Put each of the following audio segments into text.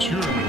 German.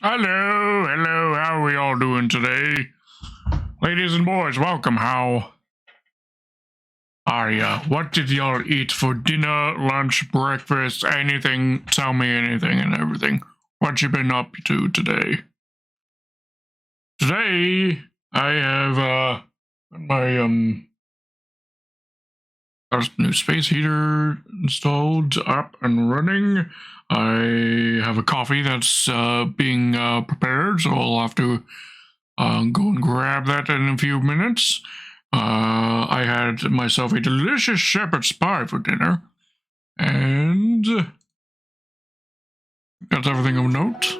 Hello, how are we all doing today? Ladies and boys, welcome. How are ya? What did y'all eat for dinner, lunch, breakfast, anything? Tell me anything and everything. What you been up to today? Today, I have, my, new space heater installed, up and running. I have a coffee that's being prepared, so I'll have to go and grab that in a few minutes. I had myself a delicious shepherd's pie for dinner, and that's everything of note.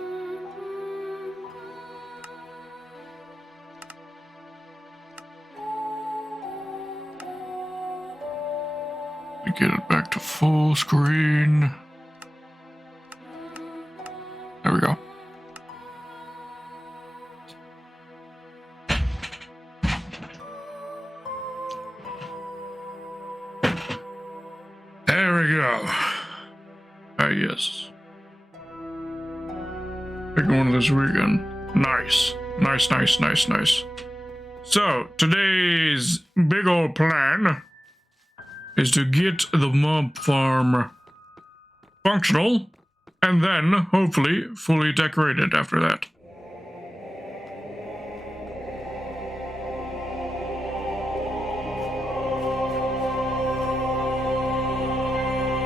Get it back to full screen. There we go. There we go. Ah, yes. Big one this weekend. Nice. Nice. So, today's big old plan is to get the mob farm functional, and then, hopefully, fully decorated after that.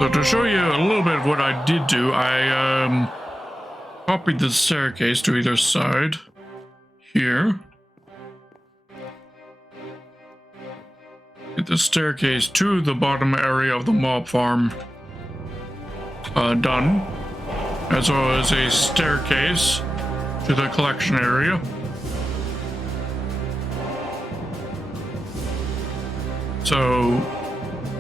So to show you a little bit of what I did do, I copied the staircase to either side here. Get the staircase to the bottom area of the mob farm done, as well as a staircase to the collection area. So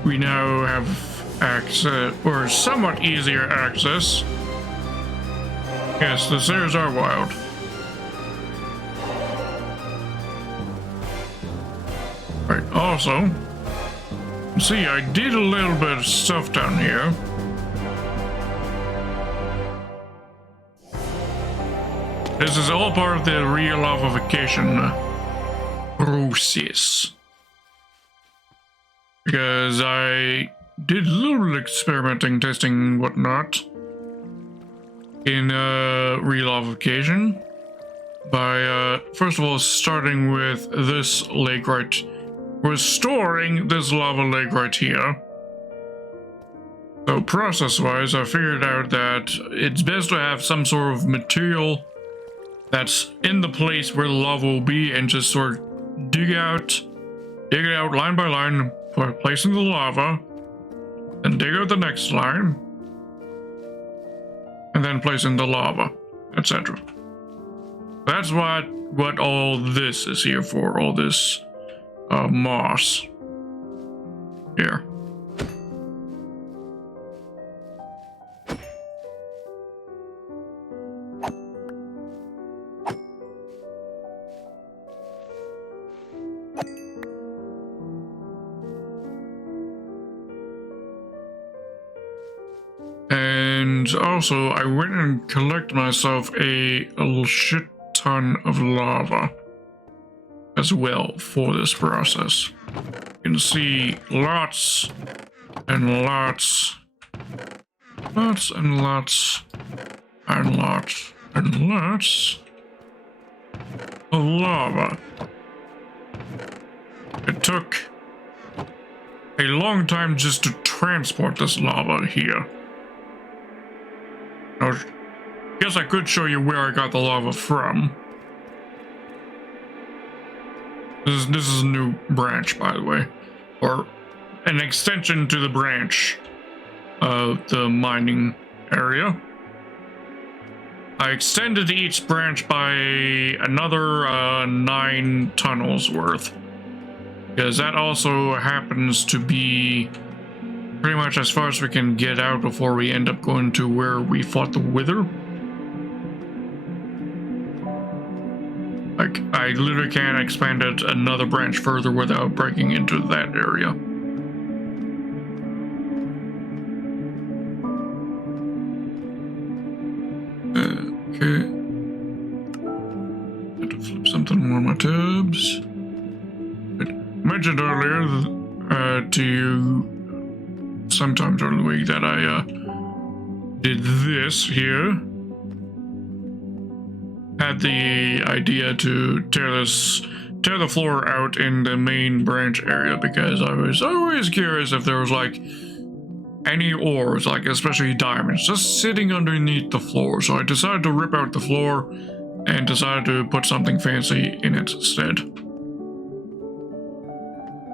we now have access, or somewhat easier access. Yes, the stairs are wild. Right, also, see, I did a little bit of stuff down here. This is all part of the re-lavafication process. Because I did a little experimenting, testing, whatnot in re-lavafication by, first of all, starting with this lake right, restoring this lava lake right here. So process-wise, I figured out that it's best to have some sort of material that's in the place where the lava will be, and just sort of dig it out line by line, placing the lava, then dig out the next line, and then placing the lava, etc. That's what all this is here for, all this moss here. And also, I went and collected myself a little shit ton of lava as well for this process. You can see lots and lots, lots and lots and lots and lots of lava. It took a long time just to transport this lava here. I guess I could show you where I got the lava from. This is a new branch, by the way, or an extension to the branch of the mining area. I extended each branch by another 9 tunnels worth, because that also happens to be pretty much as far as we can get out before we end up going to where we fought the Wither. Like, I literally can't expand it another branch further without breaking into that area. Okay. Had to flip something on my tabs. I mentioned earlier to you sometime during the week that I did this here. Had the idea to tear the floor out in the main branch area because I was always curious if there was like any ores, like especially diamonds, just sitting underneath the floor. So I decided to rip out the floor and decided to put something fancy in it instead.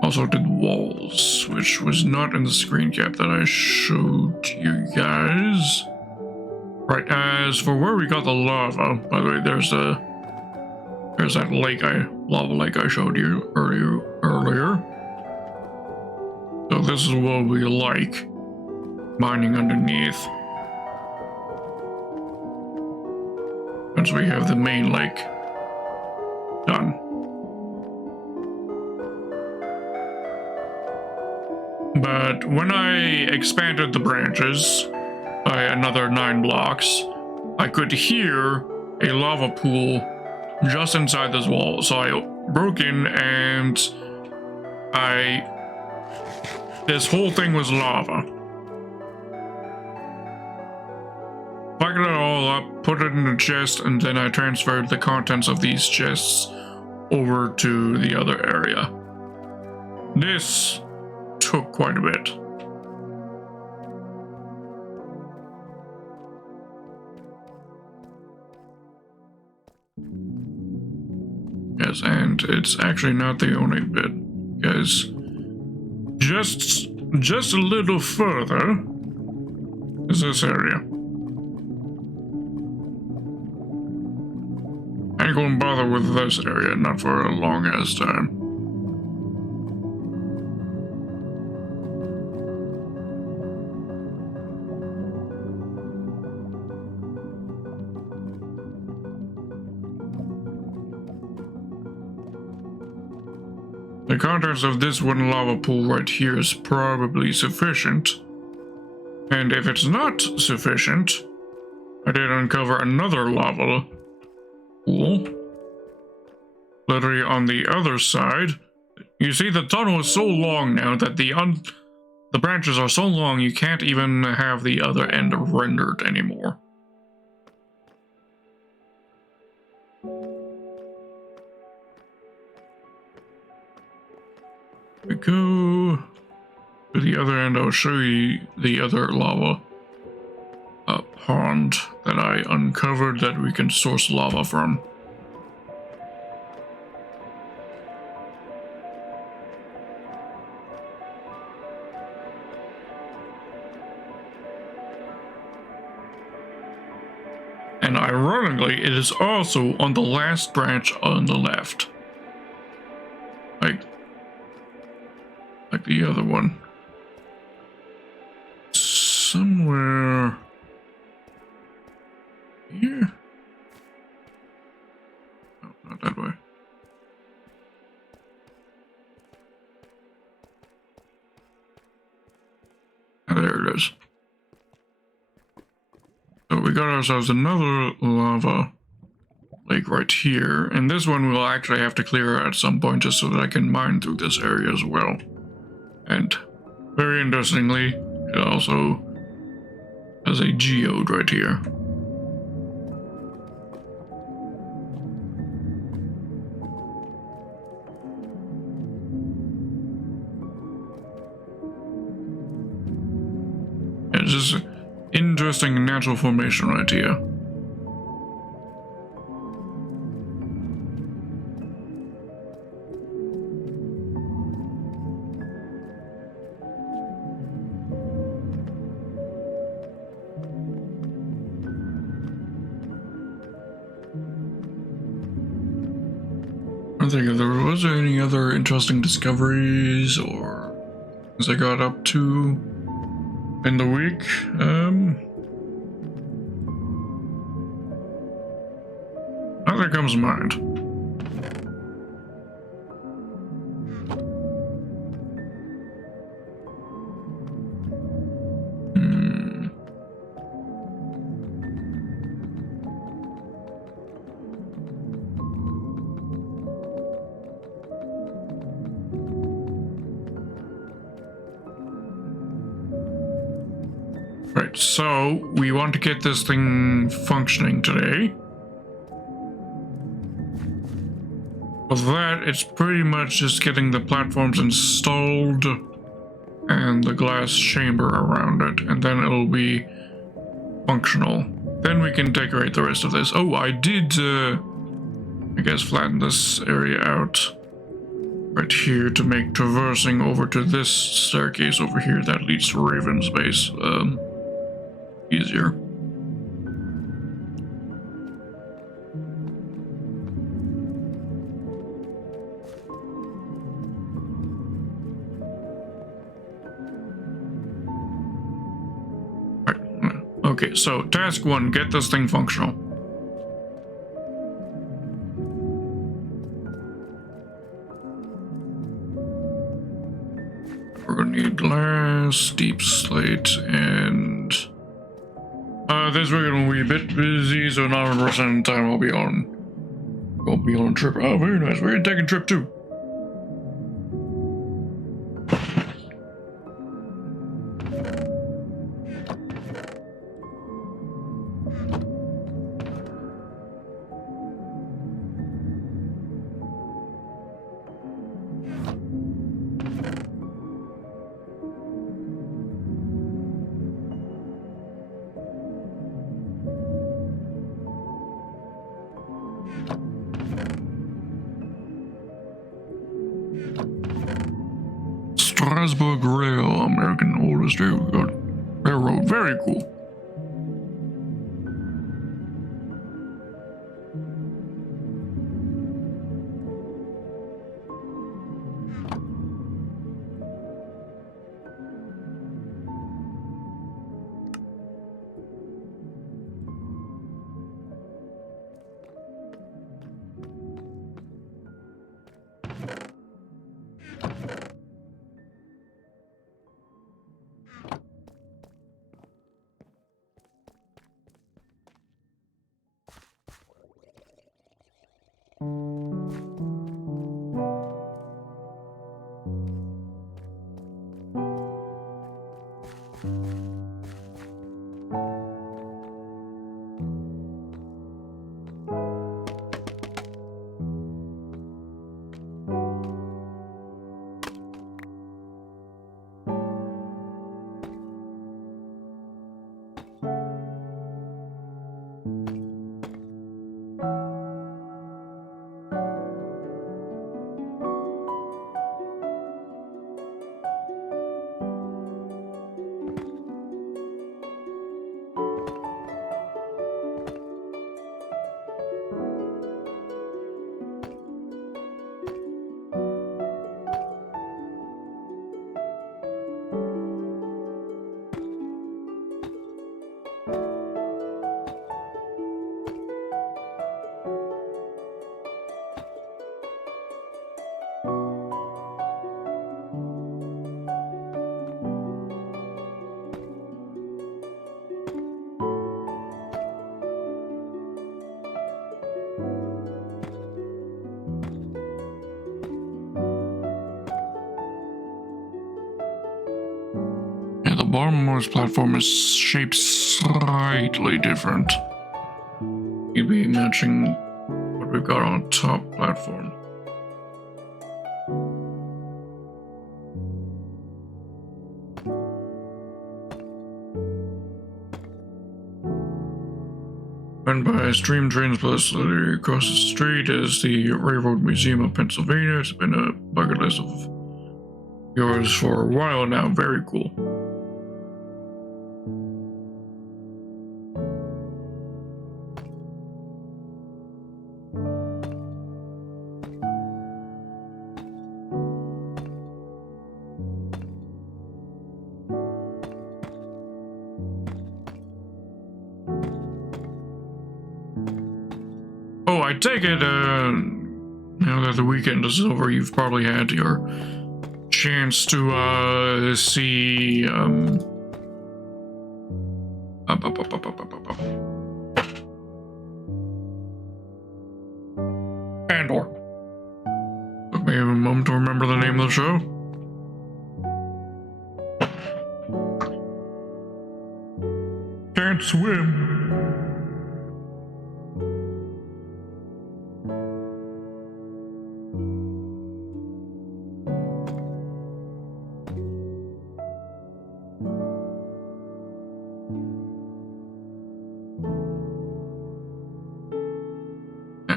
Also did walls, which was not in the screen cap that I showed you guys. Right, as for where we got the lava, by the way, there's that lava lake I showed you earlier. So this is what we like, mining underneath. Once we have the main lake done. But when I expanded the branches by another 9 blocks, I could hear a lava pool just inside this wall. So I broke in and this whole thing was lava. Bucketed it all up, put it in a chest, and then I transferred the contents of these chests over to the other area. This took quite a bit. Yes, and it's actually not the only bit, because just a little further is this area. I ain't gonna bother with this area, not for a long ass time. The contents of this wooden lava pool right here is probably sufficient. And if it's not sufficient, I did uncover another lava pool. Literally on the other side. You see, the tunnel is so long now that the branches are so long you can't even have the other end rendered anymore. We go to the other end. I'll show you the other lava pond that I uncovered that we can source lava from. And ironically, it is also on the last branch on the left. Like the other one. Somewhere here? No, not that way. Oh, there it is. we got ourselves another lava lake right here, and this one we'll actually have to clear at some point just so that I can mine through this area as well. And very interestingly, it also has a geode right here. It's just an interesting natural formation right here. I think if there was any other interesting discoveries or things I got up to in the week. Nothing comes to mind. Right, so we want to get this thing functioning today. With that, it's pretty much just getting the platforms installed and the glass chamber around it, and then it'll be functional. Then we can decorate the rest of this. Oh, I did, I guess, flatten this area out right here to make traversing over to this staircase over here that leads to Raven's base, easier. Okay, so task 1, get this thing functional. We're gonna need glass, deep slate, and this week gonna be a bit busy, so 90% of the time I'll be on a trip. Oh, very nice. We're taking a trip too. Strasbourg Rail, American oldest railroad. Very cool. bottom of this platform is shaped slightly different. Maybe matching what we've got on top platform. Run by Stream Trains Plus, literally across the street is the Railroad Museum of Pennsylvania. It's been a bucket list of yours for a while now. Very cool. Oh, I take it, now that the weekend is over, you've probably had your chance to, see, Andor. Took me a moment to remember the name of the show. Can't swim.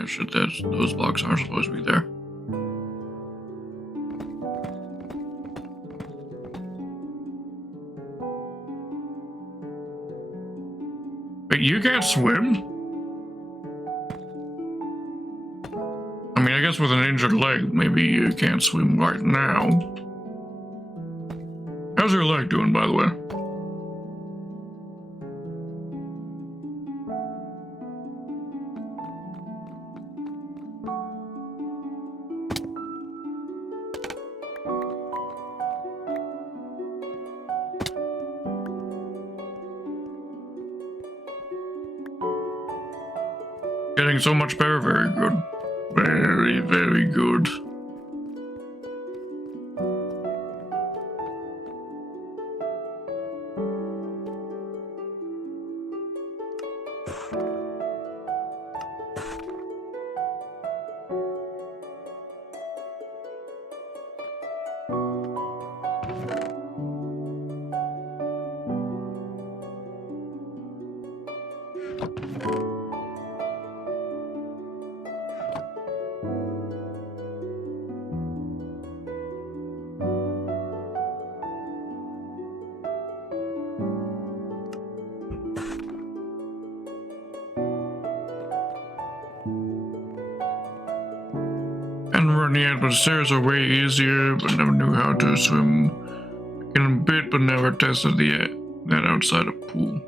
Shit, those blocks aren't supposed to be there. But you can't swim? I mean, I guess with an injured leg, maybe you can't swim right now. How's your leg doing, by the way? Getting so much better, very good. Very, very good. Running out, but stairs are way easier, but never knew how to swim in a bit, but never tested that outside a pool.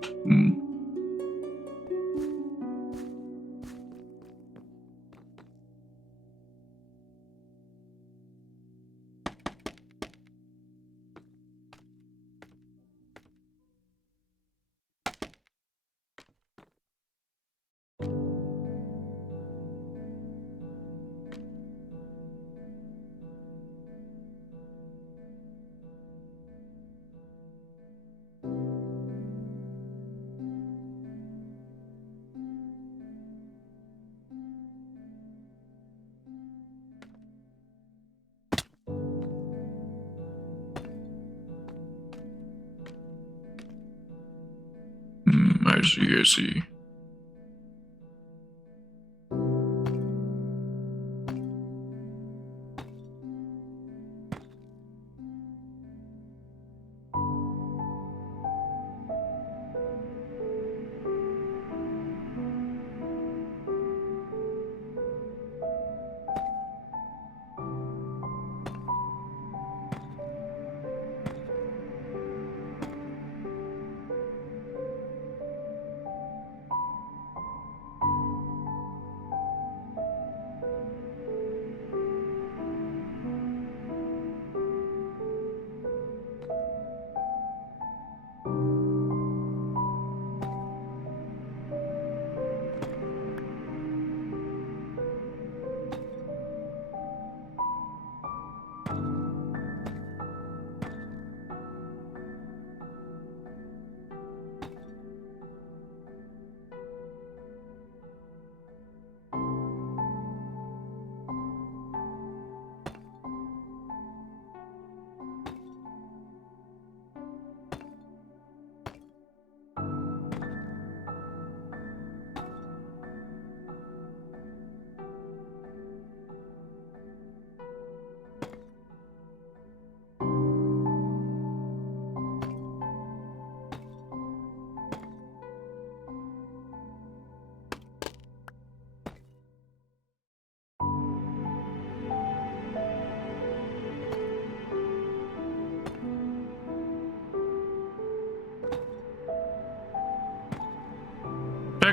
I see, I see.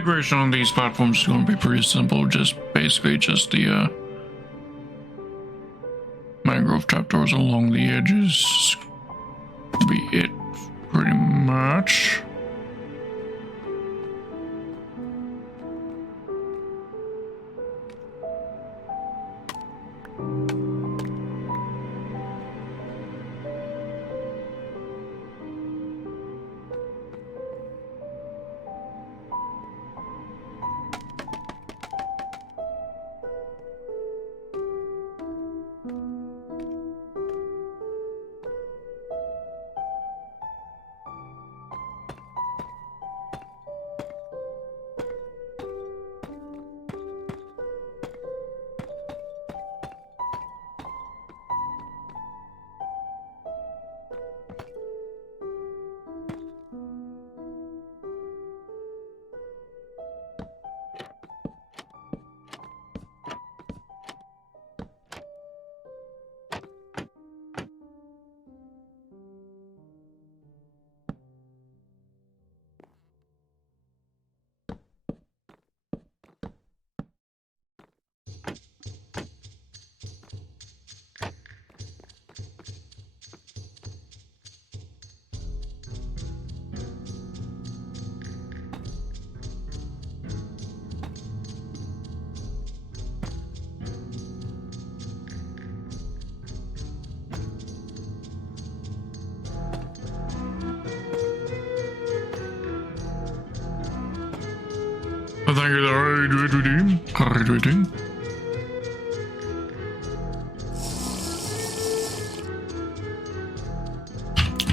decoration on these platforms is going to be pretty simple. Just basically just the mangrove trapdoors along the edges. Be it pretty much. Thank you.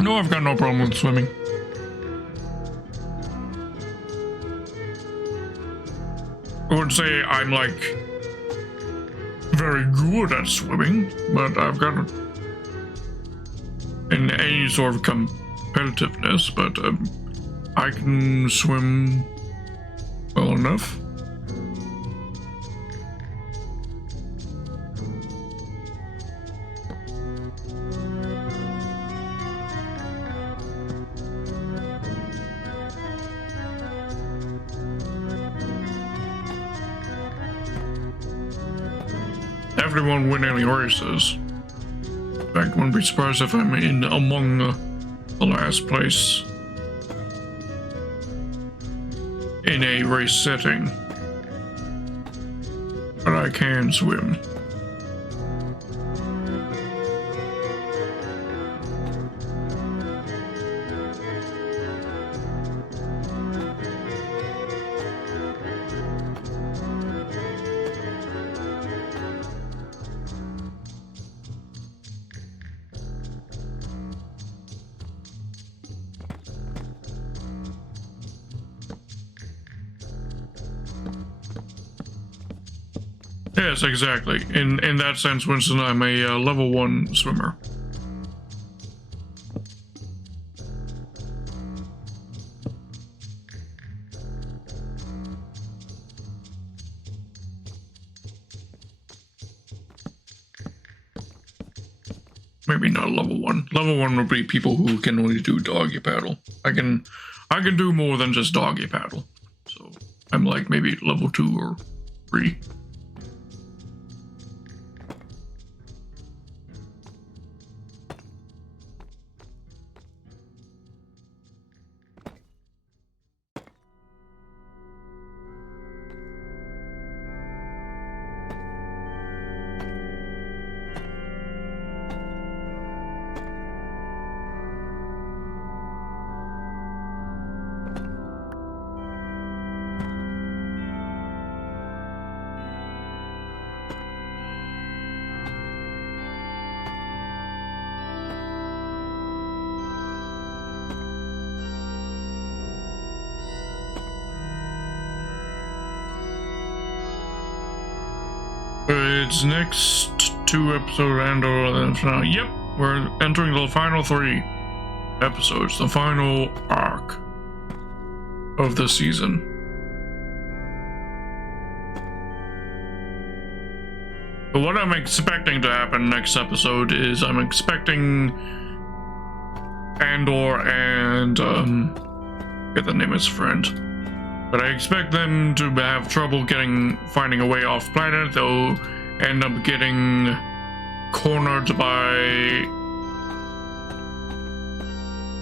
No, I've got no problem with swimming. I would say I'm like very good at swimming, but I've got in any sort of competitiveness, but I can swim well enough. Definitely won't win any races. In fact, wouldn't be surprised if I'm in among the last place in a race setting. But I can swim. Yes, exactly. In that sense, Winston, I'm a level 1 swimmer. Maybe not level 1. Level 1 would be people who can only do doggy paddle. I can do more than just doggy paddle. So I'm like maybe level 2 or 3. It's next 2 episode and or yep, we're entering the final 3 episodes, the final arc of the season. But what I'm expecting to happen next episode is I'm expecting Andor and get the name of his friend. But I expect them to have trouble finding a way off planet. They'll end up getting cornered by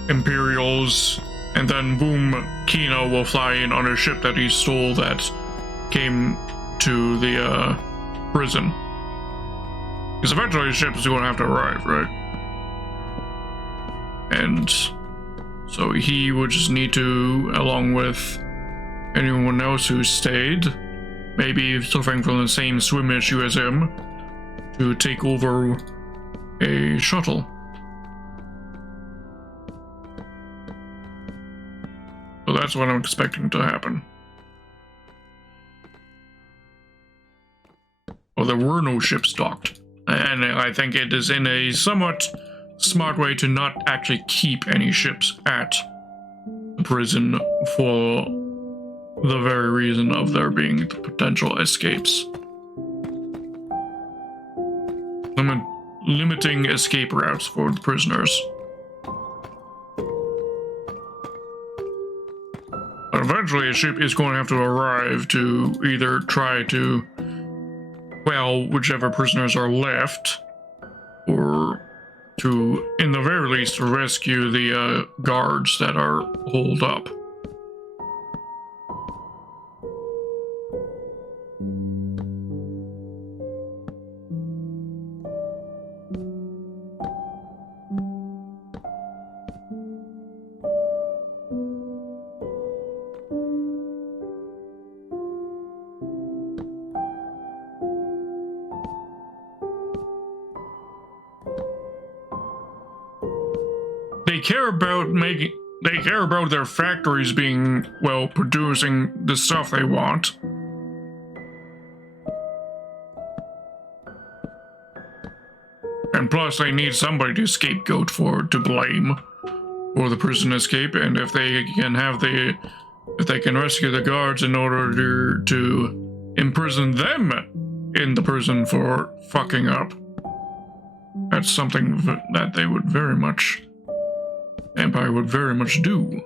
Imperials, and then boom, Kino will fly in on a ship that he stole that came to the prison. Because eventually the ship is going to have to arrive, right? And so he would just need to, along with anyone else who stayed, maybe suffering from the same swim issue as him, to take over a shuttle. So that's what I'm expecting to happen. Well, there were no ships docked. And I think it is in a somewhat smart way to not actually keep any ships at the prison for the very reason of there being the potential escapes. Limiting escape routes for the prisoners. But eventually a ship is going to have to arrive to either try to quell whichever prisoners are left, or to, in the very least, rescue the guards that are holed up. They care about their factories being, well, producing the stuff they want. And plus they need somebody to scapegoat to blame for the prison escape, and if they can rescue the guards in order to imprison them in the prison for fucking up, that's something that they would very much, Empire would very much do.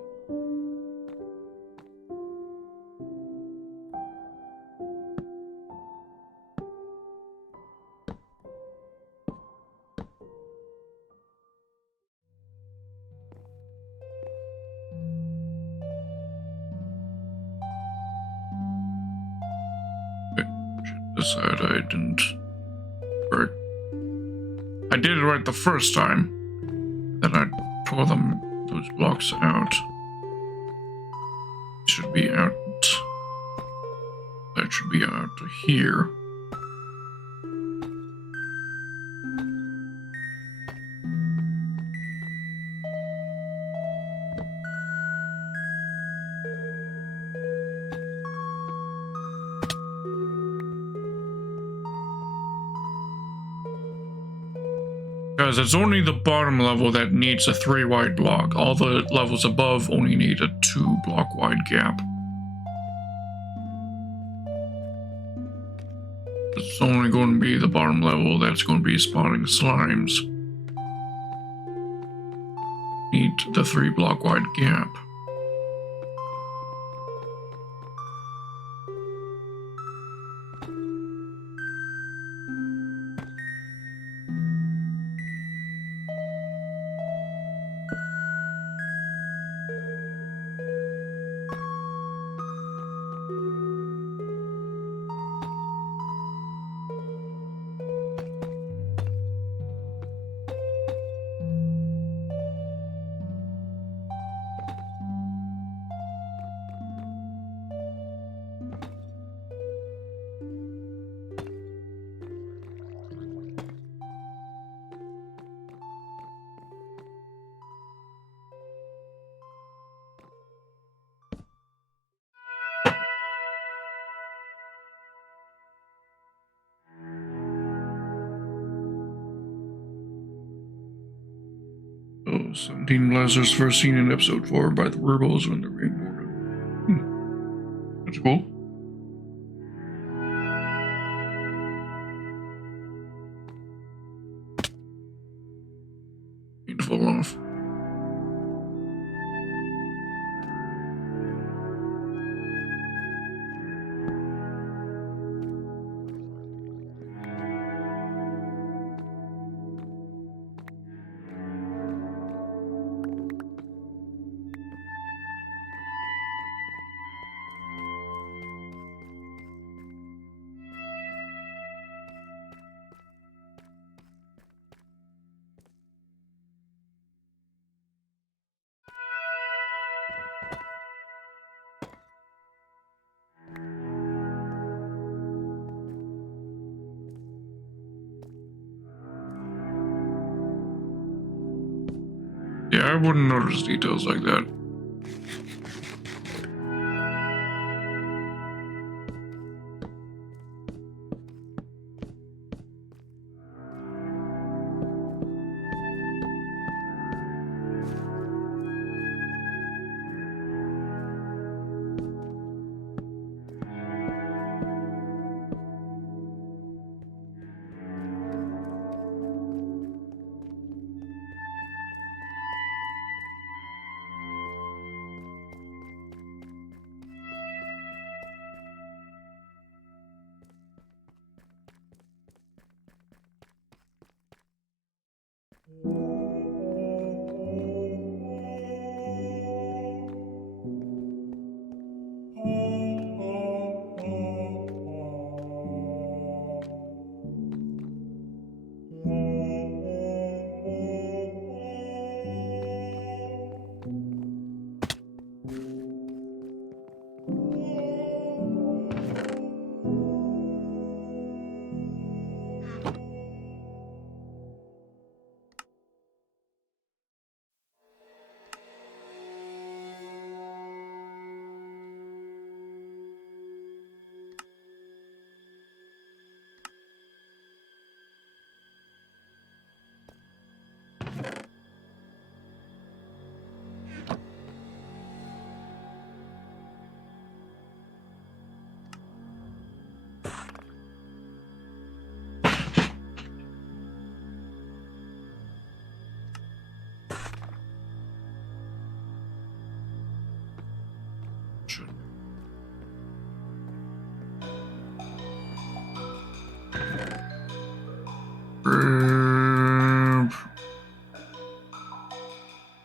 Decide I didn't. Right. I did it right the first time. Then I tore those blocks out. Should be out. That should be out to here. Because it's only the bottom level that needs a 3 wide block. All the levels above only need a 2 block wide gap. It's only going to be the bottom level that's going to be spawning slimes. Need the 3 block wide gap. Oh, 17 blasters first seen in episode 4 by the rebels when the rain morning. That's cool. Need to fall off. Yeah, I wouldn't notice details like that.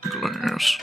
Glass.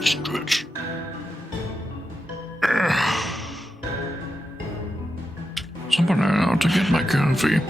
Stretch. Something out to get my coffee.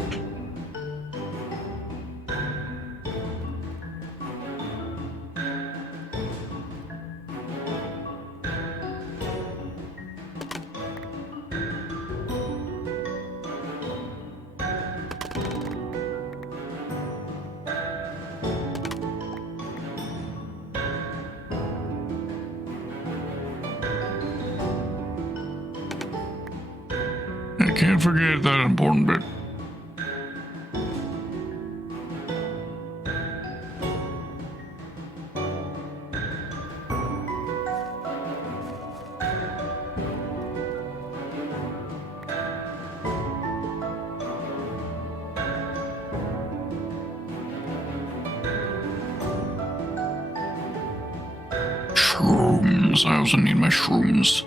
Can't forget that important bit. Shrooms. I also need my shrooms.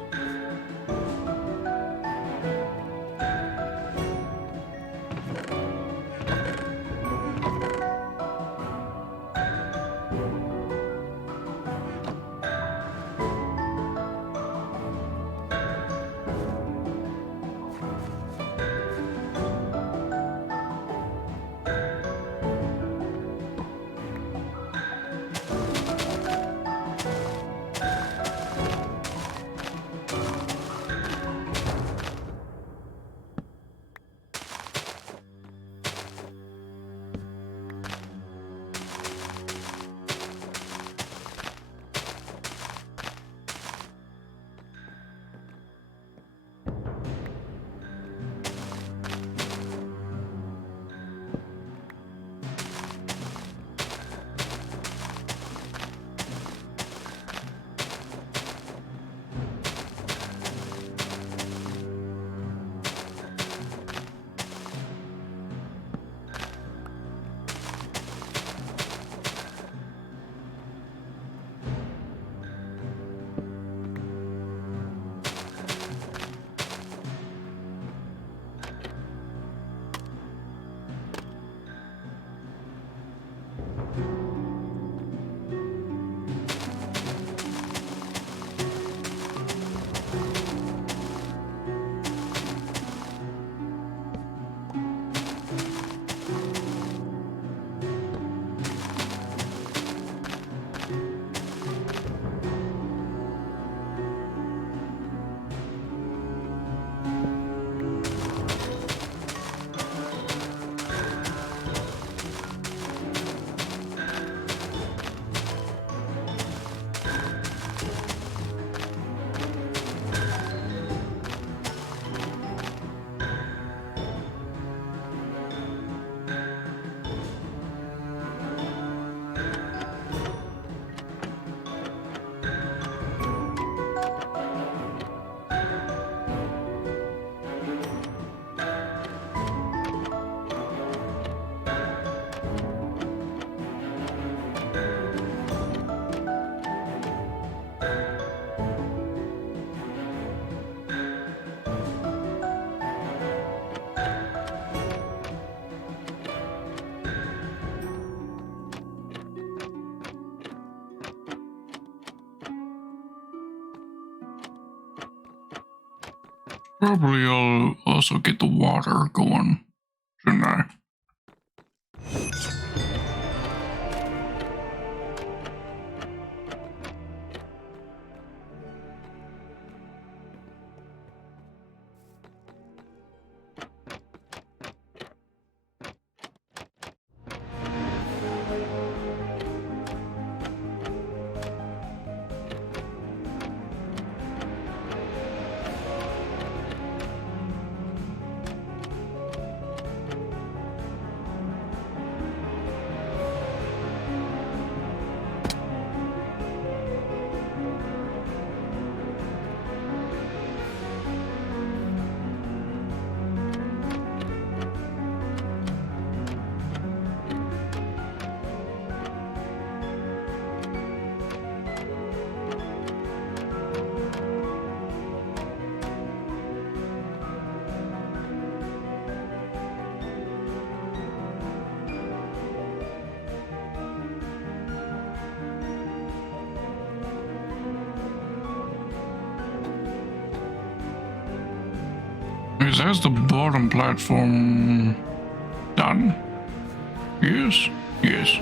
Probably I'll also get the water going, shouldn't I? Is the bottom platform done? Yes, yes.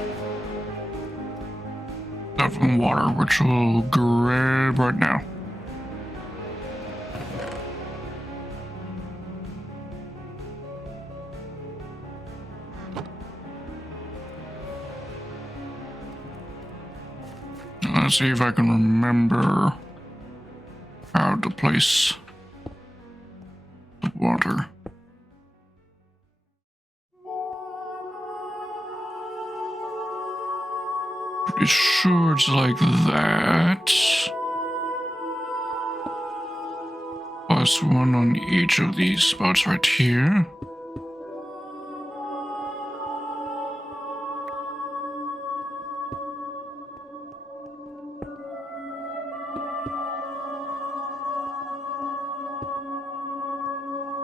Start from water, which we'll grab right now. Let's see if I can remember how to place the water. Pretty sure it's like that. Plus one on each of these spots right here.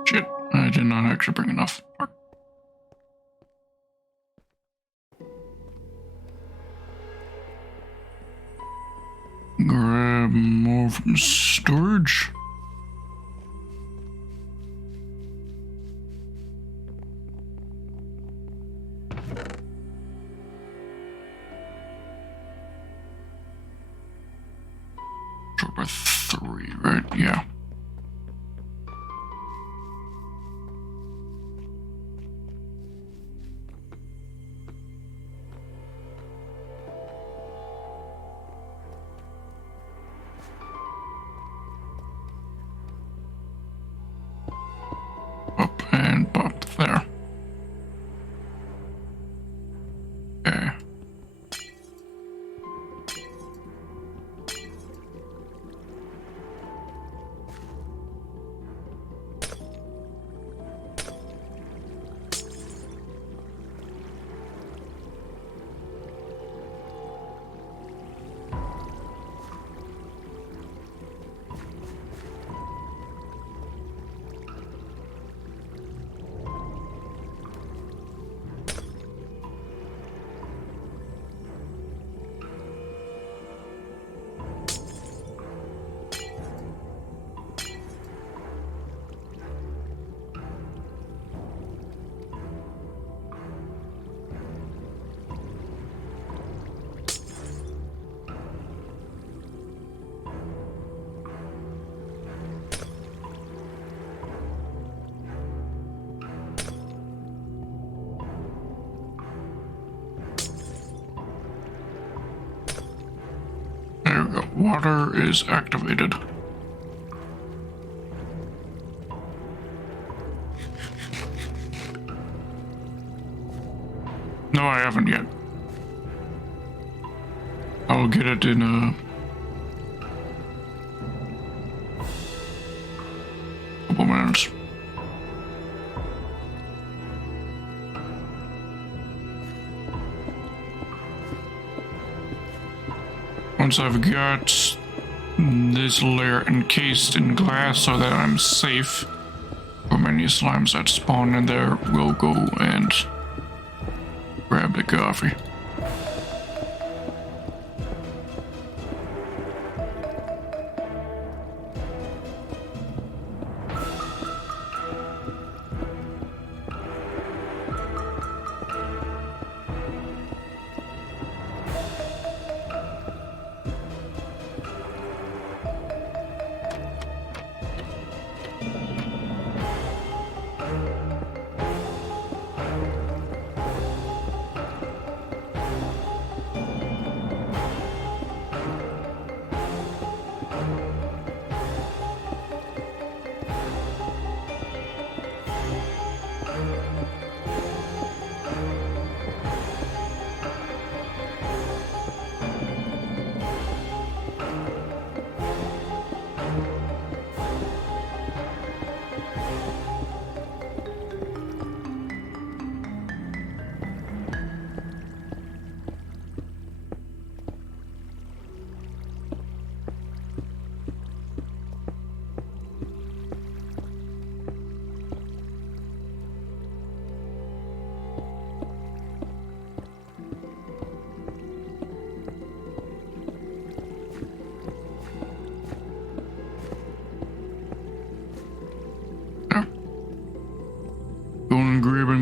Shit, I did not actually bring enough. Grab more from storage. Short by 3, right? Yeah. Up and pop there. Okay. There we go. Water is activated. No, I haven't yet. I'll get it in a couple minutes. Once I've got this layer encased in glass so that I'm safe from any slimes that spawn in there, we'll go and grab the coffee.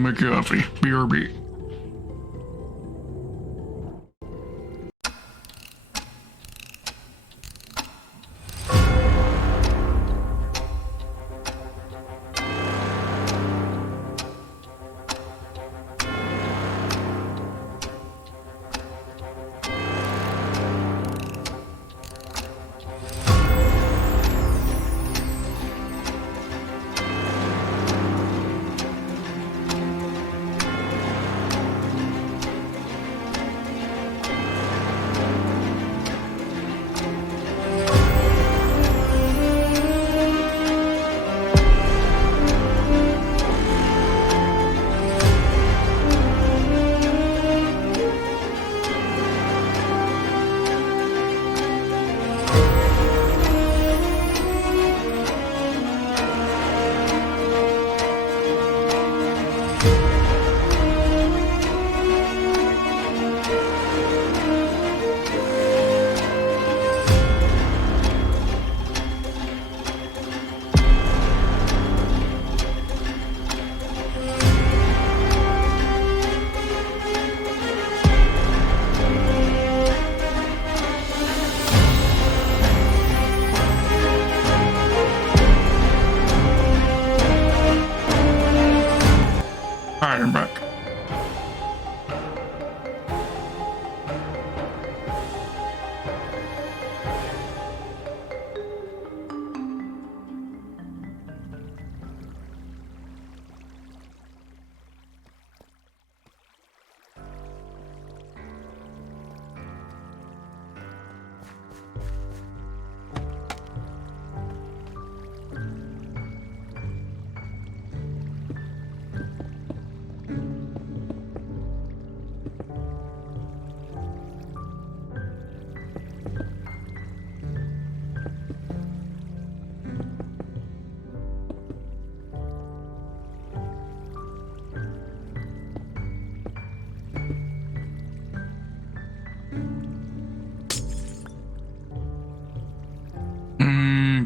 me coffee. BRB. Alright, I'm back.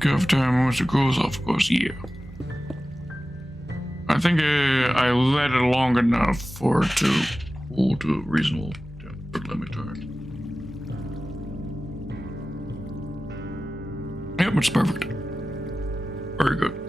Curve time once it goes off, of course, yeah. I think I let it long enough for it to cool to a reasonable temperature. Let me turn. Yep, it's perfect. Very good.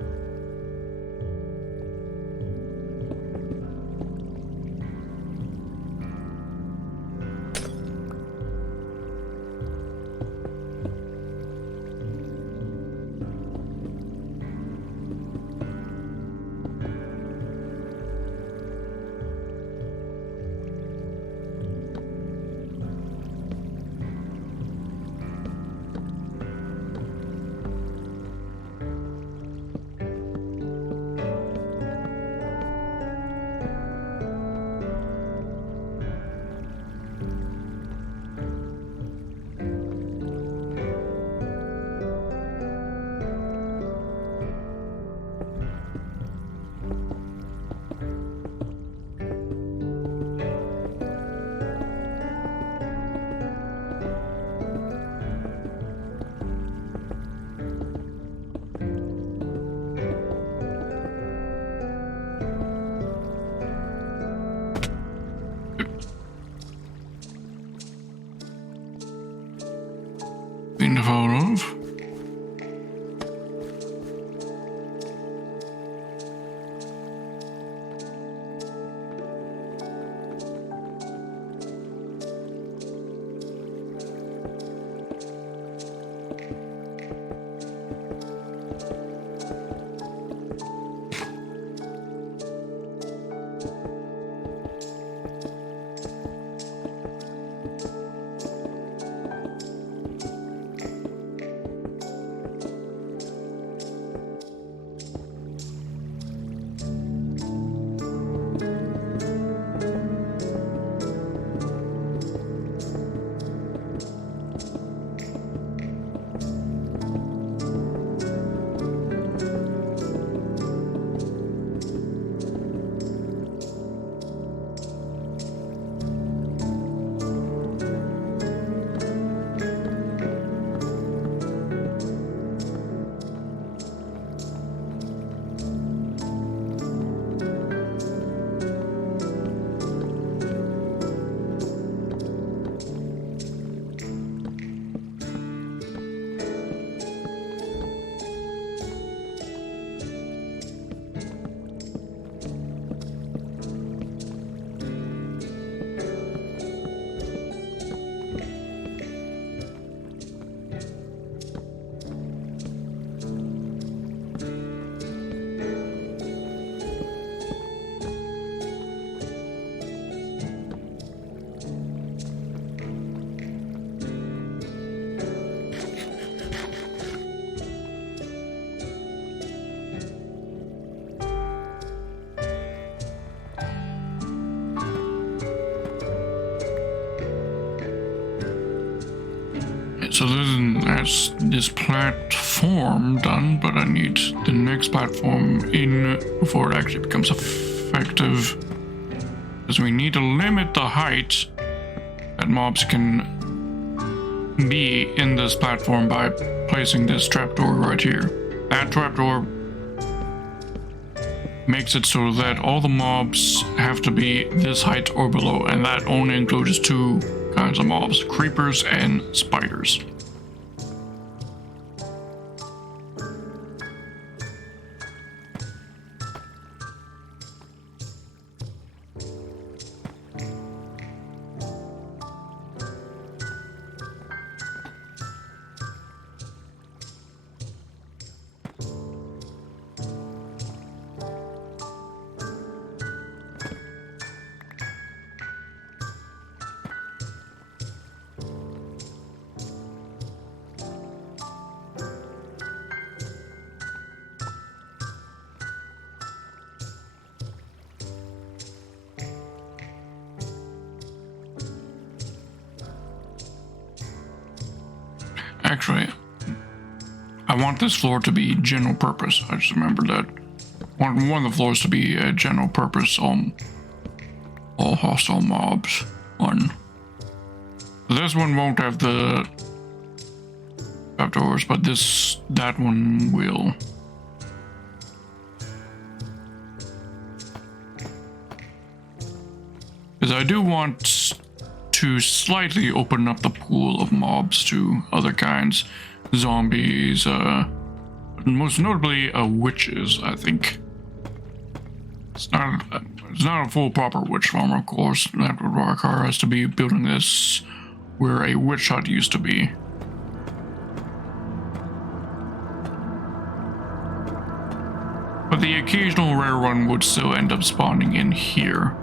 so that's this platform done, but I need the next platform in before it actually becomes effective. Because we need to limit the height that mobs can be in this platform by placing this trapdoor right here. That trapdoor makes it so that all the mobs have to be this height or below, and that only includes two kinds of mobs: creepers and spiders. Actually, I want this floor to be general purpose. I just remembered that. One of the floors to be a general purpose all hostile mobs one. This one won't have the trapdoors, but that one will. Because I do want to slightly open up the pool of mobs to other kinds, zombies, most notably witches. I think it's not a full proper witch farm, of course. That would require us to be building this where a witch hut used to be. But the occasional rare one would still end up spawning in here.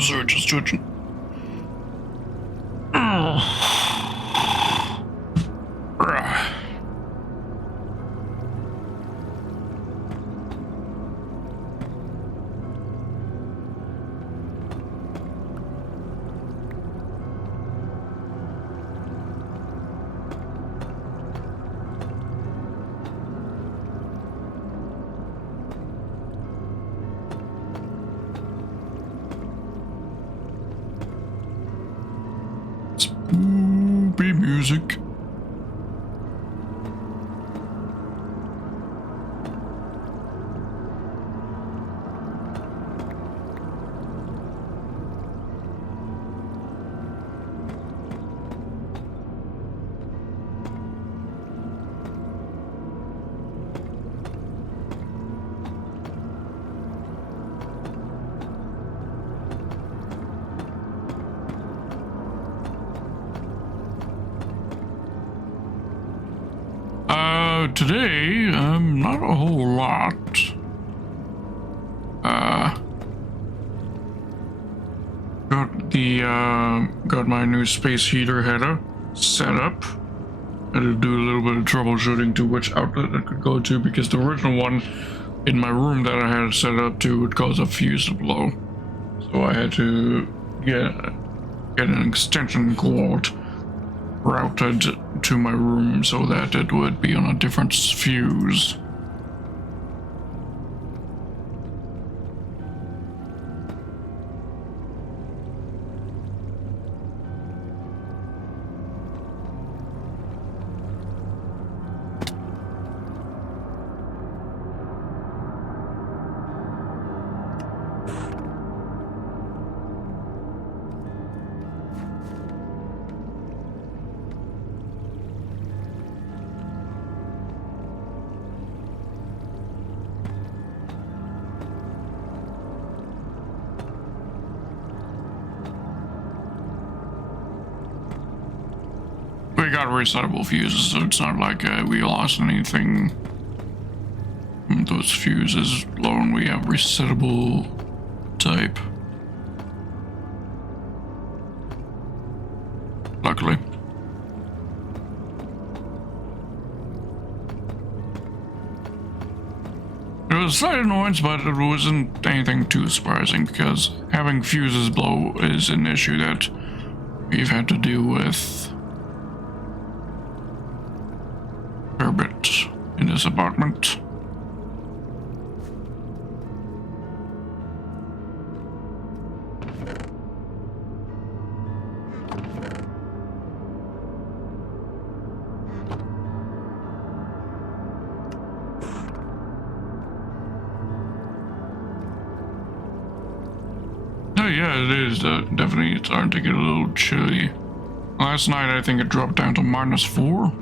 Sorry, just switching. Spooky music. Today, not a whole lot. Got my new space heater header set up. Had to do a little bit of troubleshooting to which outlet it could go to, because the original one in my room that I had set up to would cause a fuse to blow. So I had to get an extension cord routed to my room so that it would be on a different fuse. We got resettable fuses, so it's not like we lost anything from those fuses alone. We have resettable type. Luckily. It was a slight annoyance, but it wasn't anything too surprising because having fuses blow is an issue that we've had to deal with a bit in this apartment. Oh yeah, it is definitely starting to get a little chilly. Last night I think it dropped down to -4.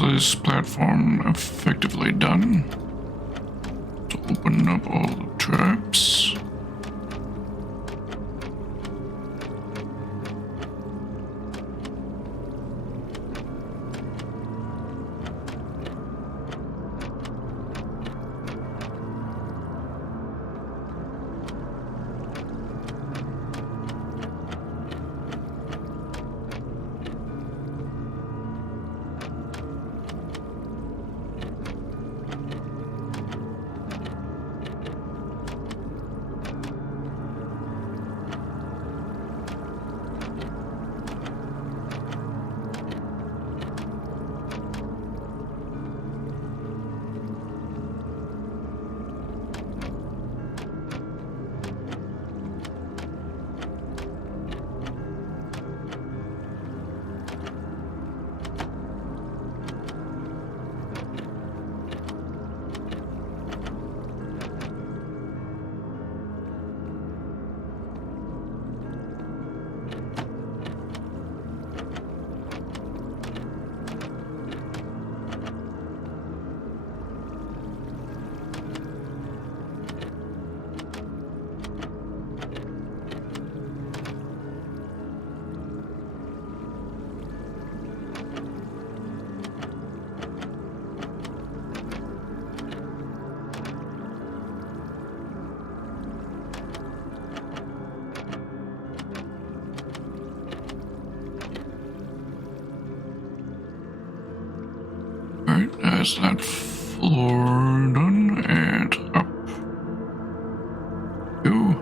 This platform effectively done to open up all the traps. That's that floor done, and up. Two.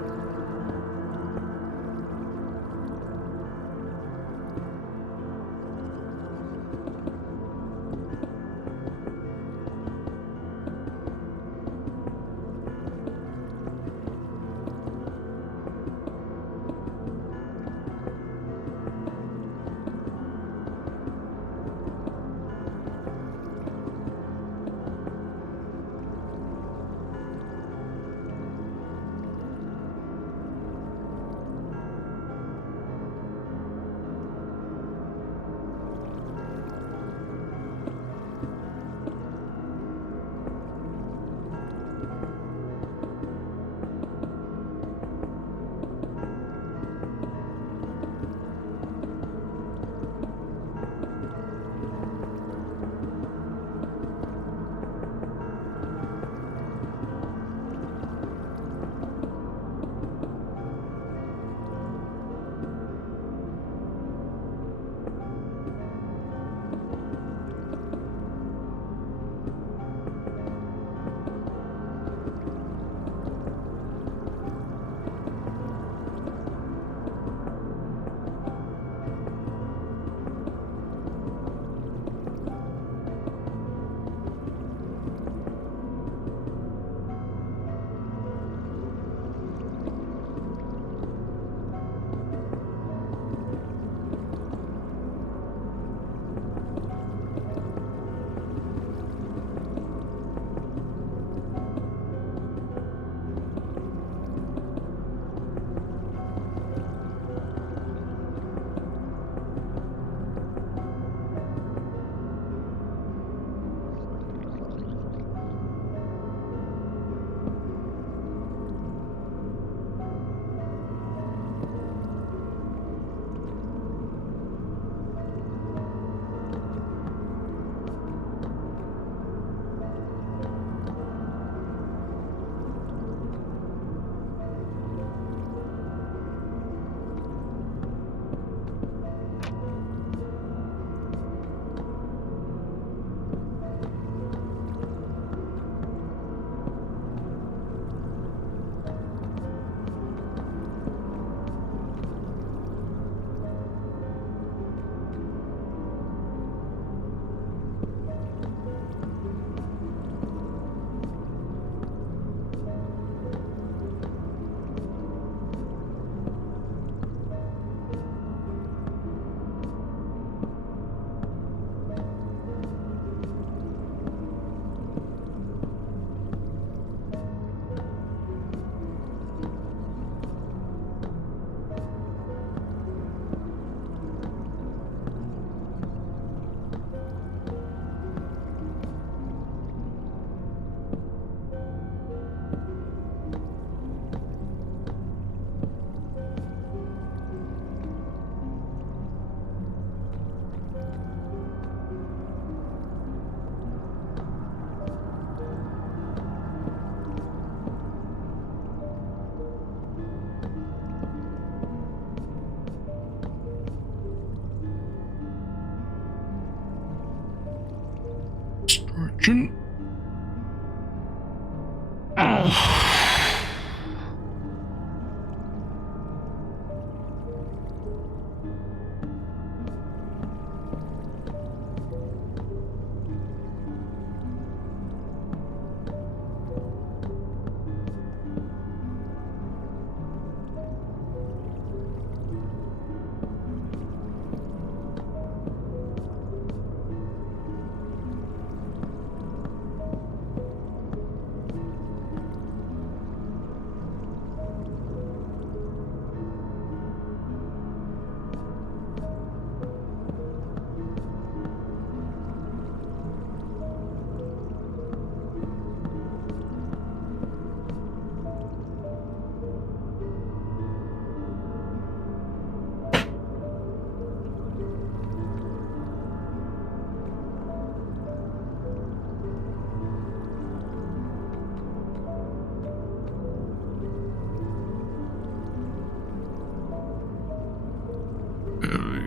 Stretching. Oh.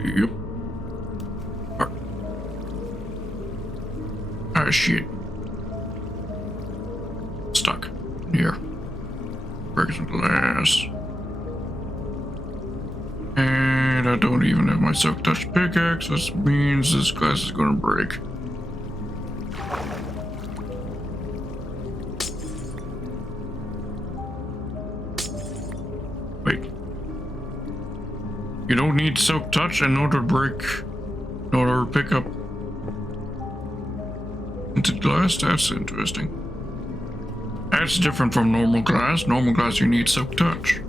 Yep. Ah, shit. Stuck. Here. Break some glass. And I don't even have my silk touch pickaxe, which means this glass is gonna break. Wait. You don't need silk touch in order to break, in order to pick up tinted glass? That's interesting. That's different from normal glass. Normal glass you need silk touch.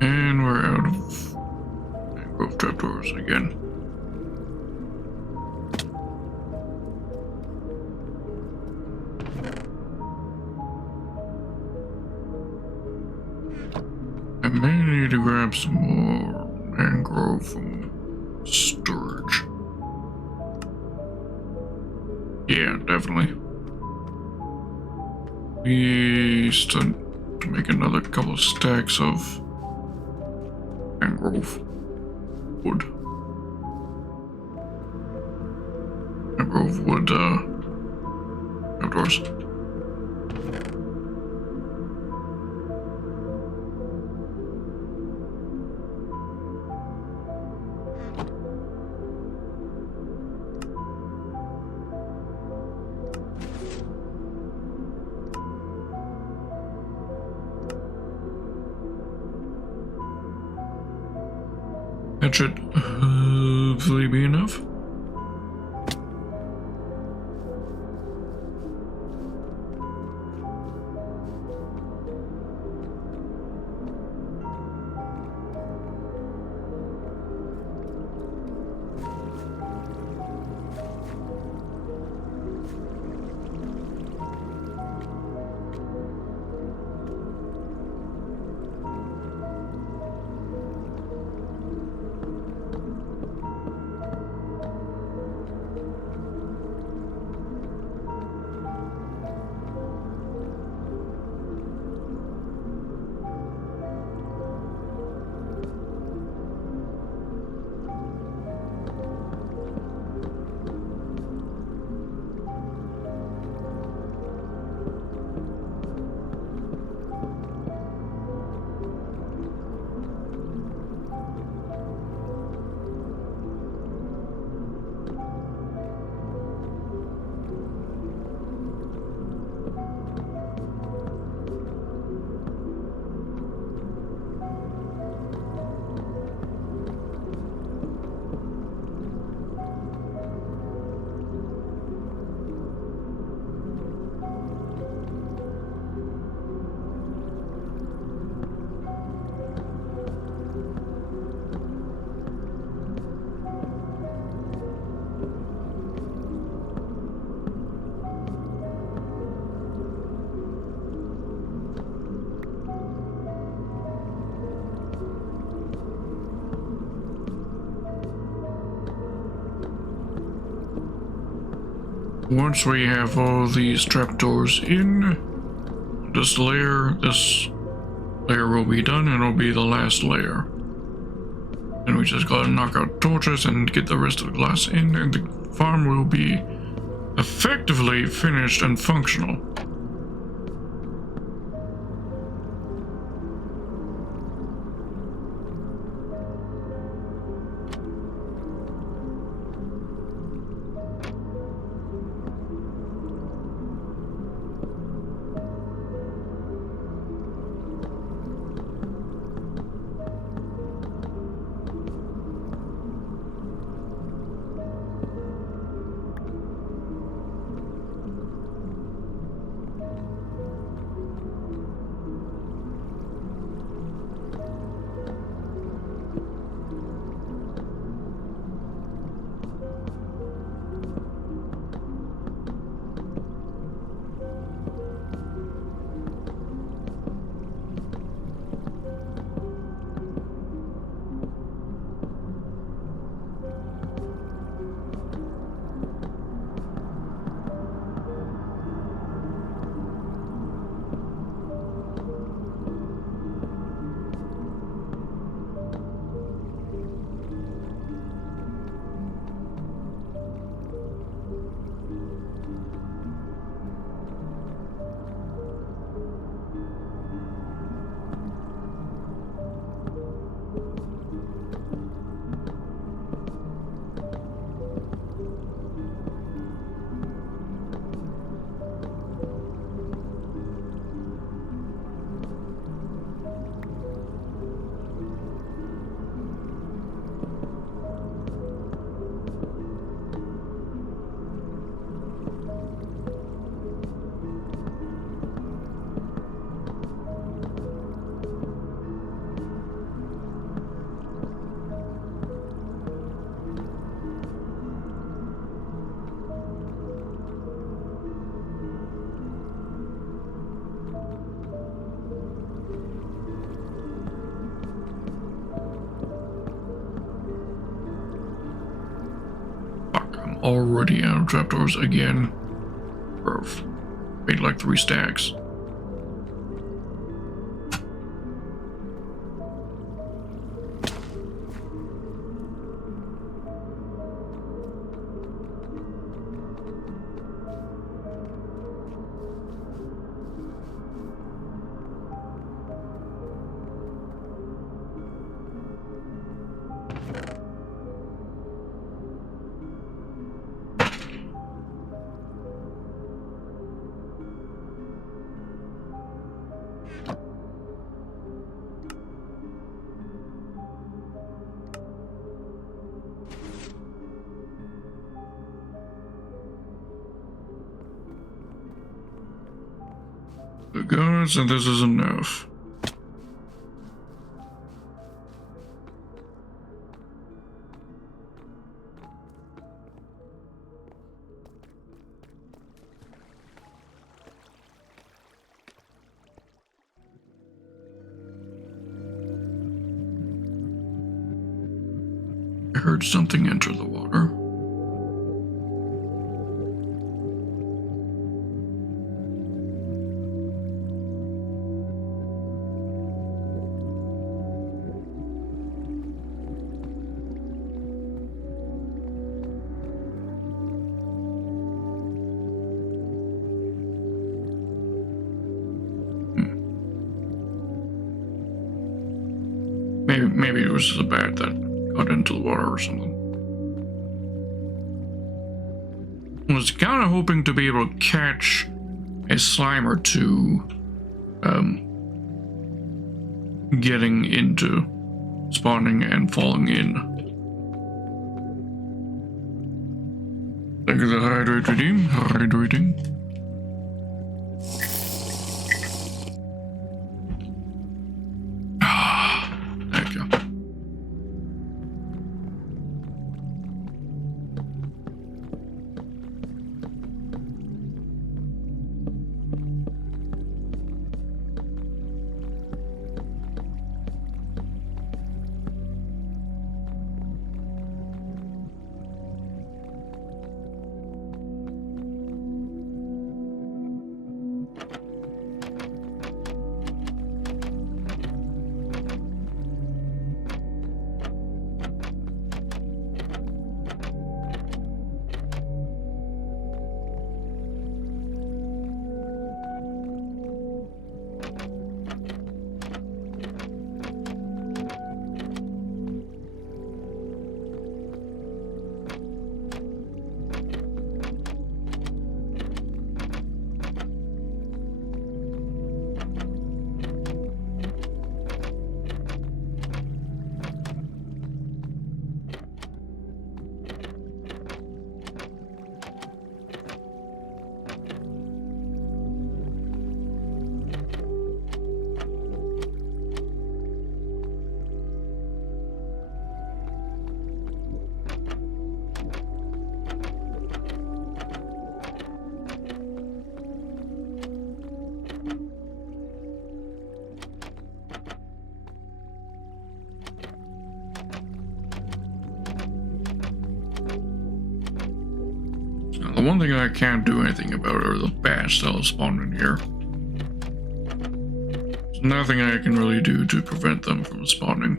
And we're out of mangrove trapdoors again. I may need to grab some more mangrove from storage. Yeah, definitely. We still need to make another couple of stacks of mangrove wood. Mangrove wood, outdoors. That should hopefully be enough. once we have all these trapdoors in this layer will be done, and it'll be the last layer. And we just gotta knock out torches and get the rest of the glass in, and the farm will be effectively finished and functional. Already out of trapdoors again. Perf. Made like 3 stacks. The guards, and this is enough. I heard something enter the water. Maybe it was just a bat that got into the water or something. I was kind of hoping to be able to catch a slime or two getting into spawning and falling in. Thank you for the hydrate redeem. Hydrating. The one thing I can't do anything about are the bats that'll spawn in here. There's nothing I can really do to prevent them from spawning.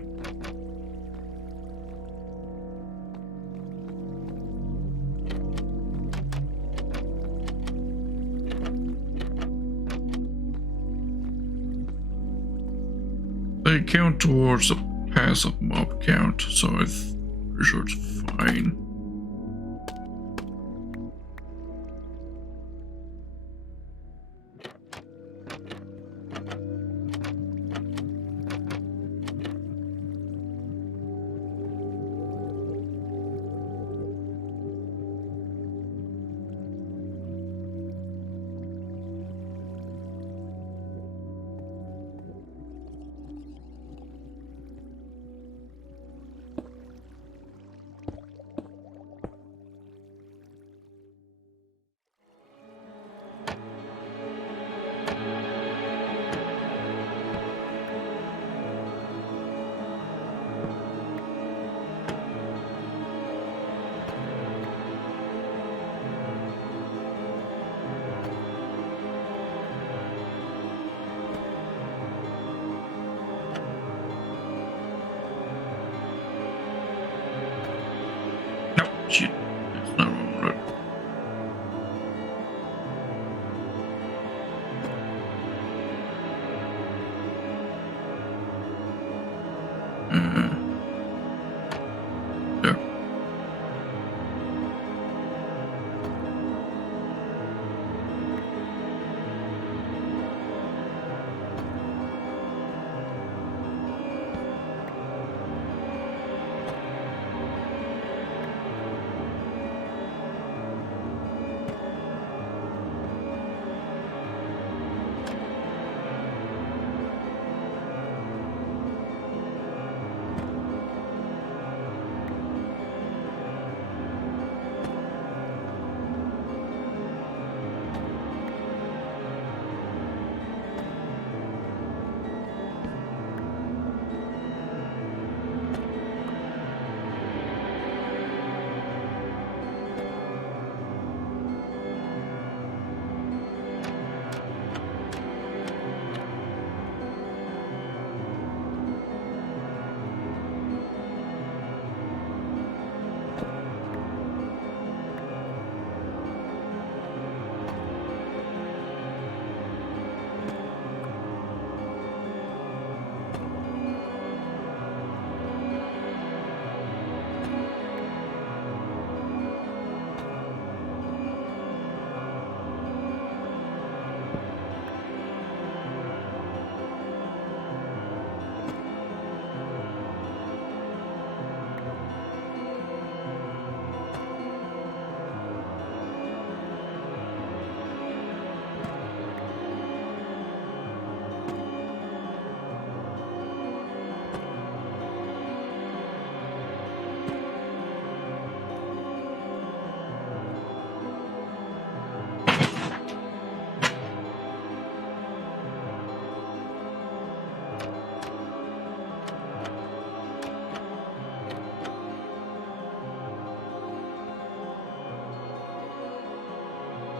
They count towards the passive mob count, so I'm pretty sure it's fine. Shit, that's not what I wanted. Yeah.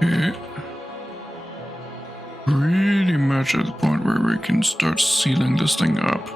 Okay. Pretty much at the point where we can start sealing this thing up.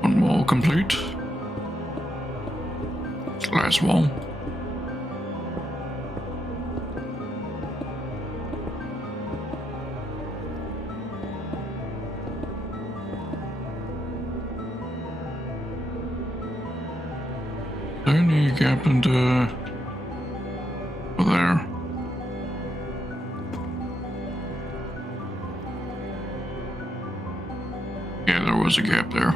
One wall complete. glass wall. Any gap into there? Yeah, there was a gap there.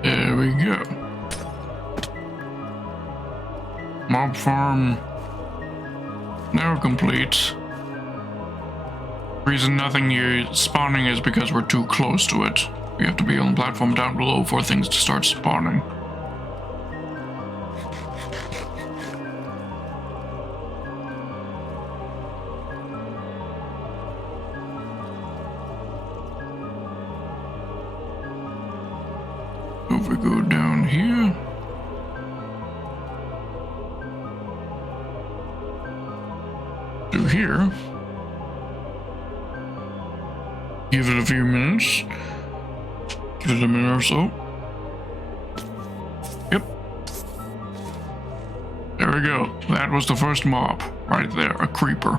There we go. Mob farm now complete. Reason nothing is spawning is because we're too close to it. We have to be on the platform down below for things to start spawning. If we go down here, to here, give it a few minutes, give it a minute or so. Yep. There we go. That was the first mob right there, a creeper.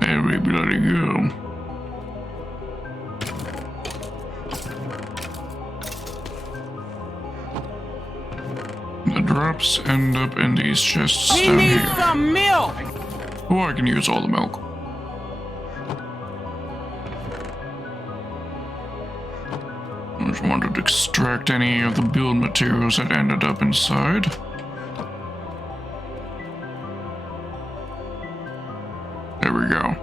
There we bloody go. The drops end up in these chests down here. We need some milk! Oh, I can use all the milk. I just wanted to extract any of the build materials that ended up inside. There we go.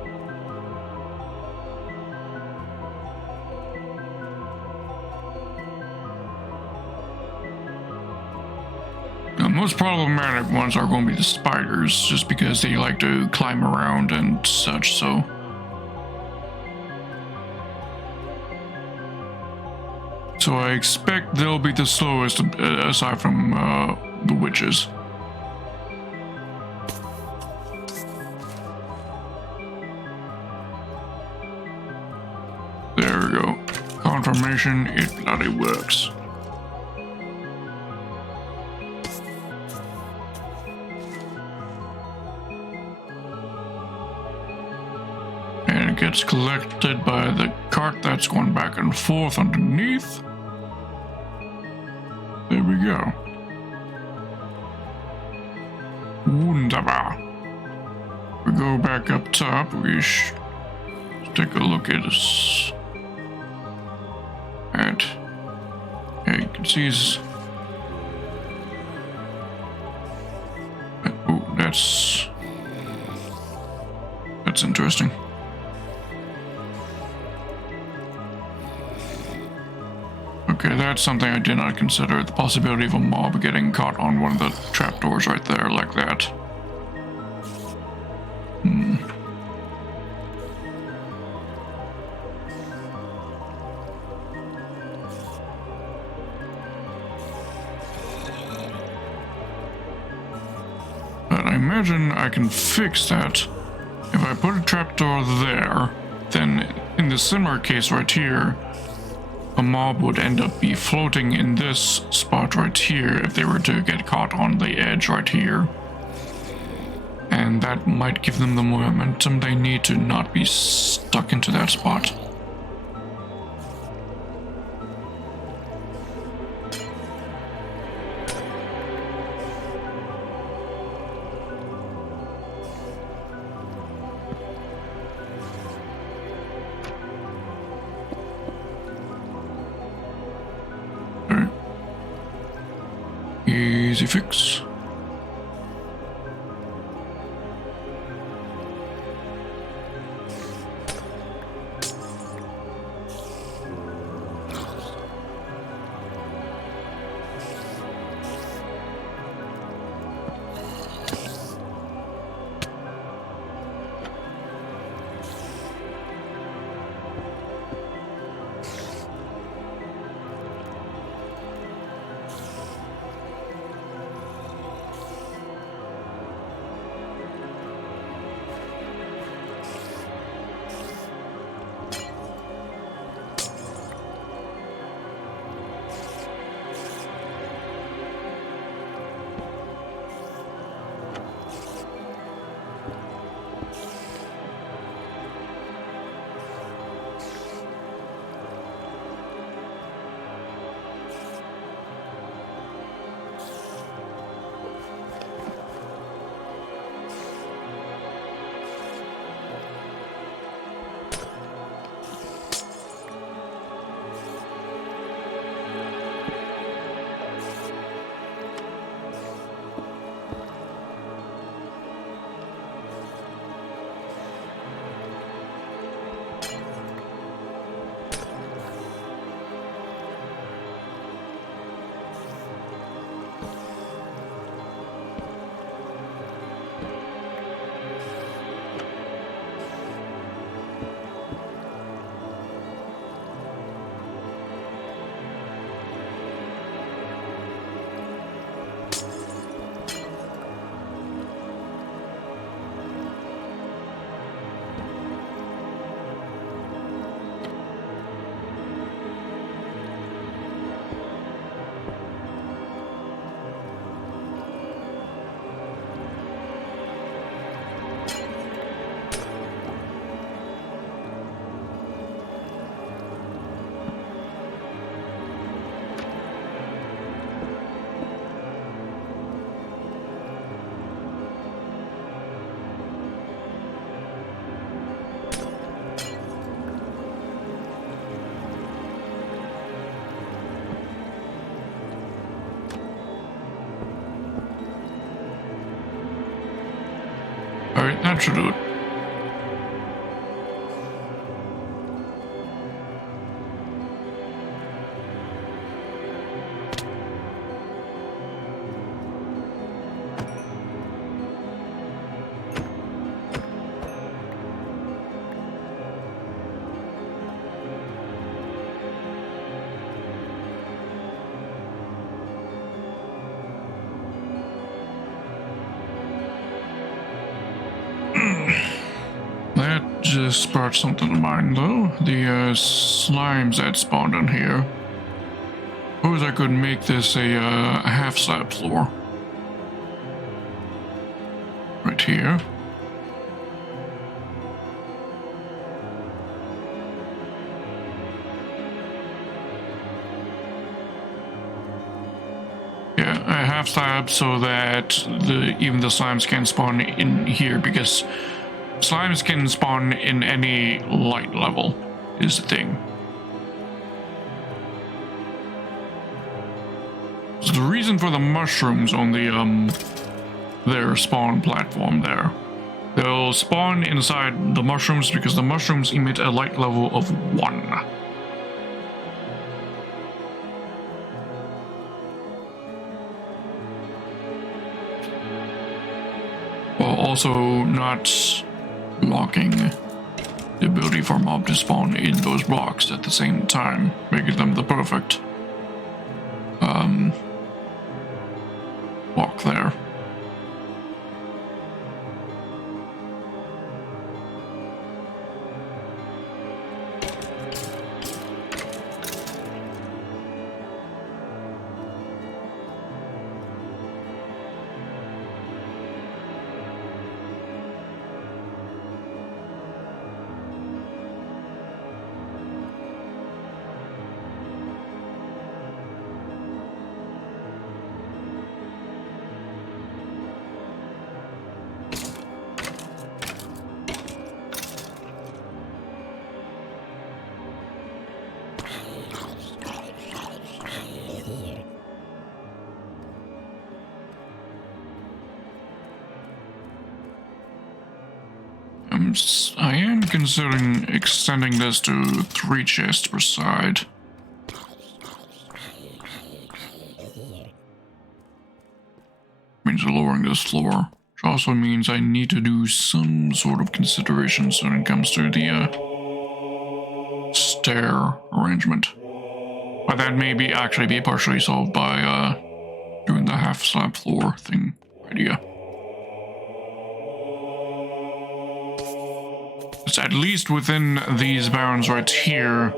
The most problematic ones are going to be the spiders, just because they like to climb around and such, so. So I expect they'll be the slowest, aside from the witches. There we go. Confirmation, it bloody works. And it gets collected by the cart that's going back and forth underneath. There we go. Wunderbar. We go back up top. We take a look at this. And yeah, you can see his. Oh, that's. That's interesting. Okay, that's something I did not consider. The possibility of a mob getting caught on one of the trapdoors right there like that. But I imagine I can fix that. If I put a trapdoor there, then in the similar case right here, a mob would end up be floating in this spot right here if they were to get caught on the edge right here. And that might give them the momentum they need to not be stuck into that spot. Easy fix. Alright, that should do it. That just brought something to mind, though. The slimes that spawned in here. Suppose I could make this a half slab floor. Right here. Yeah, a half slab so that even the slimes can spawn in here, because slimes can spawn in any light level, is the thing. So the reason for the mushrooms on the their spawn platform there, They'll spawn inside the mushrooms because the mushrooms emit a light level of 1. While also not blocking the ability for mob to spawn in those blocks at the same time, making them the perfect block there. I am considering extending this to 3 chests per side. Means lowering this floor, which also means I need to do some sort of considerations when it comes to the stair arrangement. But that may be actually be partially solved by doing the half slab floor thing idea. At least within these bounds right here,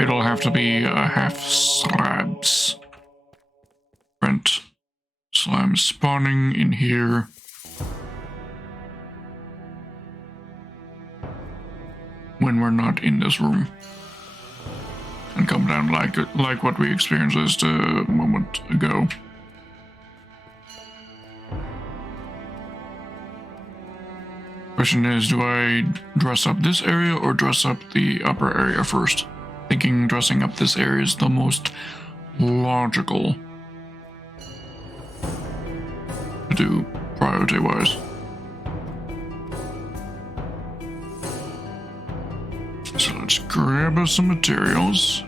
it'll have to be half slabs. Rent. So I'm spawning in here. When we're not in this room. And come down like what we experienced just a moment ago. Question is, do I dress up this area or dress up the upper area first? Thinking dressing up this area is the most logical to do priority-wise. So let's grab us some materials.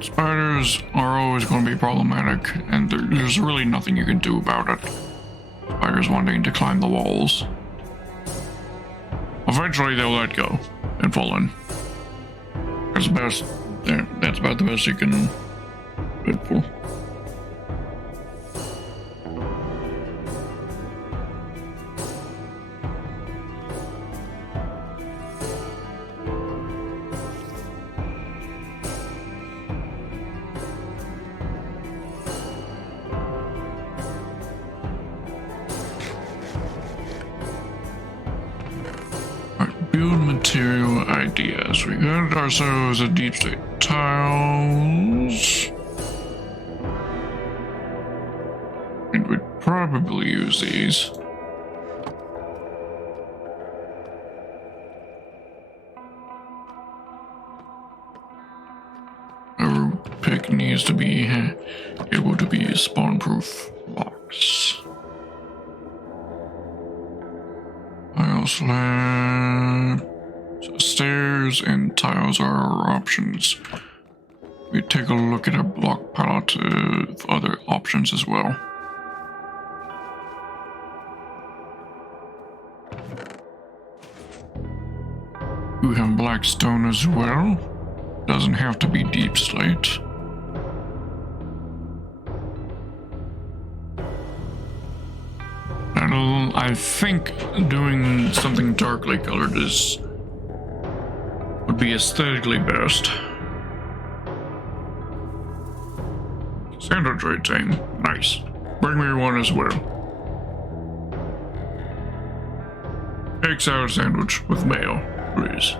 Spiders are always going to be problematic, and there's really nothing you can do about it. Spiders wanting to climb the walls. Eventually they'll let go and fall in. That's about the best you can hope for. Build material ideas. We got ourselves a deep state tiles. And we'd probably use these. Our pick needs to be able to be spawn-proof blocks. Slab. So stairs and tiles are our options. We take a look at our block palette of other options as well. We have black stone as well. Doesn't have to be deep slate. I think doing something darkly colored would be aesthetically best. Sandwich rating, nice. Bring me one as well. Egg salad sandwich with mayo, please.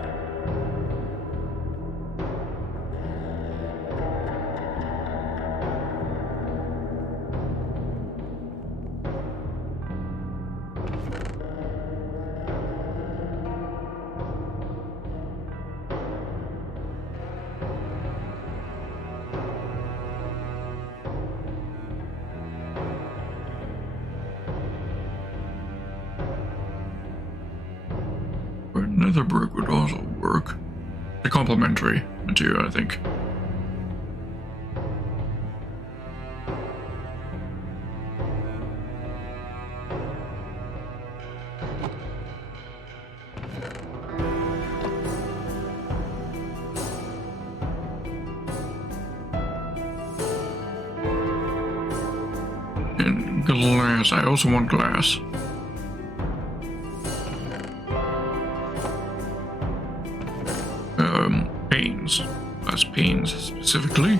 nether brick would also work. The complementary material, I think. And glass. I also want glass. Panes. Glass panes specifically.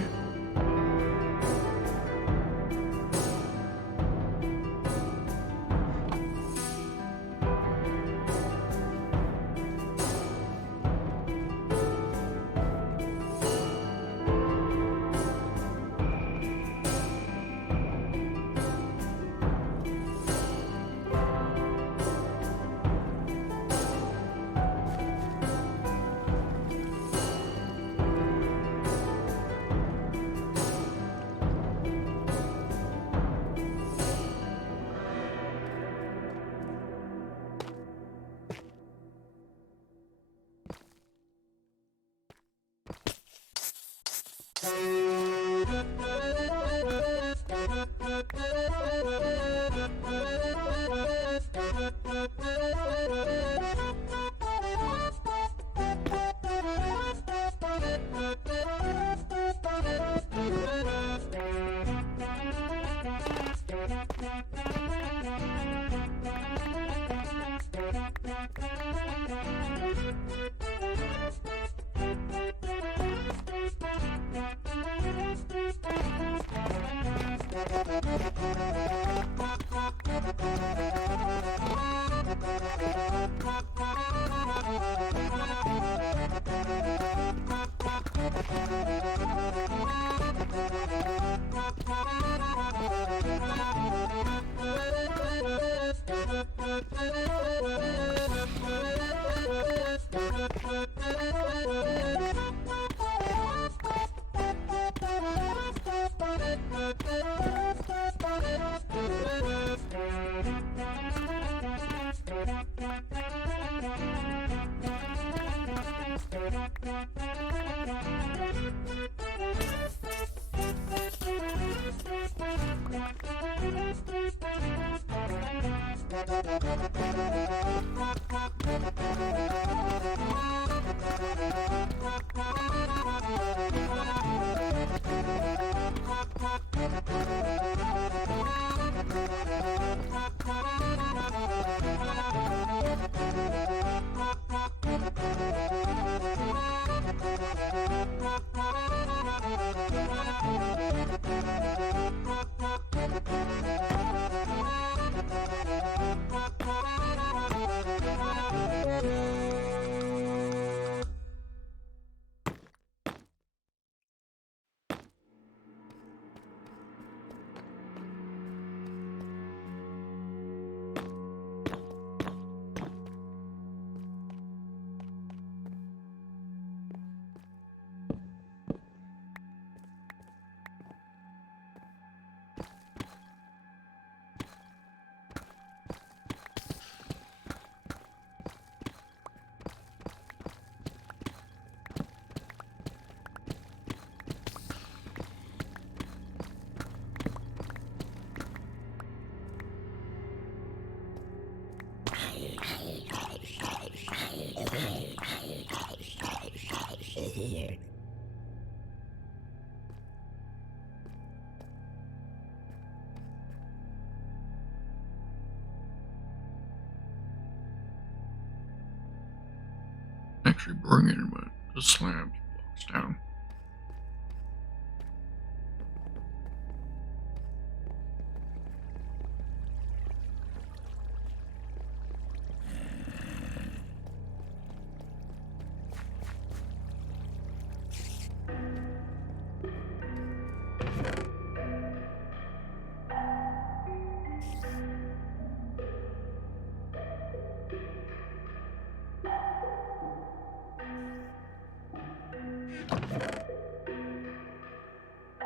Actually bring it, but the slab blocks down.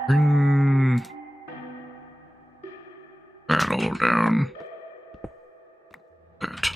Bring that all down. That.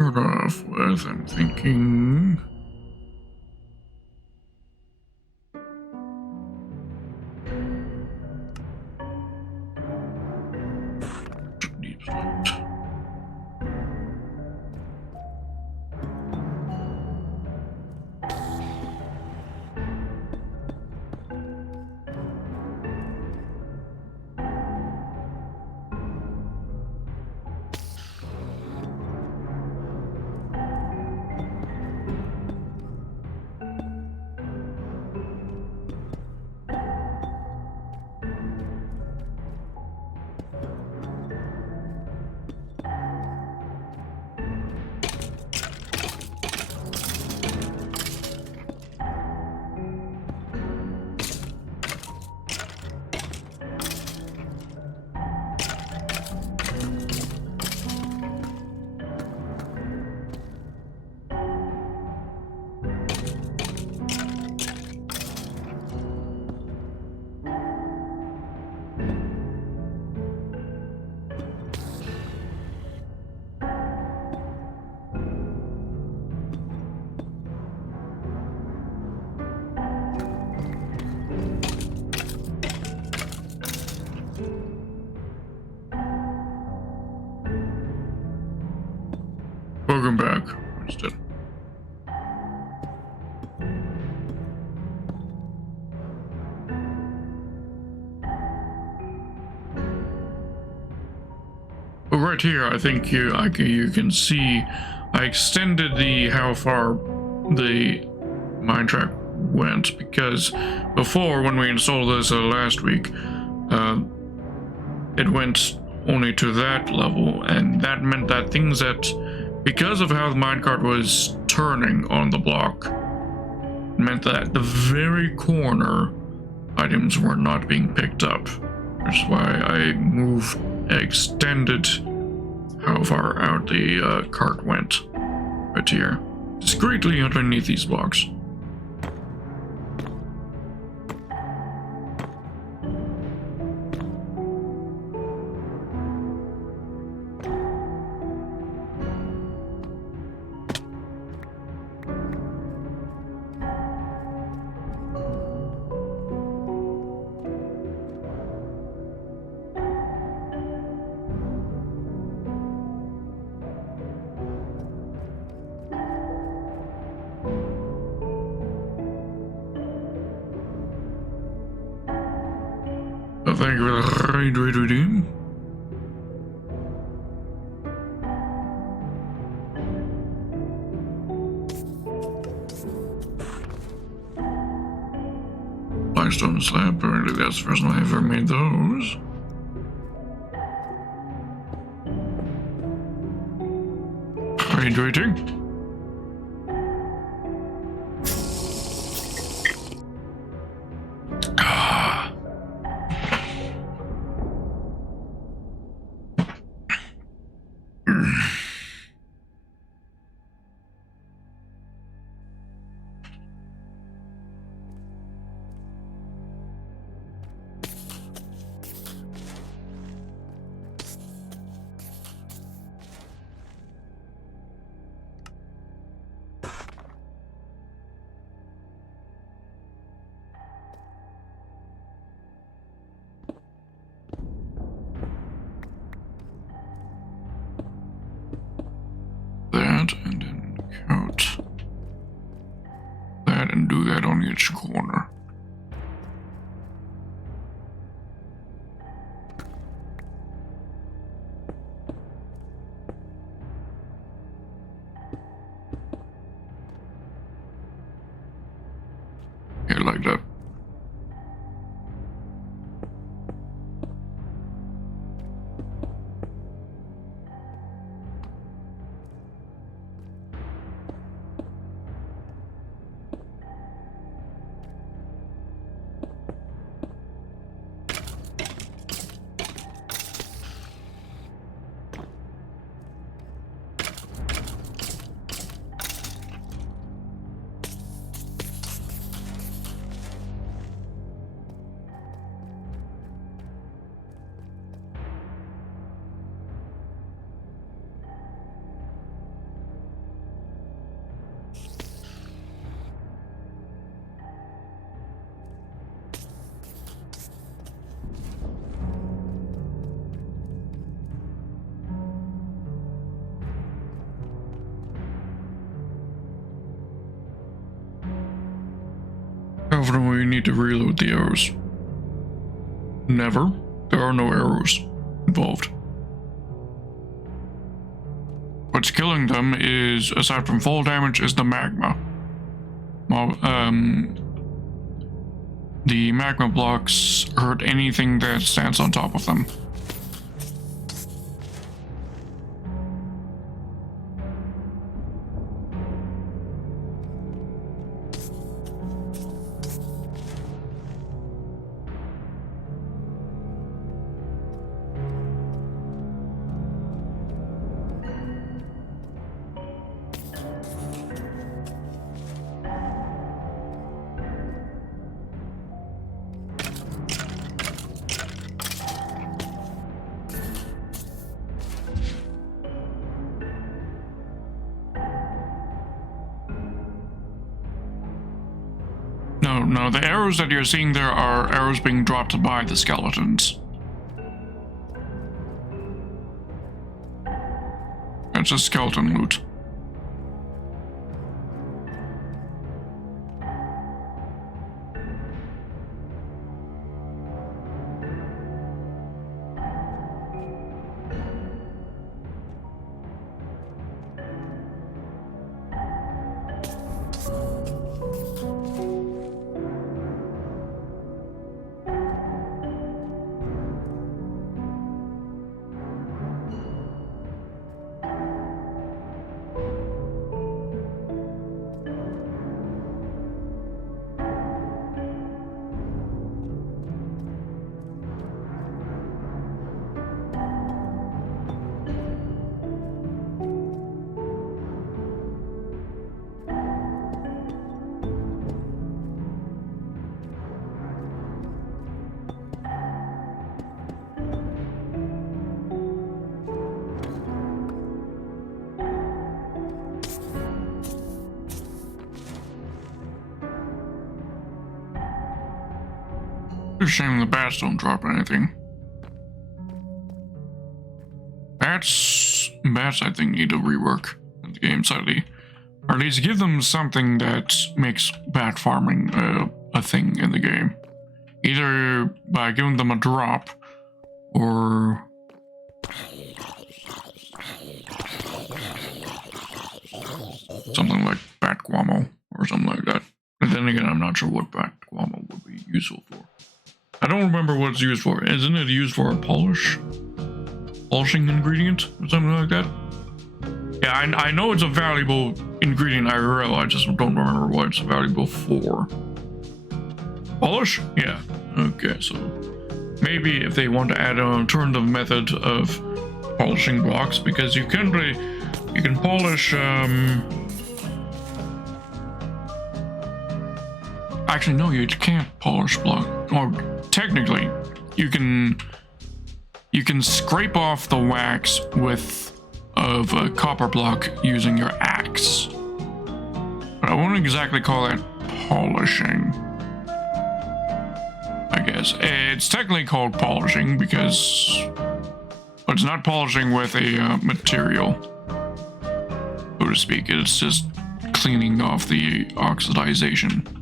start off with, I'm thinking... Deep slate. Welcome back. Instead. But right here, I think you can see I extended the how far the mine track went, because before, when we installed this last week, it went only to that level, and that meant that things that, because of how the minecart was turning on the block, meant that at the very corner, items were not being picked up. Which is why I extended how far out the cart went. Right here. Discreetly underneath these blocks. Thank you for the raid redeem. Blackstone slab, apparently that's the first time I ever made those. Raid rating. That, and then count that and do that on each corner. Yeah, like that. often will you need to reload the arrows? Never. There are no arrows involved. What's killing them is, aside from fall damage, is the magma. The magma blocks hurt anything that stands on top of them. No, the arrows that you're seeing there are arrows being dropped by the skeletons. It's a skeleton loot. It's a shame the bats don't drop anything. Bats, I think, need a rework in the game slightly. Or at least give them something that makes bat farming a thing in the game. Either by giving them a drop, or... something like bat guamo, or something like that. And then again, I'm not sure what bat guamo would be useful for. I don't remember what it's used for. Isn't it used for a polishing ingredient or something like that? Yeah, I know it's a valuable ingredient IRL, I just don't remember what it's valuable for. Polish? Yeah. Okay, so maybe if they want to add an alternative method of polishing blocks, because you can polish actually no, you can't polish block, or technically you can scrape off the wax of a copper block using your axe, but I won't exactly call that polishing. I guess it's technically called polishing because, but it's not polishing with a material, so to speak. It's just cleaning off the oxidization.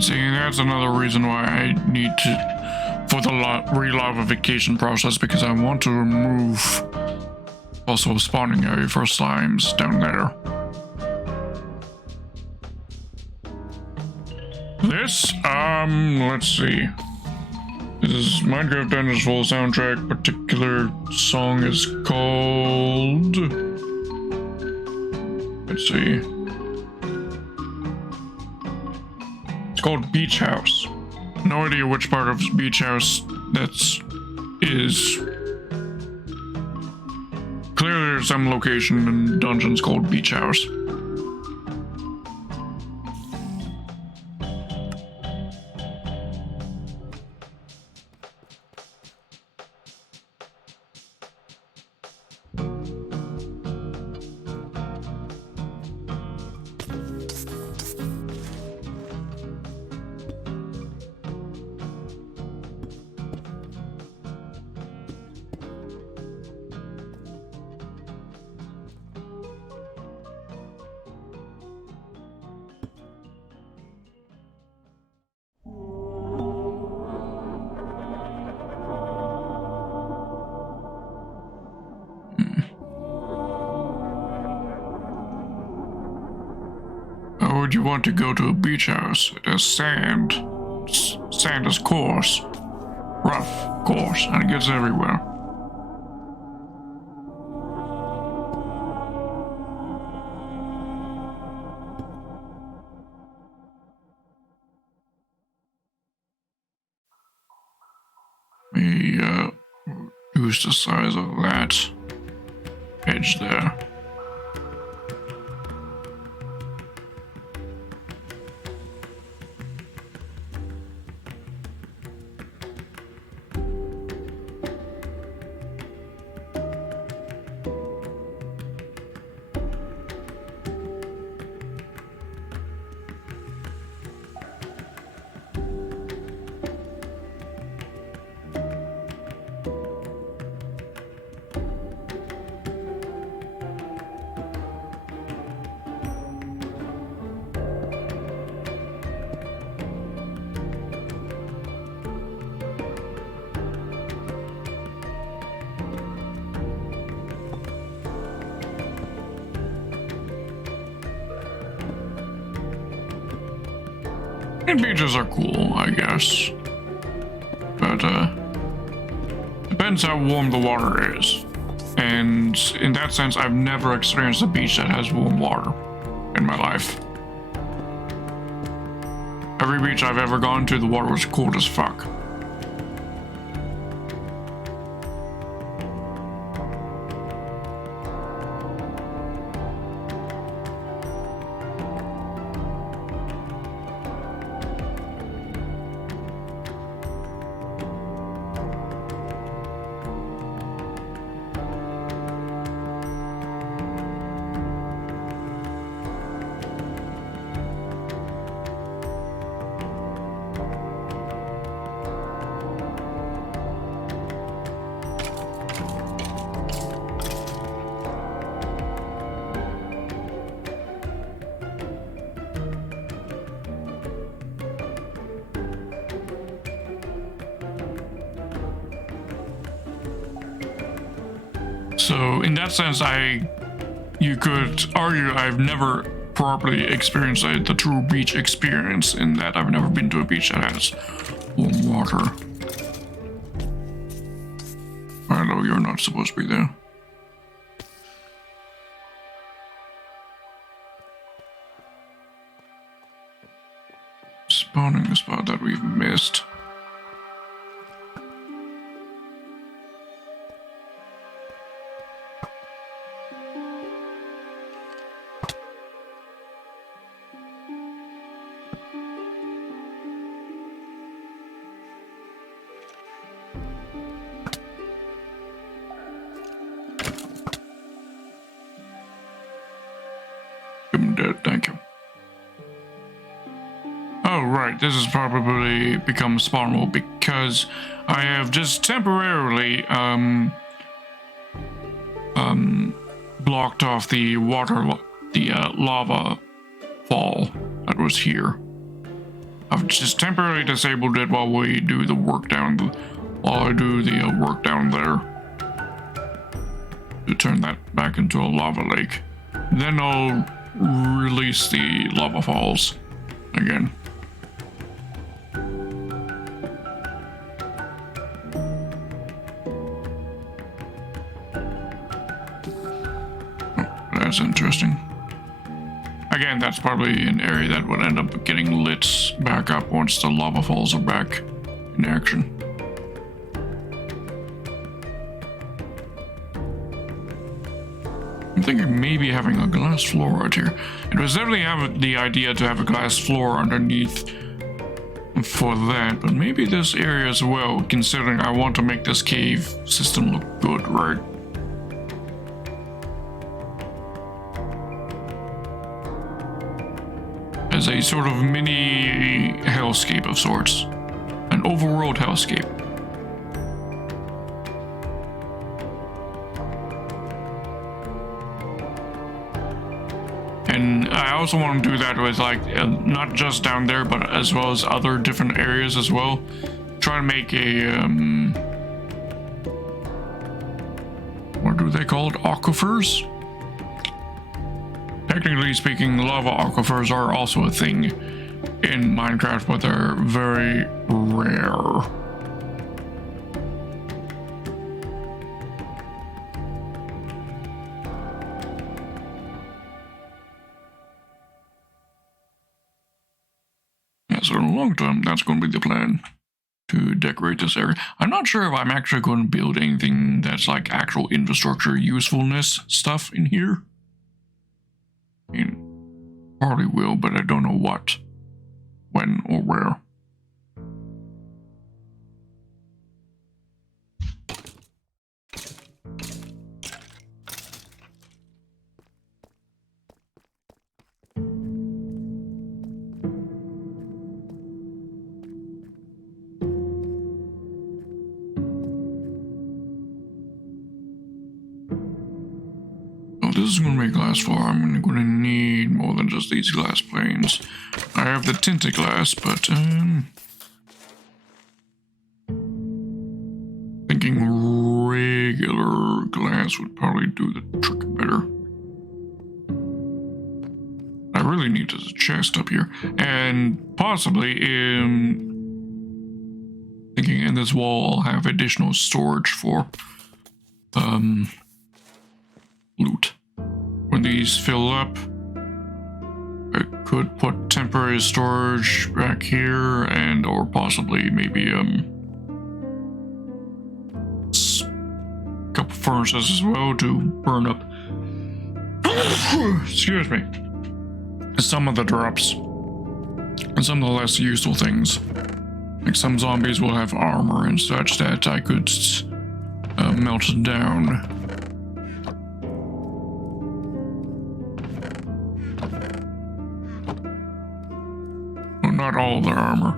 See, that's another reason why I need to, for the re-larvification process, because I want to remove also a spawning area for slimes down there. This, let's see. This is Minecraft Dungeons full soundtrack. Particular song is called. Let's see. It's called Beach House. No idea which part of Beach House that's is. Clearly, there's some location in dungeons called Beach House. Or would you want to go to a beach house? It has sand. Sand is coarse. Rough, coarse, and it gets everywhere. We reduce the size of that edge there. And beaches are cool, I guess. But, depends how warm the water is. And in that sense, I've never experienced a beach that has warm water in my life. Every beach I've ever gone to, the water was cold as fuck. So in that sense, you could argue I've never properly experienced the true beach experience in that I've never been to a beach that has warm water. Hello, you're not supposed to be there. Spawning the spot that we've missed. I'm dead, thank you. Oh, right, this has probably become spawnable because I have just temporarily, blocked off the lava fall that was here. I've just temporarily disabled it while I do the work down there to turn that back into a lava lake. Then I'll release the lava falls again. That's interesting. Again, that's probably an area that would end up getting lit back up once the lava falls are back in action. I'm thinking maybe having a glass floor right here. It was definitely have the idea to have a glass floor underneath for that, but maybe this area as well, considering I want to make this cave system look good, right? As a sort of mini hellscape of sorts. An overworld hellscape. And I also want to do that with like, not just down there, but as well as other different areas as well. Try to make a, what do they call it? Aquifers? Technically speaking, lava aquifers are also a thing in Minecraft, but they're very rare. Yeah, so in the long term, that's going to be the plan, to decorate this area. I'm not sure if I'm actually going to build anything that's like actual infrastructure usefulness stuff in here. I mean, probably will, but I don't know what, when, or where. This is going to be a glass floor. I'm going to need more than just these glass planes. I have the tinted glass, but thinking regular glass would probably do the trick better. I really need a chest up here, and possibly thinking in this wall I'll have additional storage for loot. When these fill up, I could put temporary storage back here, and or possibly maybe a couple furnaces as well to burn up excuse me, some of the drops and some of the less useful things. Like some zombies will have armor and such that I could melt down. Not all their armor.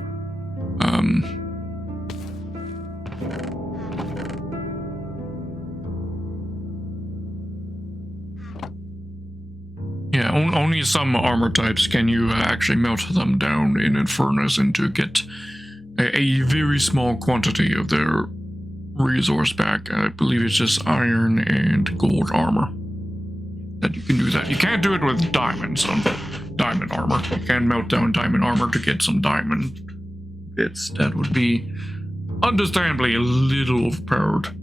Yeah, only some armor types can you actually melt them down in a furnace and to get a very small quantity of their resource back. I believe it's just iron and gold armor that you can do that. You can't do it with diamonds. Diamond armor. You can melt down diamond armor to get some diamond bits. That would be understandably a little overpowered.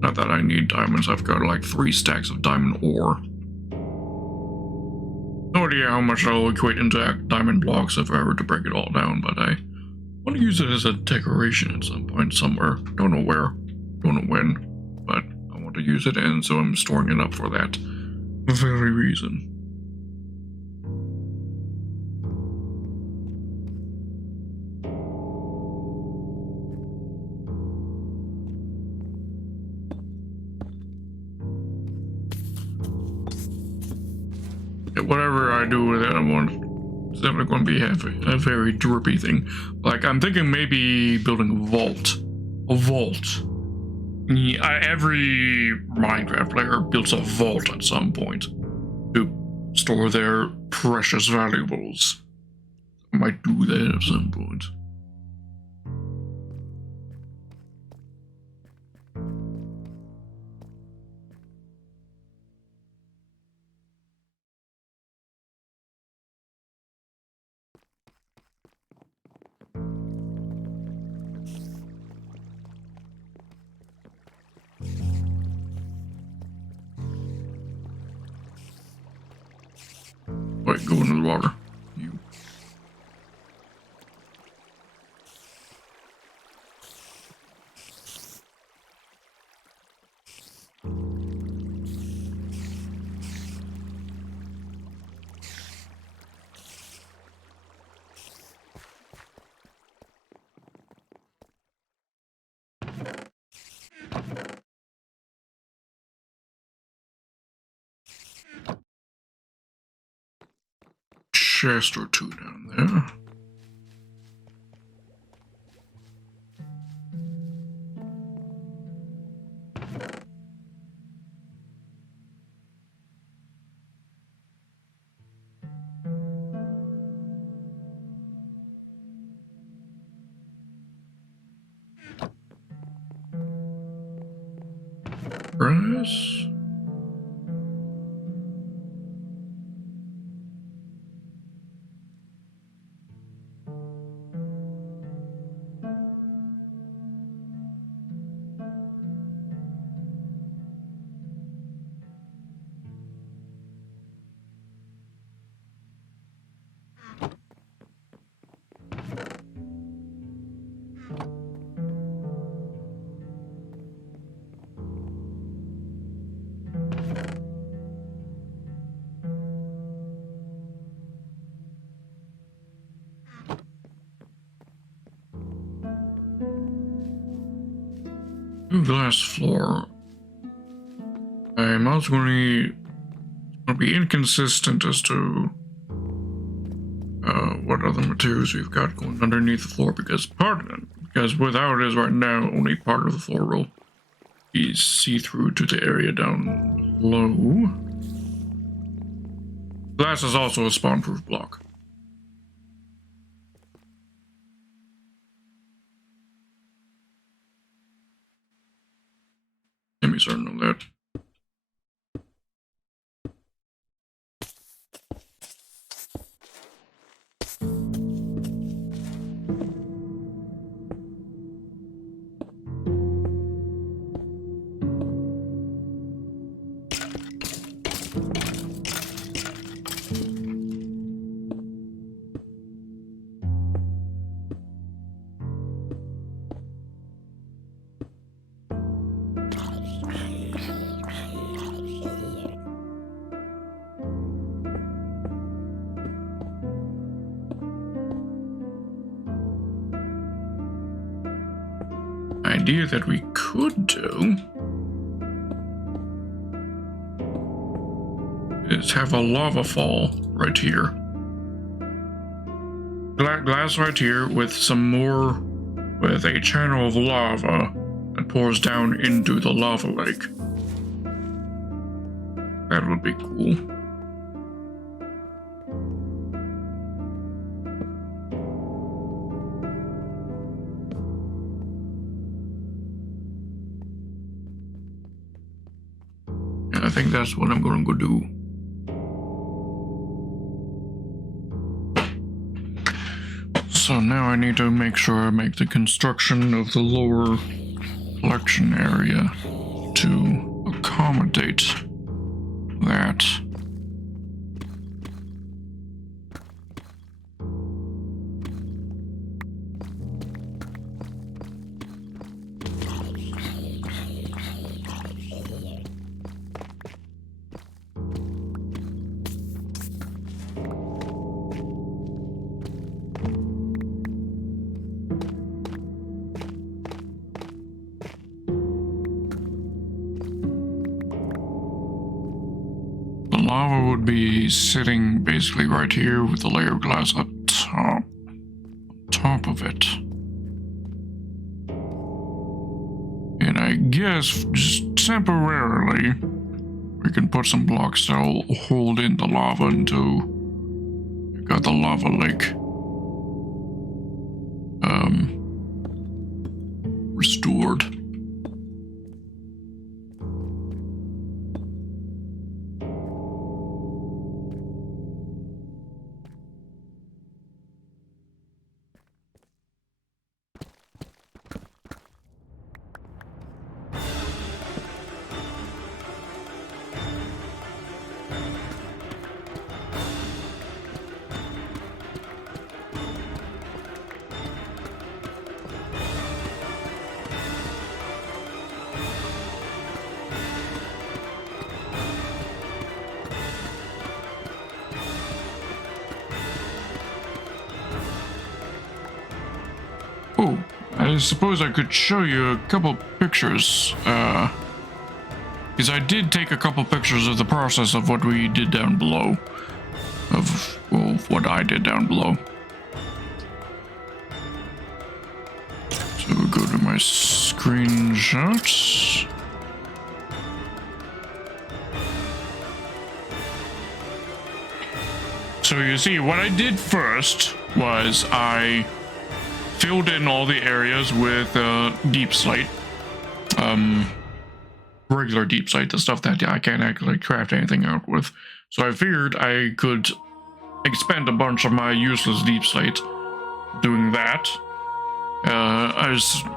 Not that I need diamonds. I've got like 3 stacks of diamond ore. No idea how much that'll equate into diamond blocks if I were to break it all down, but I want to use it as a decoration at some point somewhere. Don't know where. Don't know when. But I want to use it, and so I'm storing it up for that very reason. Whatever I do with it, it's definitely going to be a very drippy thing. Like, I'm thinking maybe building a vault. A vault. Yeah, every Minecraft player builds a vault at some point to store their precious valuables. I might do that at some point. Wait, go into the water. You. Chest or two down there. Grass. Glass floor. I'm also going to be inconsistent as to what other materials we've got going underneath the floor, because with how it is right now, only part of the floor will be see-through to the area down low. Glass is also a spawn-proof block. Let me certain of that. Idea that we could do is have a lava fall right here. Glass right here with a channel of lava that pours down into the lava lake. That would be cool. I think that's what I'm going to go do. So now I need to make sure I make the construction of the lower collection area to accommodate that. Lava would be sitting basically right here with the layer of glass up top of it. And I guess just temporarily we can put some blocks that will hold in the lava until we got the lava lake restored. Oh, I suppose I could show you a couple pictures. Because I did take a couple pictures of the process of what we did down below. Well, what I did down below. So we'll go to my screenshots. So you see, what I did first was I filled in all the areas with deep slate. Regular deep slate, the stuff that I can't actually craft anything out with. So I figured I could expend a bunch of my useless deep slate doing that.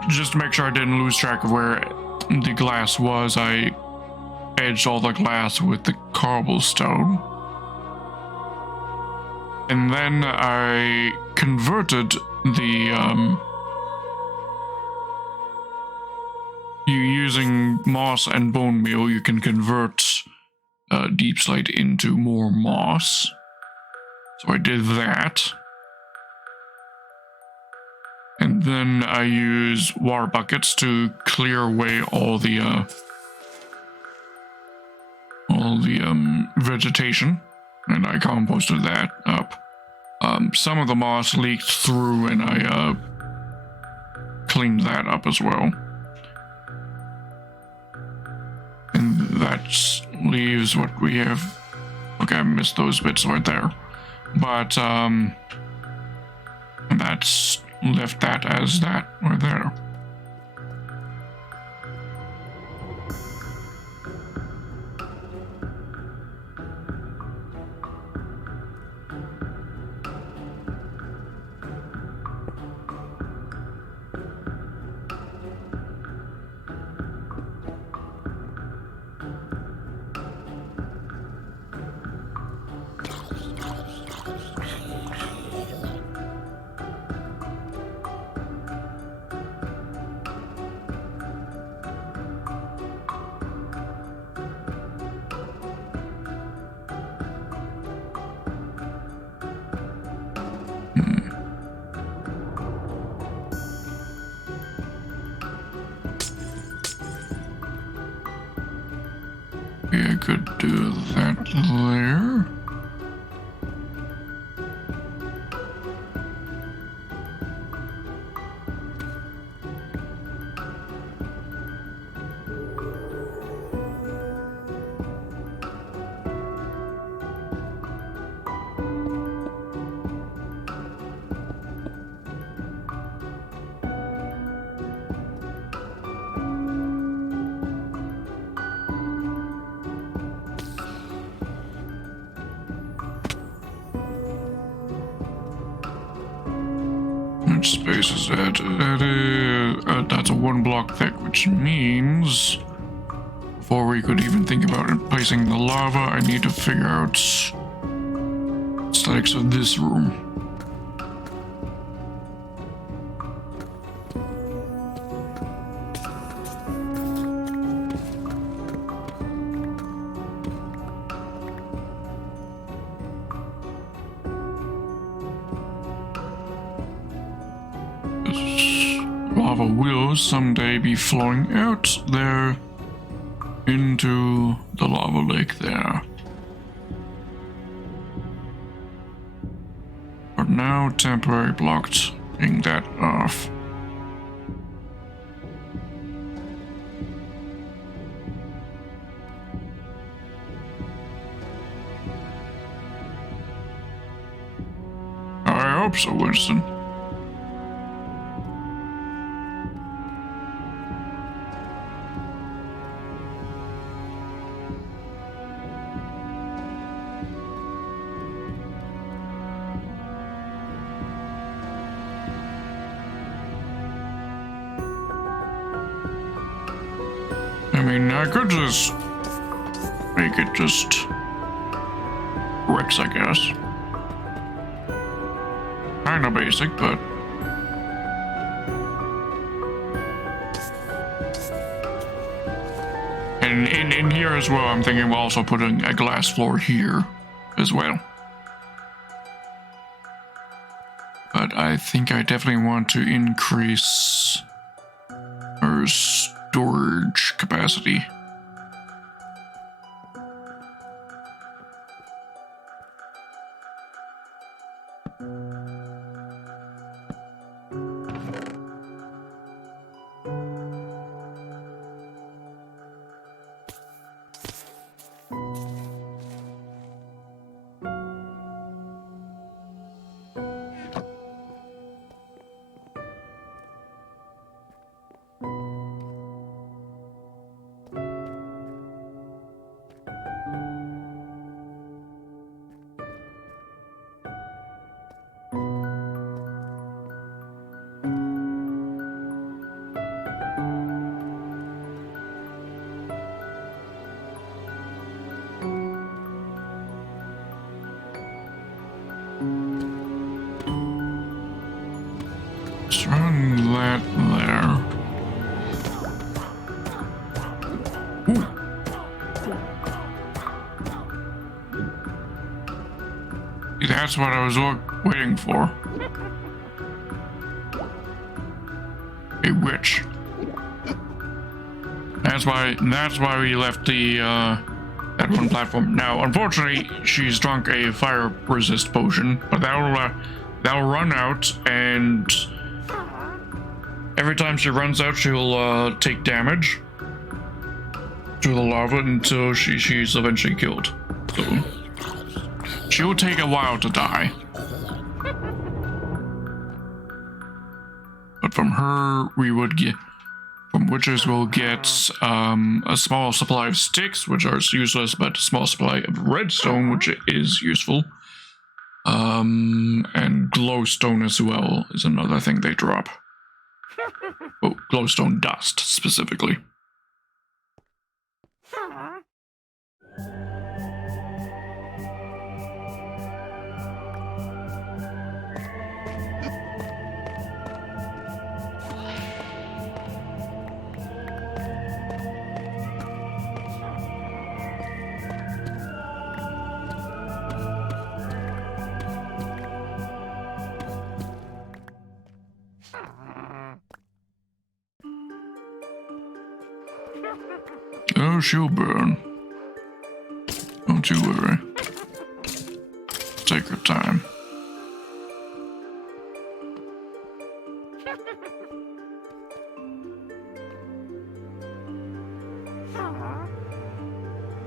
Just to make sure I didn't lose track of where the glass was, I edged all the glass with the cobblestone. And then I converted the using moss and bone meal, you can convert deep slate into more moss. So I did that. And then I use water buckets to clear away all the vegetation, and I composted that up. Some of the moss leaked through, and I cleaned that up as well. And that leaves what we have. Okay, I missed those bits right there. But that's left that as that right there. I could do that there. Which space is that? That's a 1 block thick, which means before we could even think about placing the lava, I need to figure out aesthetics of this room. Lava will someday be flowing out there into the lava lake there. But now temporary blocked, taking that off. I hope so, Winston. I mean, I could just make it just bricks, I guess. Kinda basic, but and in here as well, I'm thinking we're also putting a glass floor here as well. But I think I definitely want to increase our storage capacity. Let's run that there. Ooh. That's what I was waiting for. A witch. That's why we left the that one platform. Now, unfortunately, she's drunk a fire resist potion, but that'll run out, and every time she runs out, she'll take damage to the lava until she's eventually killed. So she'll take a while to die. But from her, we would get, from witches, we'll get a small supply of sticks, which are useless, but a small supply of redstone, which is useful. And glowstone as well is another thing they drop. Oh, glowstone dust, specifically. Oh, she'll burn. Don't you worry. Take her time.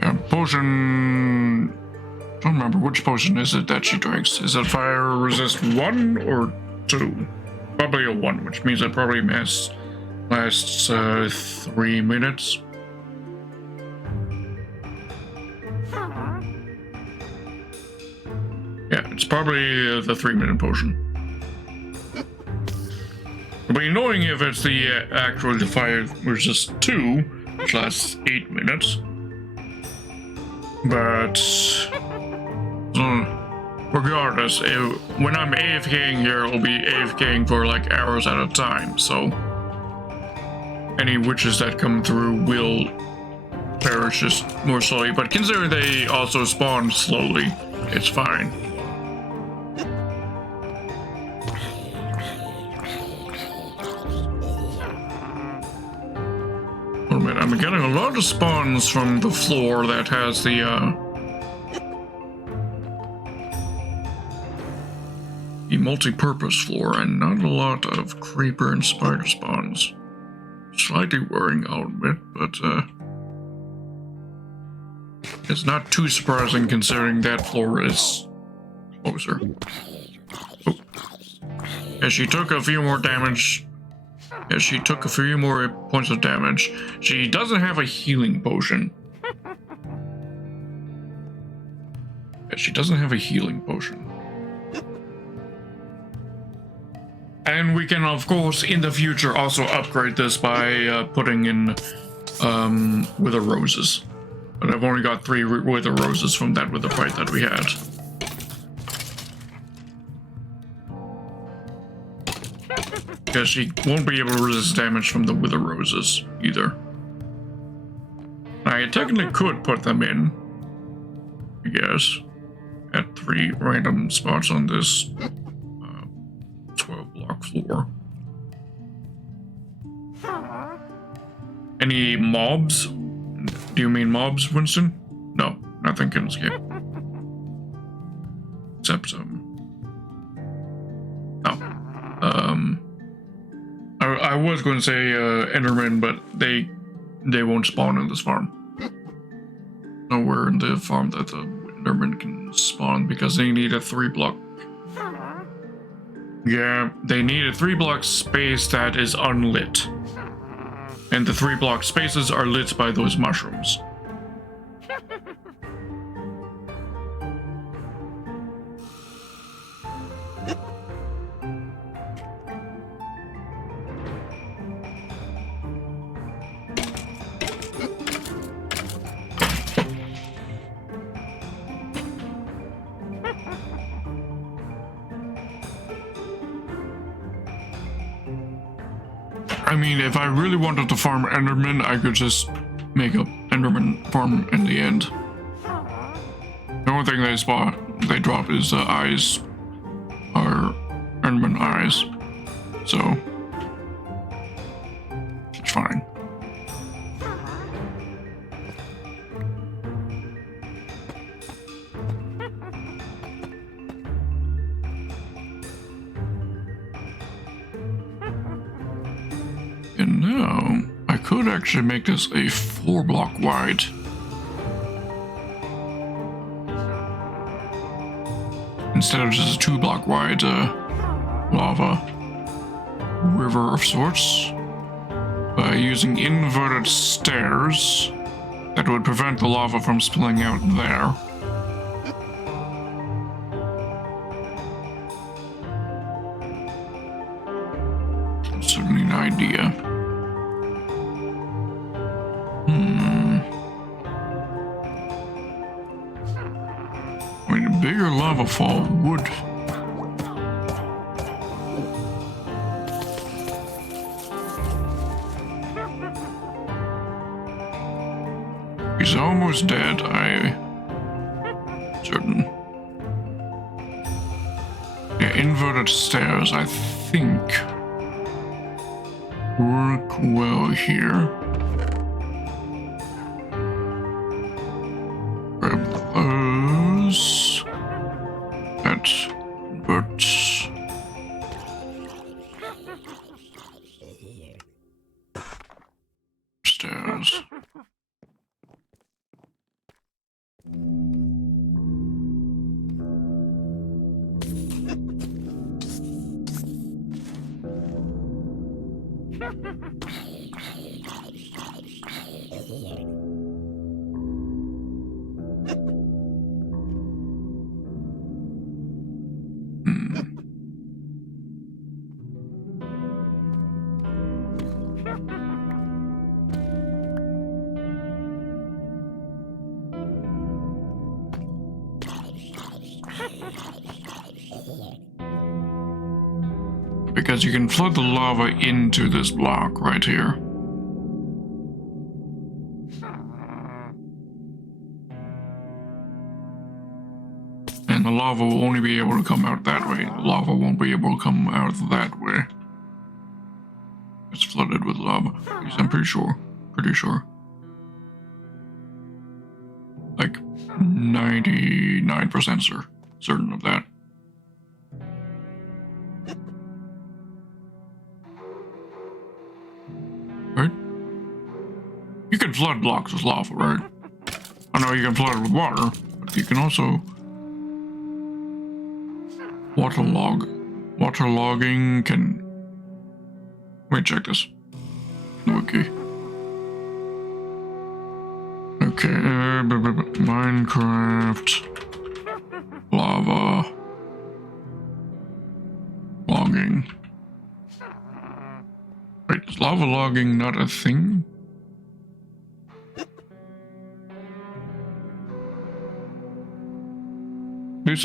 Yeah, potion... I don't remember which potion is it that she drinks. Is it fire resist 1 or 2? Probably a 1, which means it probably lasts 3 minutes. Yeah, it's probably the 3-minute potion. It'll be annoying if it's the actual fire resist 2, which lasts 8 minutes. But regardless, when I'm AFKing here, I'll be AFKing for like hours at a time, so any witches that come through will perish just more slowly. But considering they also spawn slowly, it's fine. I'm getting a lot of spawns from the floor that has the multi-purpose floor, and not a lot of creeper and spider spawns. Slightly worrying, I'll admit, but it's not too surprising considering that floor is closer. Oh. Yeah, she took a few more damage. Yeah, she took a few more points of damage. She doesn't have a healing potion. Yeah, she doesn't have a healing potion. And we can, of course, in the future also upgrade this by putting in wither roses. But I've only got 3 wither roses from that wither fight that we had. Because she won't be able to resist damage from the wither roses either. I technically could put them in, I guess, at 3 random spots on this 12 block. floor. Any mobs? Do you mean mobs, Winston? No, nothing can escape. Except I was going to say Enderman, but they won't spawn in this farm. Nowhere in the farm that the Enderman can spawn because they need a 3-block. Yeah, they need a 3-block space that is unlit. And the 3-block spaces are lit by those mushrooms. I mean, if I really wanted to farm Enderman, I could just make a Enderman farm in the end. The only thing they drop is eyes, or Enderman eyes, so it's fine. And now, I could actually make this a 4-block wide. Instead of just a 2-block wide lava river of sorts. By using inverted stairs that would prevent the lava from spilling out there. Certainly an idea. I mean, a bigger lava fall would. He's almost dead, certain. Yeah, inverted stairs, I think, work well here. Grab those. That inverts. Stairs. Because you can flood the lava into this block right here. And the lava will only be able to come out that way. The lava won't be able to come out that way. It's flooded with lava. I'm pretty sure. Like 99% certain of that. Right? You can flood blocks with lava, right? I know you can flood it with water, but you can also waterlog. Waterlogging can. Let me check this. Okay. Okay. Minecraft. Lava. Logging. Wait, is lava logging not a thing? These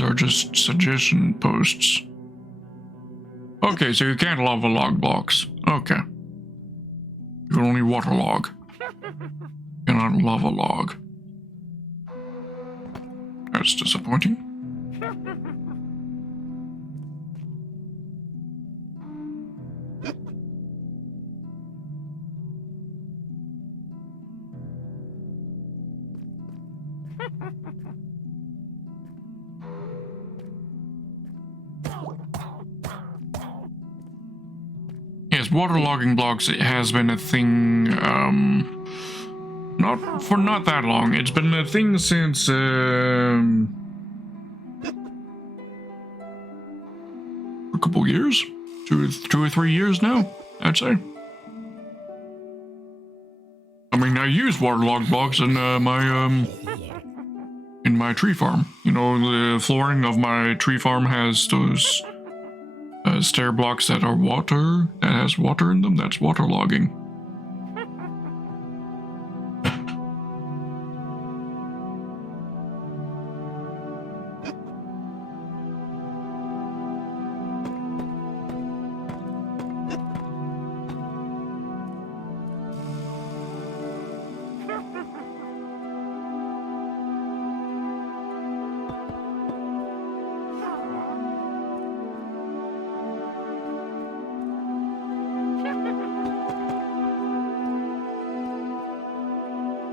are just suggestion posts. Okay, so you can't lava log blocks. Okay. You can only water log. You cannot lava log. That's disappointing. waterlogging blocks has been a thing, not that long. It's been a thing since, a couple years? Two or 3 years now, I'd say. I mean, I use waterlogged blocks in my tree farm. You know, the flooring of my tree farm has those stair blocks that are that has water in them. That's waterlogging.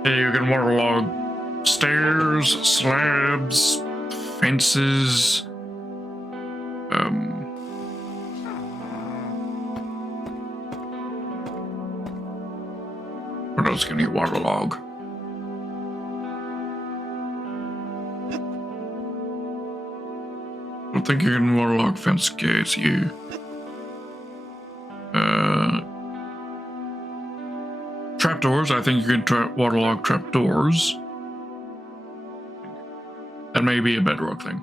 You can waterlog stairs, slabs, fences. What else can you waterlog? I don't think you can waterlog fence gates. Trapdoors, I think you can waterlog trapdoors. That may be a bedrock thing.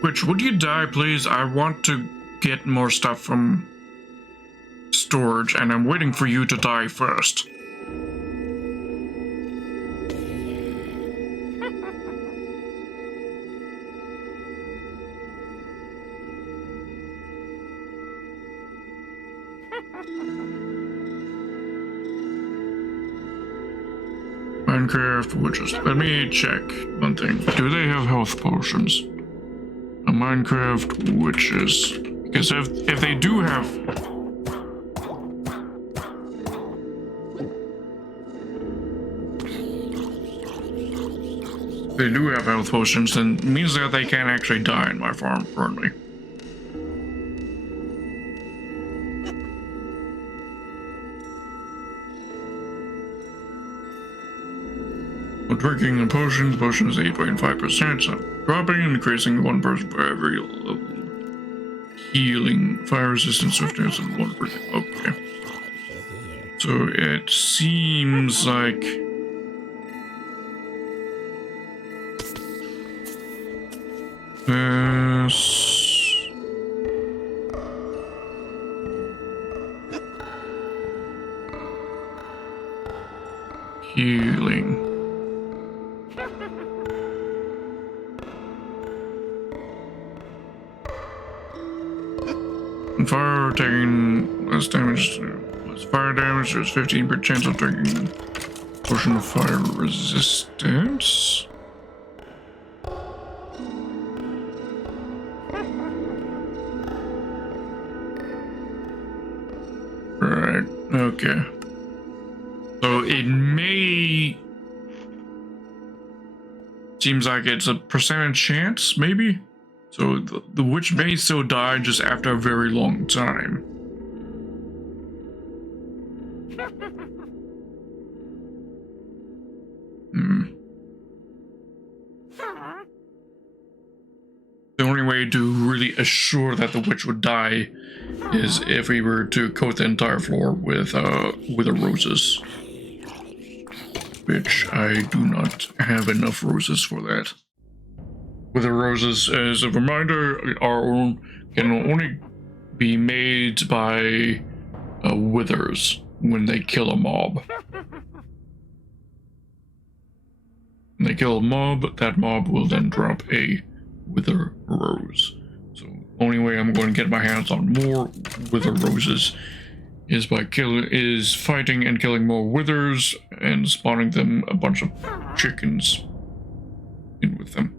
Which, would you die, please? I want to get more stuff from storage, and I'm waiting for you to die first. Minecraft witches. Let me check one thing. Do they have health potions? Minecraft witches. Because if they do have... They do have health potions, then it means that they can't actually die in my farm currently. Drinking the potions is 8.5%, so dropping and increasing 1% for every level. Healing, fire resistance, swiftness, and 1%. Okay. So it seems like... Healing. Fire taking less damage, less fire damage, there's 15% of taking portion of fire resistance. Right, okay. So it may... Seems like it's a percentage chance, maybe? So the witch may still die just after a very long time. The only way to really assure that the witch would die is if we were to coat the entire floor with the roses. Which I do not have enough roses for that. With the roses, as a reminder, our own can only be made by withers when they kill a mob. When they kill a mob, that mob will then drop a wither rose. So only way I'm going to get my hands on more wither roses is by fighting and killing more withers and spawning them a bunch of chickens in with them.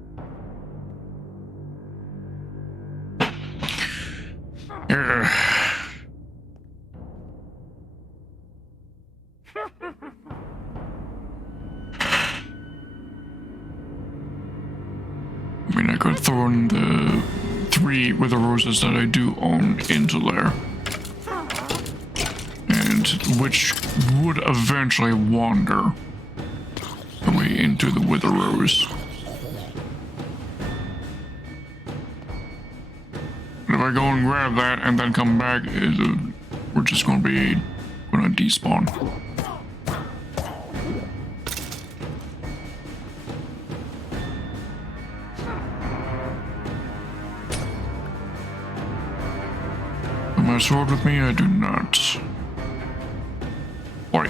I mean, I could throw in the 3 wither roses that I do own into there, and which would eventually wander away into the wither rose. But if I go and grab that and then come back, we're just gonna despawn. My sword with me? I do not. Boy.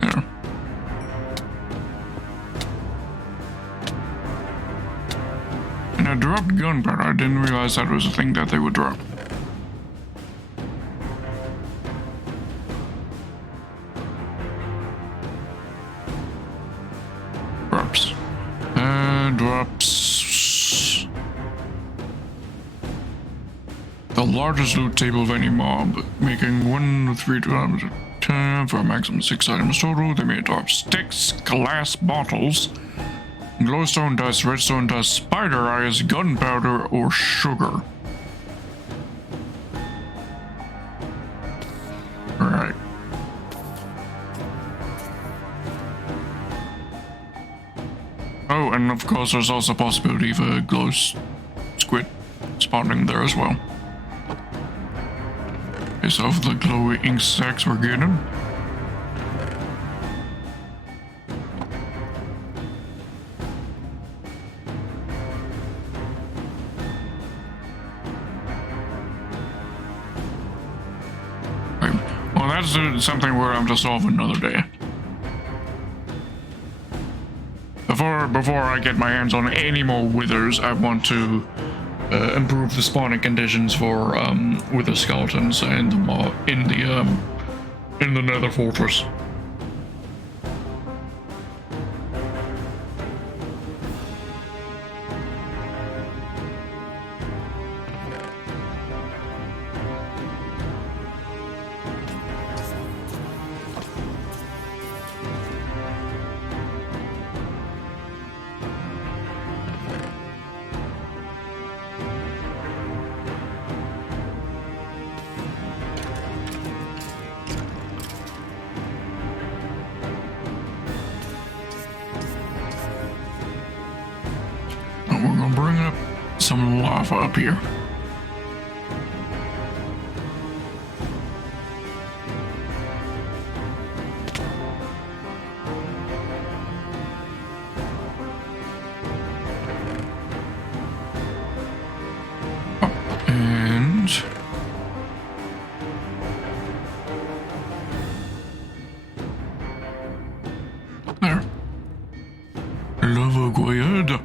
There. And I dropped gunpowder. I didn't realize that was a thing that they would drop. Drops. Drops. The largest loot table of any mob, making 1 to 3 times 10 for a maximum 6 items total. They may drop sticks, glass bottles, glowstone dust, redstone dust, spider eyes, gunpowder, or sugar. Alright. Oh, and of course there's also a possibility of a glow squid spawning there as well. Based off the glowy ink sacks we're getting. Well, that's something where I'm to solve another day. Before I get my hands on any more withers, I want to improve the spawning conditions for wither skeletons and in the Nether Fortress. We're gonna bring up some lava up here. And there. Lava goyada.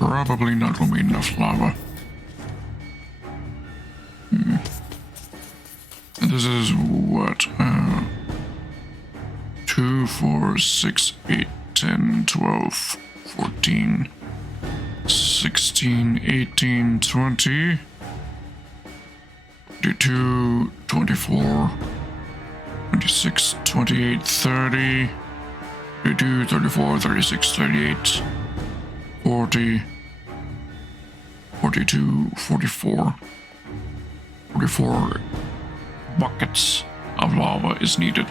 Probably not gonna be enough lava. This is what? 2, 4, 6, 8, 10, 12, 14, 16, 18, 20, 22, 24, 26, 28, 30, 32, 34, 36, 38, 40, 42, 44. 44 buckets of lava is needed.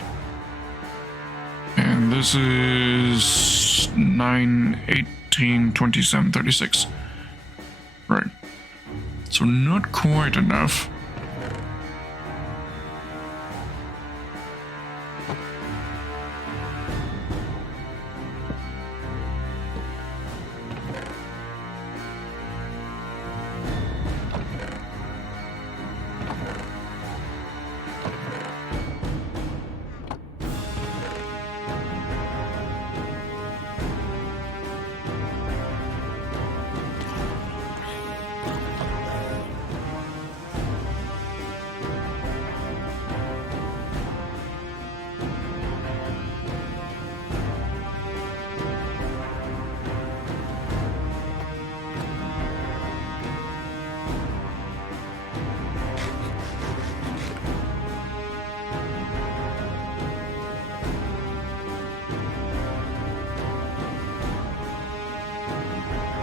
And this is 9, 18, 27, 36. Right. So not quite enough.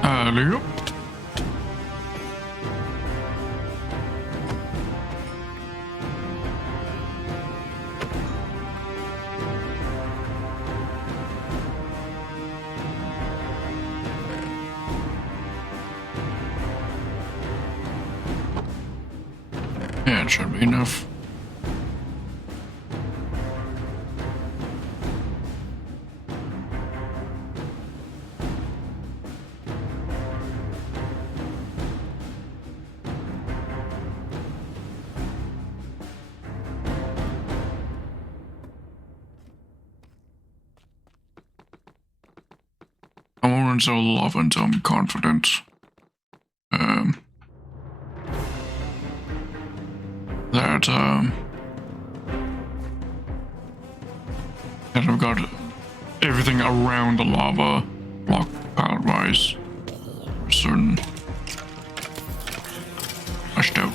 Alley-oop. Yeah, it should be enough. I won't install lava until I'm confident. That I've got everything around the lava block palette-wise certain fleshed out.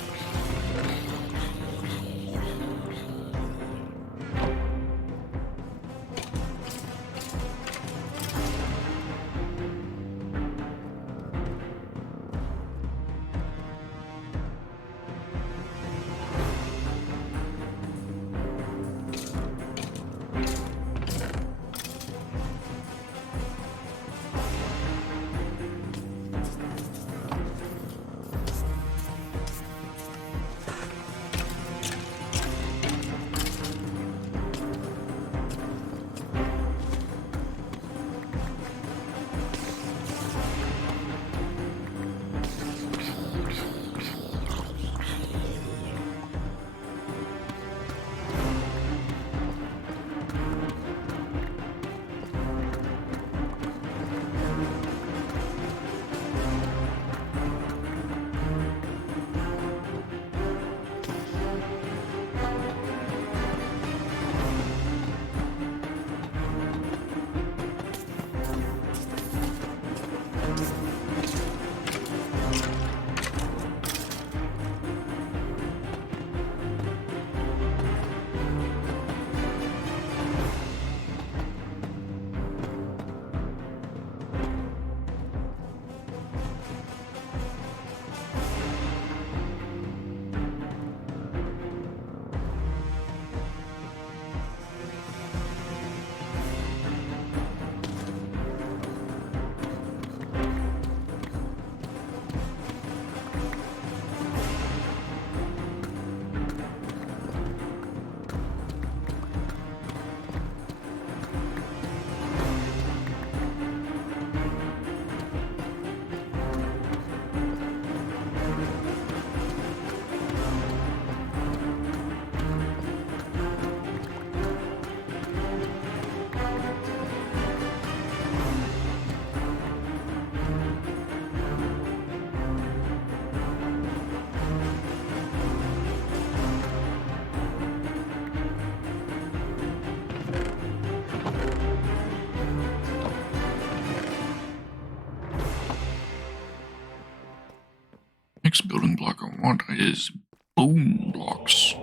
Next building block I want is bone blocks.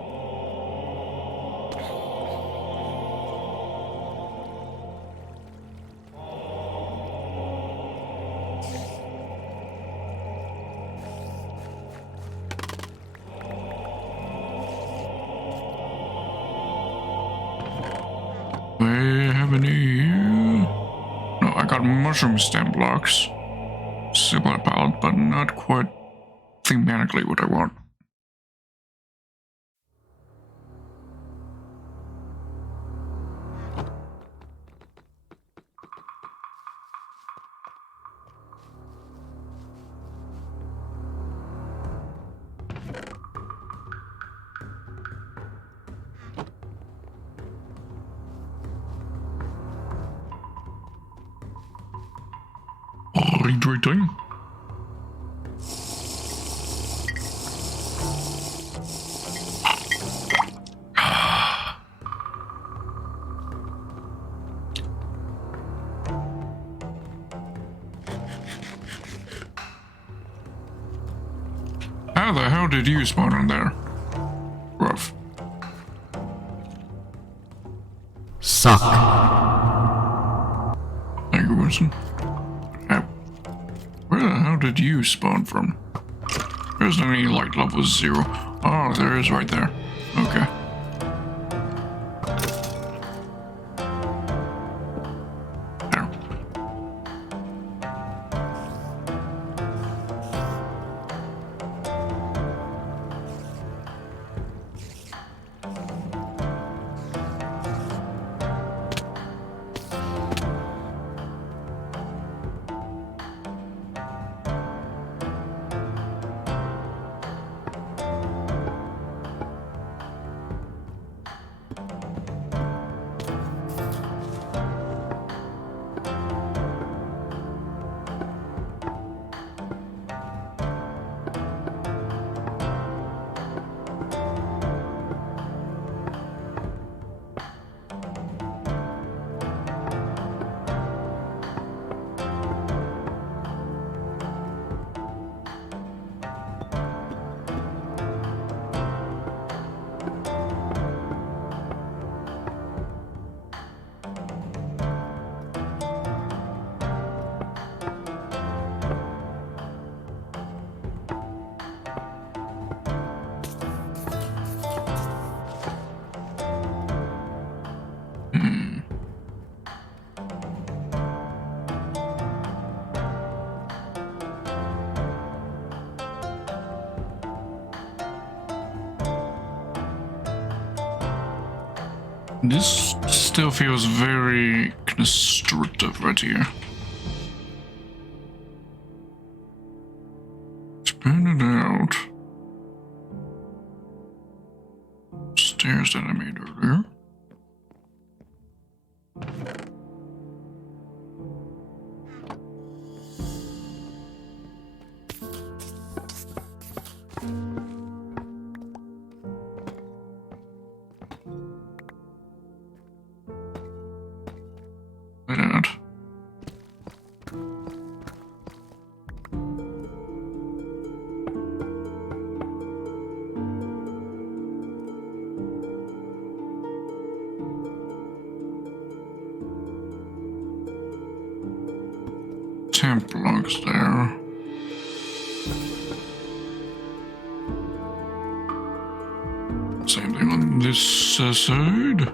Do I have any here? No, I got mushroom stem blocks. Similar palette, but not quite thematically what I want. Hydrating. How the hell did you spawn in there? Rough. Suck. Thank you, Winston. Where the hell did you spawn from? There isn't any light level 0. Oh, there is right there. Okay. There. This still feels very constrictive right here. Expand it out. Stairs that I made earlier. Temp blocks there. Same thing on this side.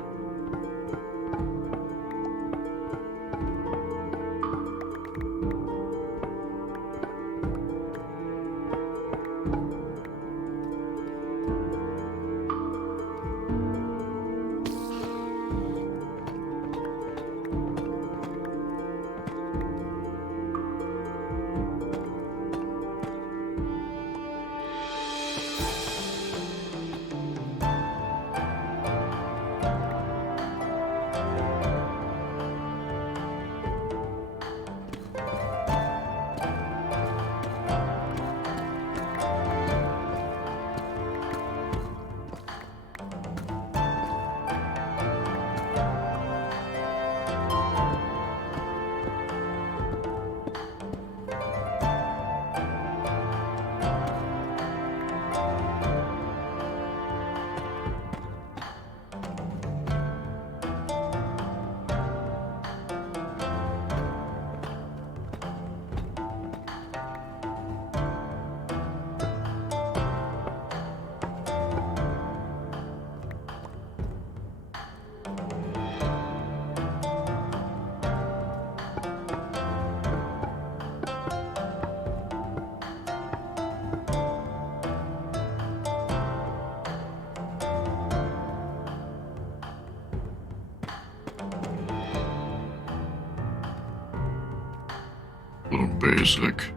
basic.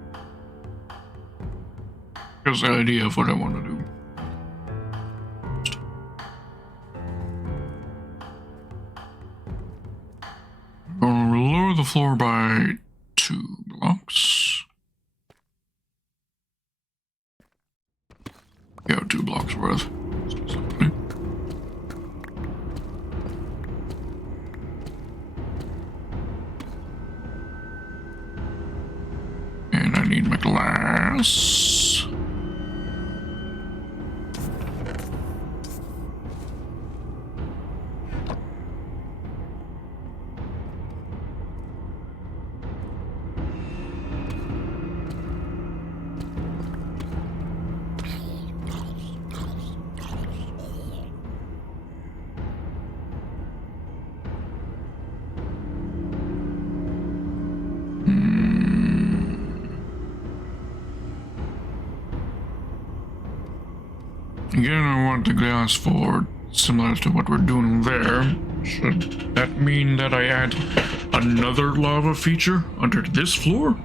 Here's the idea of what I want to do. I'm gonna lower the floor by 2 blocks. Yeah, 2 blocks worth. Specifically. And I need my glass. Again, I want the glass for similar to what we're doing there. Should that mean that I add another lava feature under this floor?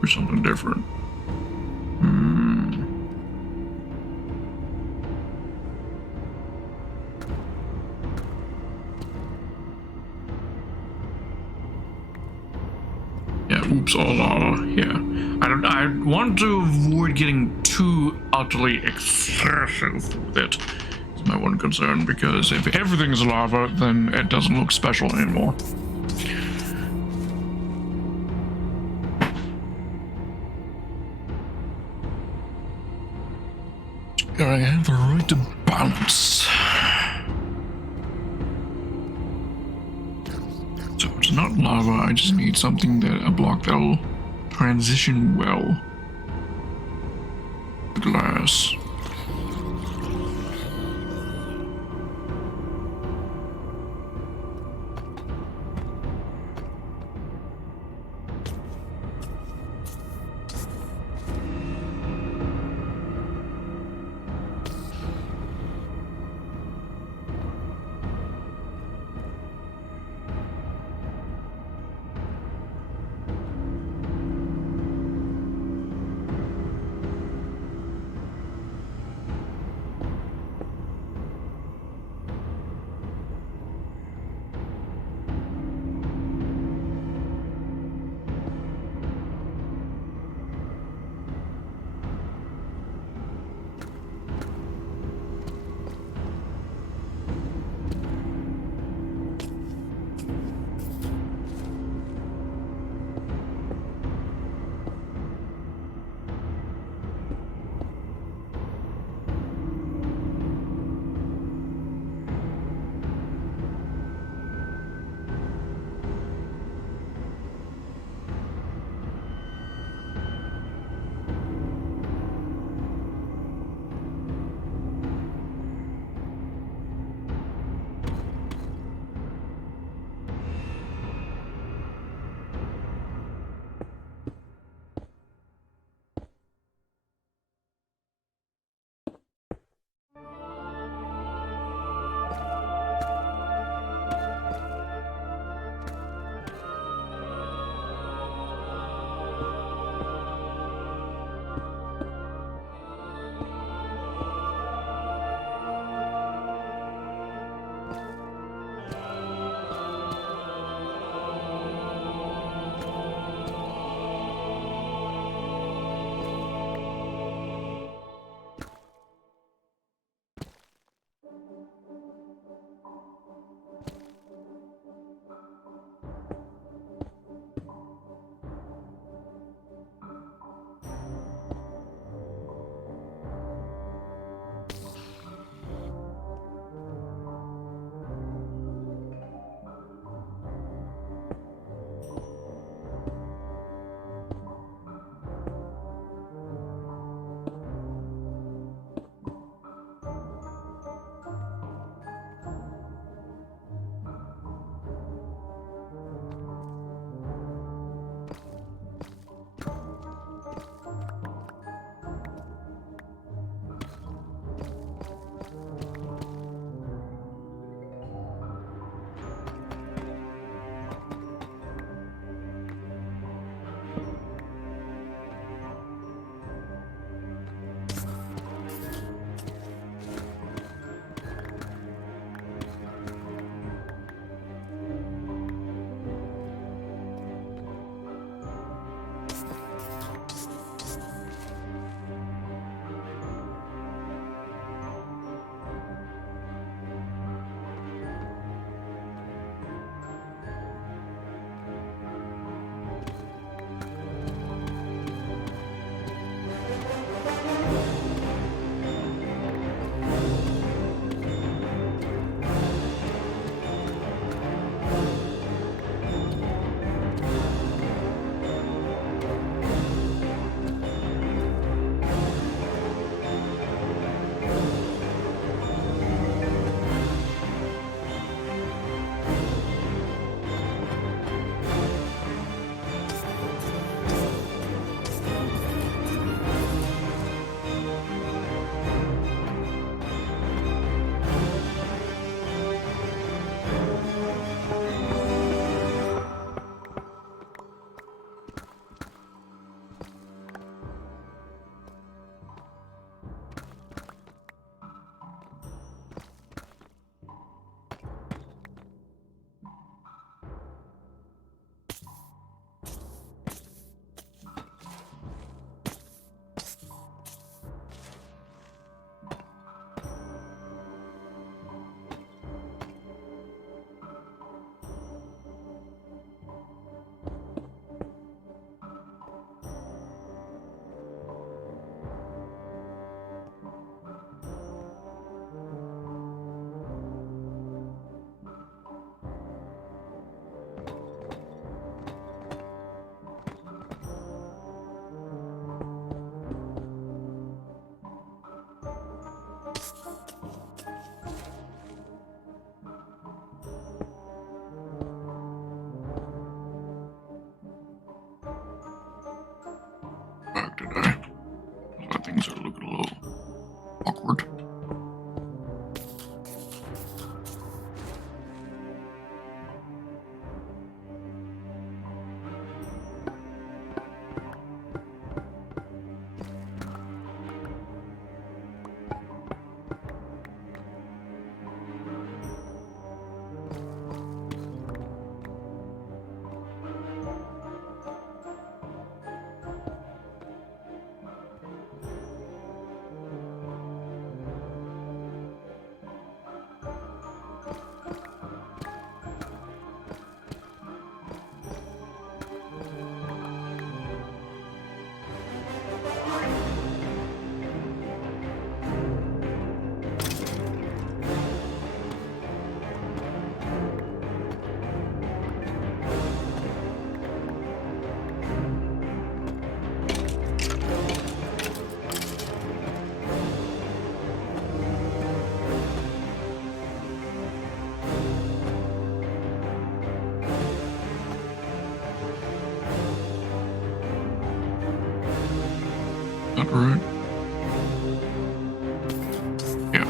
Or something different? Yeah, oops, all lava, yeah. I want to avoid getting too utterly excessive with it. It's my one concern, because if everything's lava, then it doesn't look special anymore. I have the right to balance. So it's not lava, I just need something a block that'll transition well. Glass. Things are looking a little awkward. Not right. Yeah.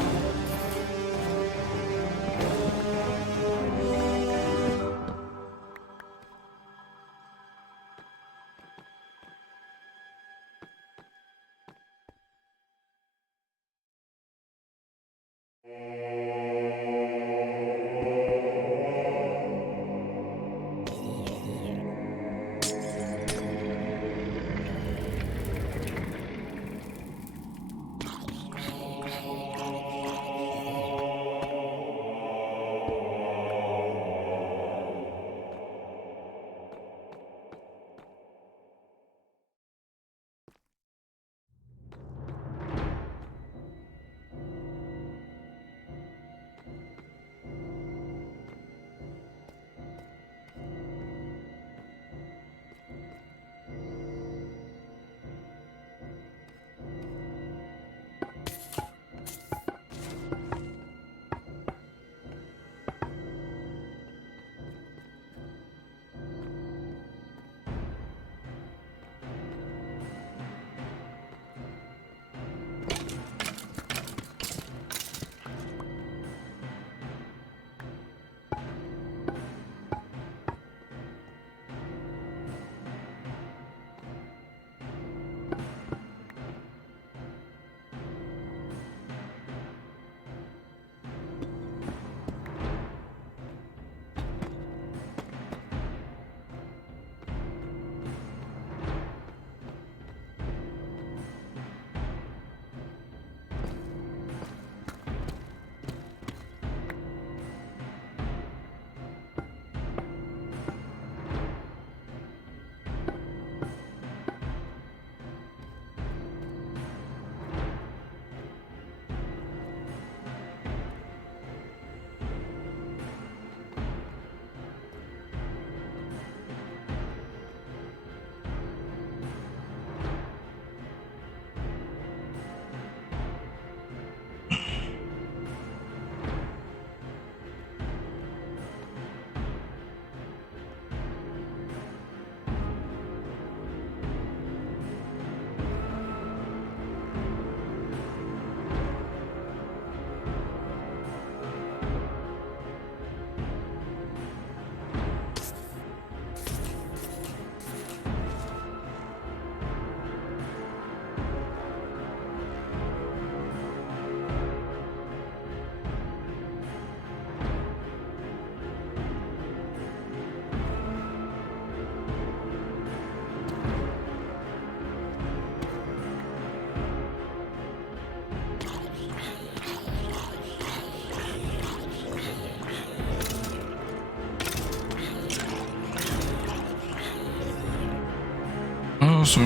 I also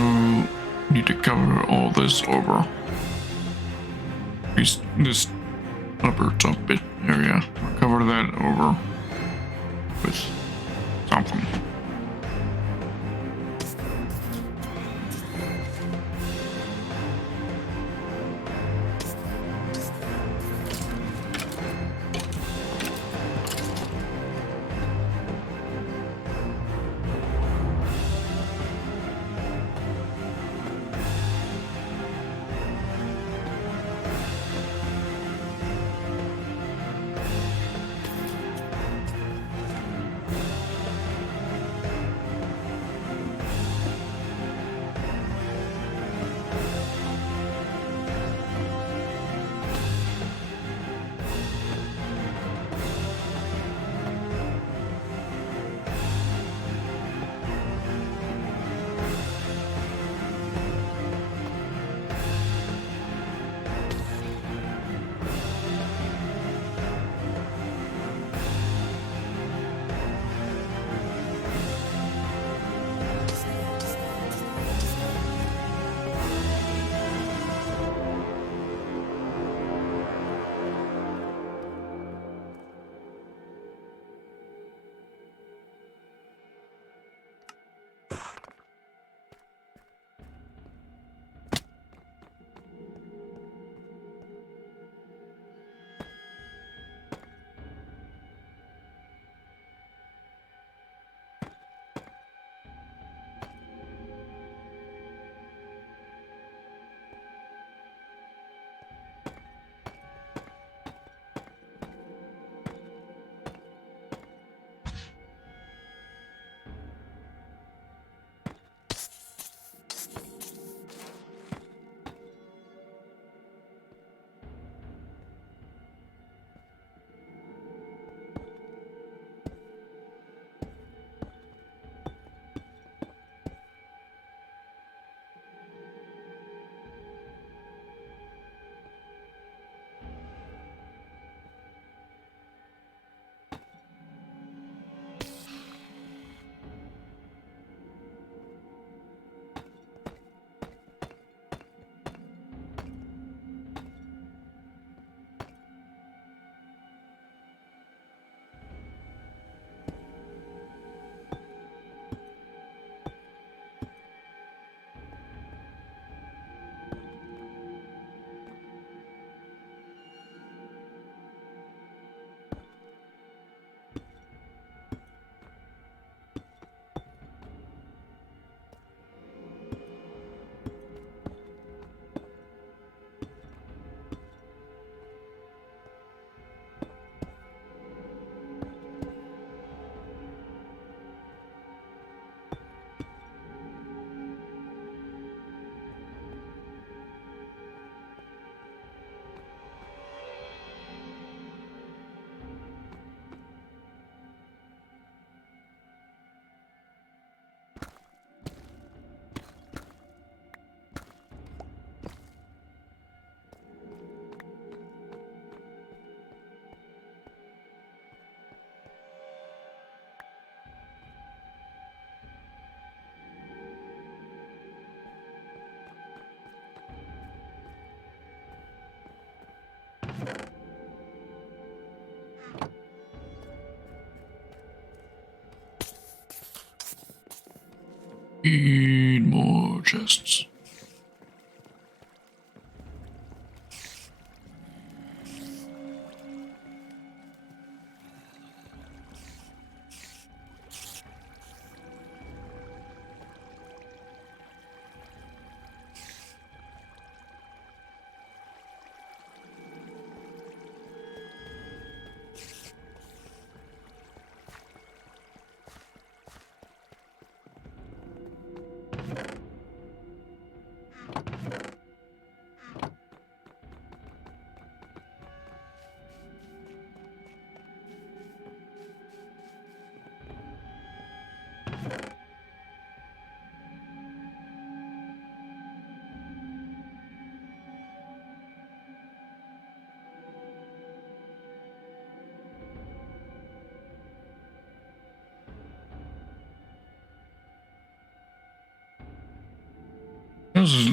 need to cover all this over. This upper top bit area. I'll cover that over with something. Need more chests.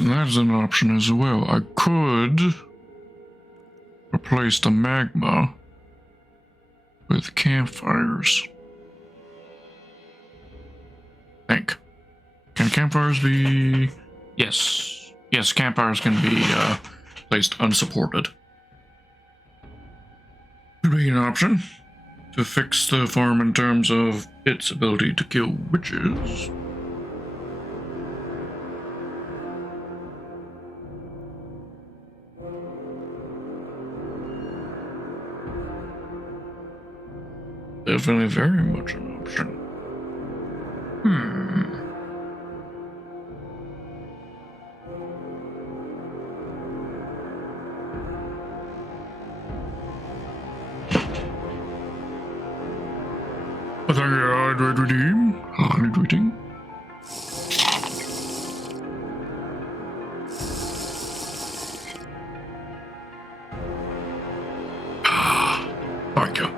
That's an option as well. I could replace the magma with campfires. Think. Can campfires be... Yes. Yes, campfires can be placed unsupported. Could be an option to fix the farm in terms of its ability to kill witches. Definitely very much an option. I think I'd redeem. Hydrating. Thank you.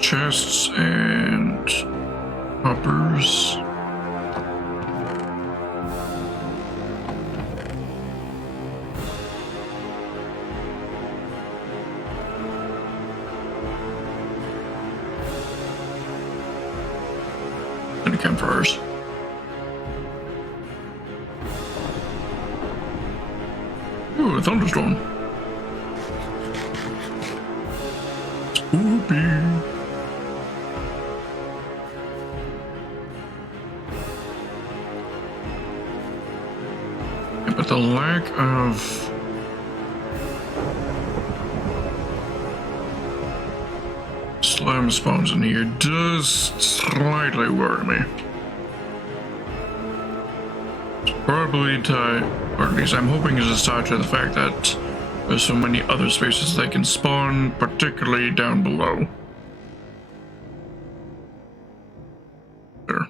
Chests and hoppers. And campfires. Ooh, a thunderstorm. Spoopy. But the lack of slime spawns in here does slightly worry me. It's probably tied, or at least I'm hoping it is tied to the fact that there's so many other spaces they can spawn, particularly down below. Sure.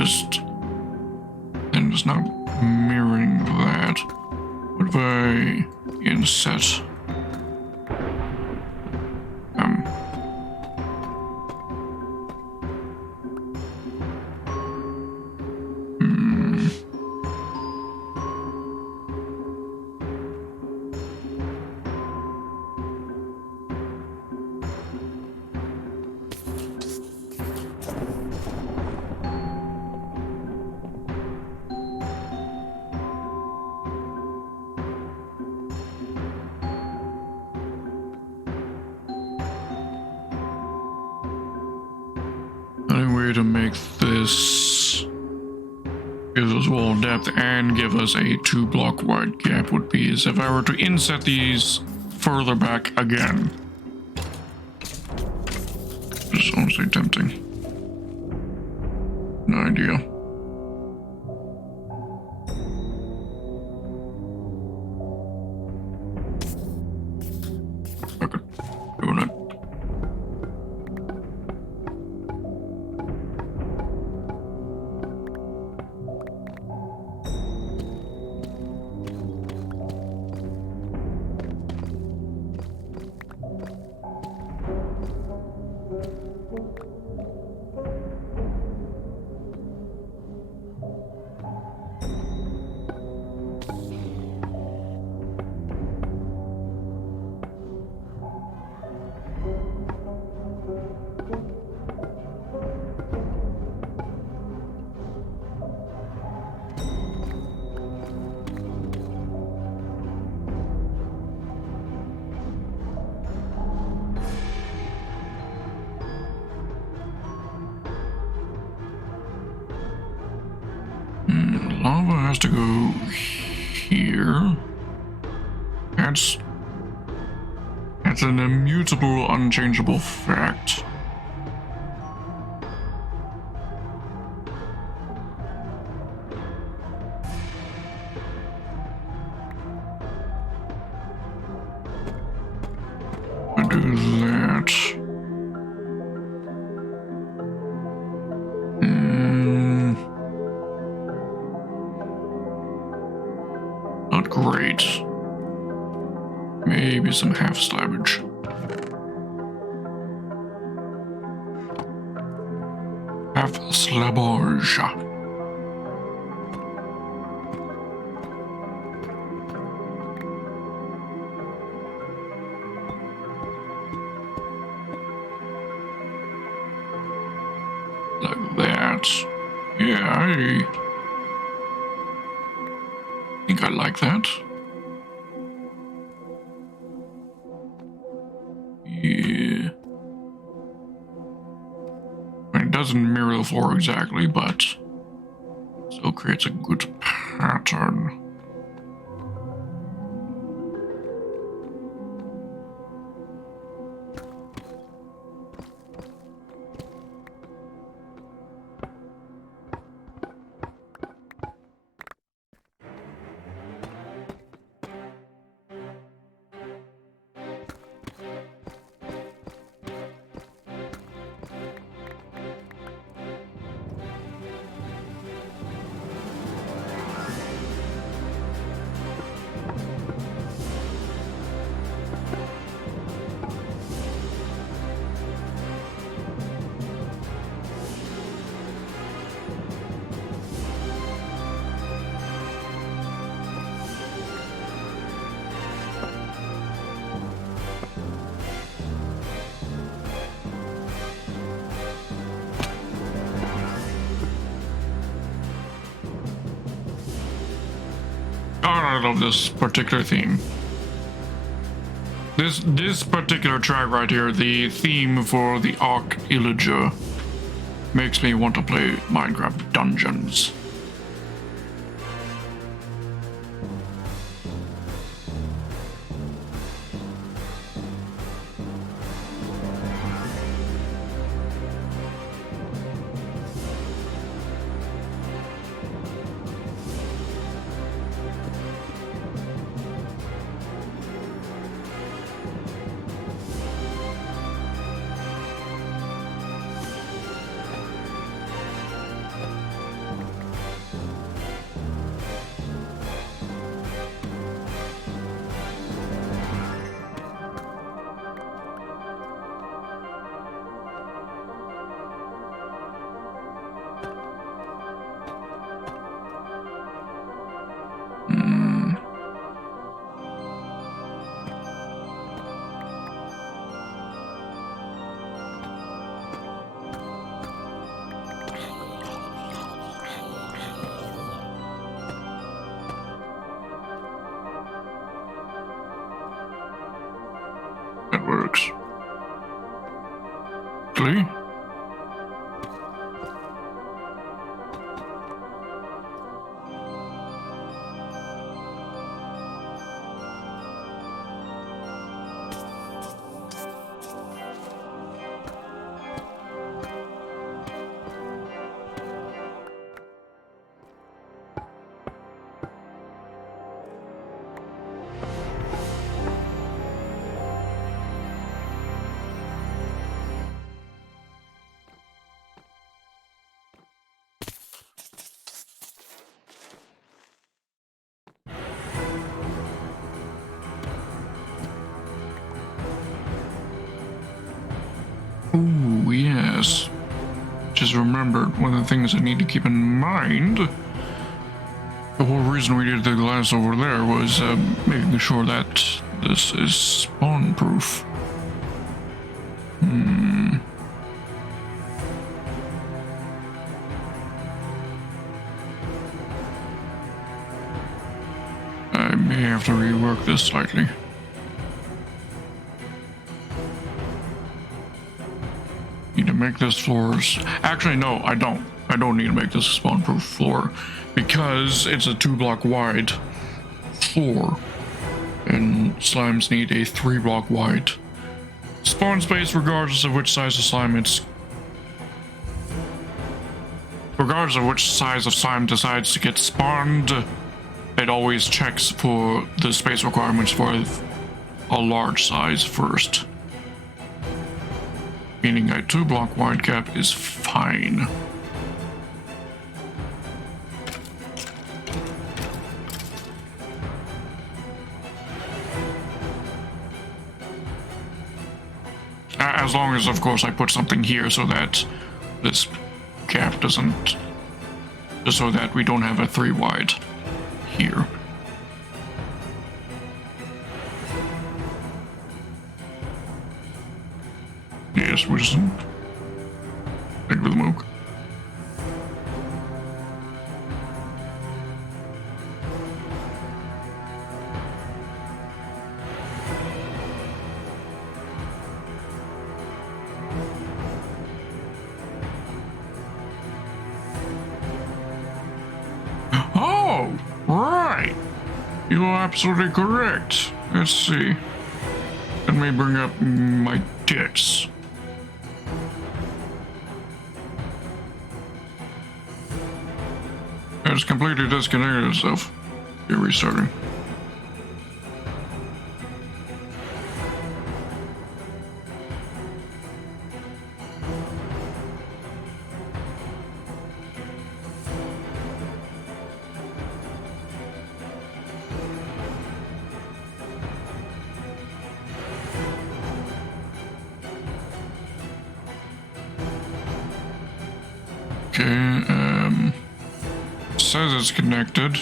just then it's not mirroring that. What if I inset? Only way to make this give us wall depth and give us a 2-block wide gap would be is if I were to inset these further back again. It's honestly tempting. No idea. Okay, doing it. Lava has to go here. That's an immutable, unchangeable fact. I do that. Not great. Maybe some half slabbage. Half slabbage. Like that. Yeah, I think I like that. Yeah. I mean, it doesn't mirror the floor exactly, but still creates a good pattern. God, I love this particular theme. This particular track right here, the theme for the Arc Illager, makes me want to play Minecraft Dungeons. glass. Just remembered one of the things I need to keep in mind. The whole reason we did the glass over there was making sure that this is spawn proof. I may have to rework this slightly. Need to make this floors. Actually, no, I don't. I don't need to make this a spawn-proof floor because it's a 2-block wide floor, and slimes need a 3-block wide spawn space, regardless of which size of slime it's. Regardless of which size of slime decides to get spawned, it always checks for the space requirements for a large size first. Meaning a 2-block wide gap is fine. As long as, of course, I put something here so that this gap doesn't. Just so that we don't have a 3 wide here. Yes, we're just big with the mook. Oh, right. You are absolutely correct. Let's see. Let me bring up my dicks. It's completely disconnected itself. You're restarting. Okay, says it's connected,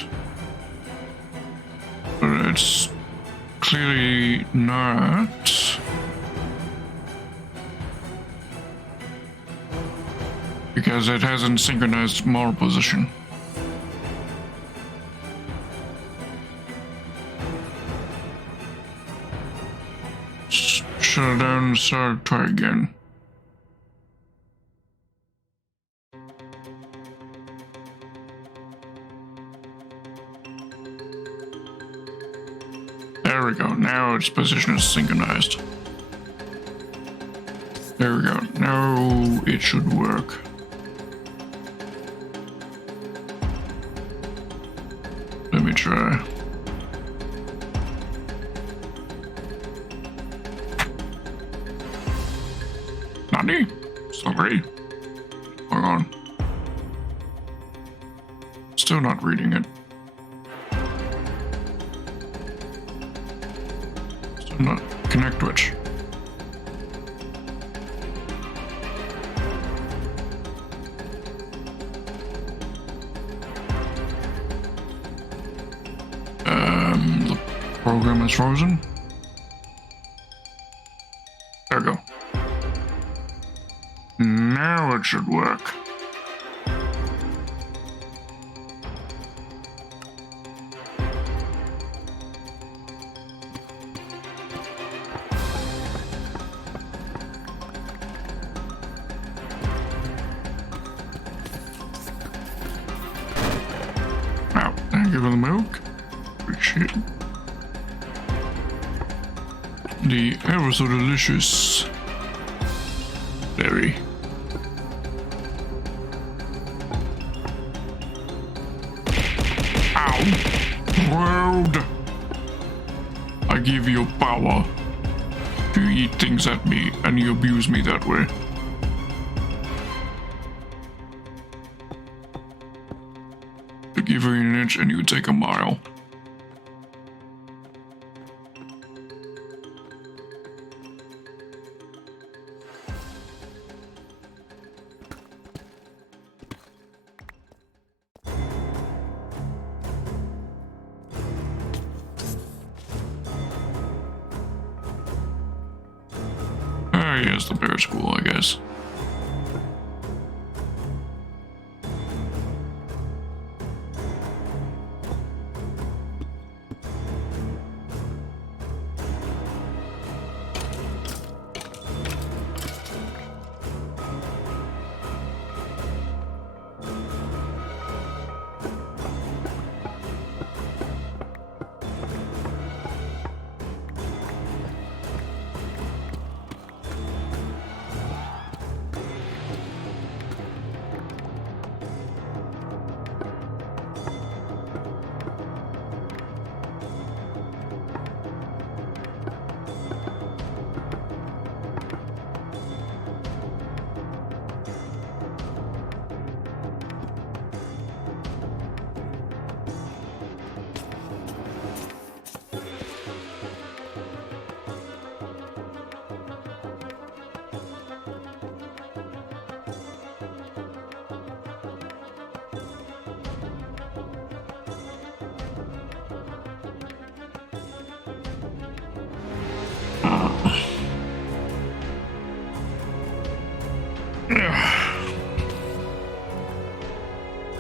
but it's clearly not. Because it hasn't synchronized model position. Shut it down and start, try again. There we go. Now its position is synchronized. There we go. Now it should work. Let me try. Nani? Sorry. Hold on. Still not reading it. Still not. Connect which? The program is frozen. There we go. Now it should work. Wow, thank you for the milk. Appreciate it. The ever so delicious berry. Ow! World! I give you power. You eat things at me and you abuse me that way. I give you an inch and you take a mile. yes, the bear school, I guess.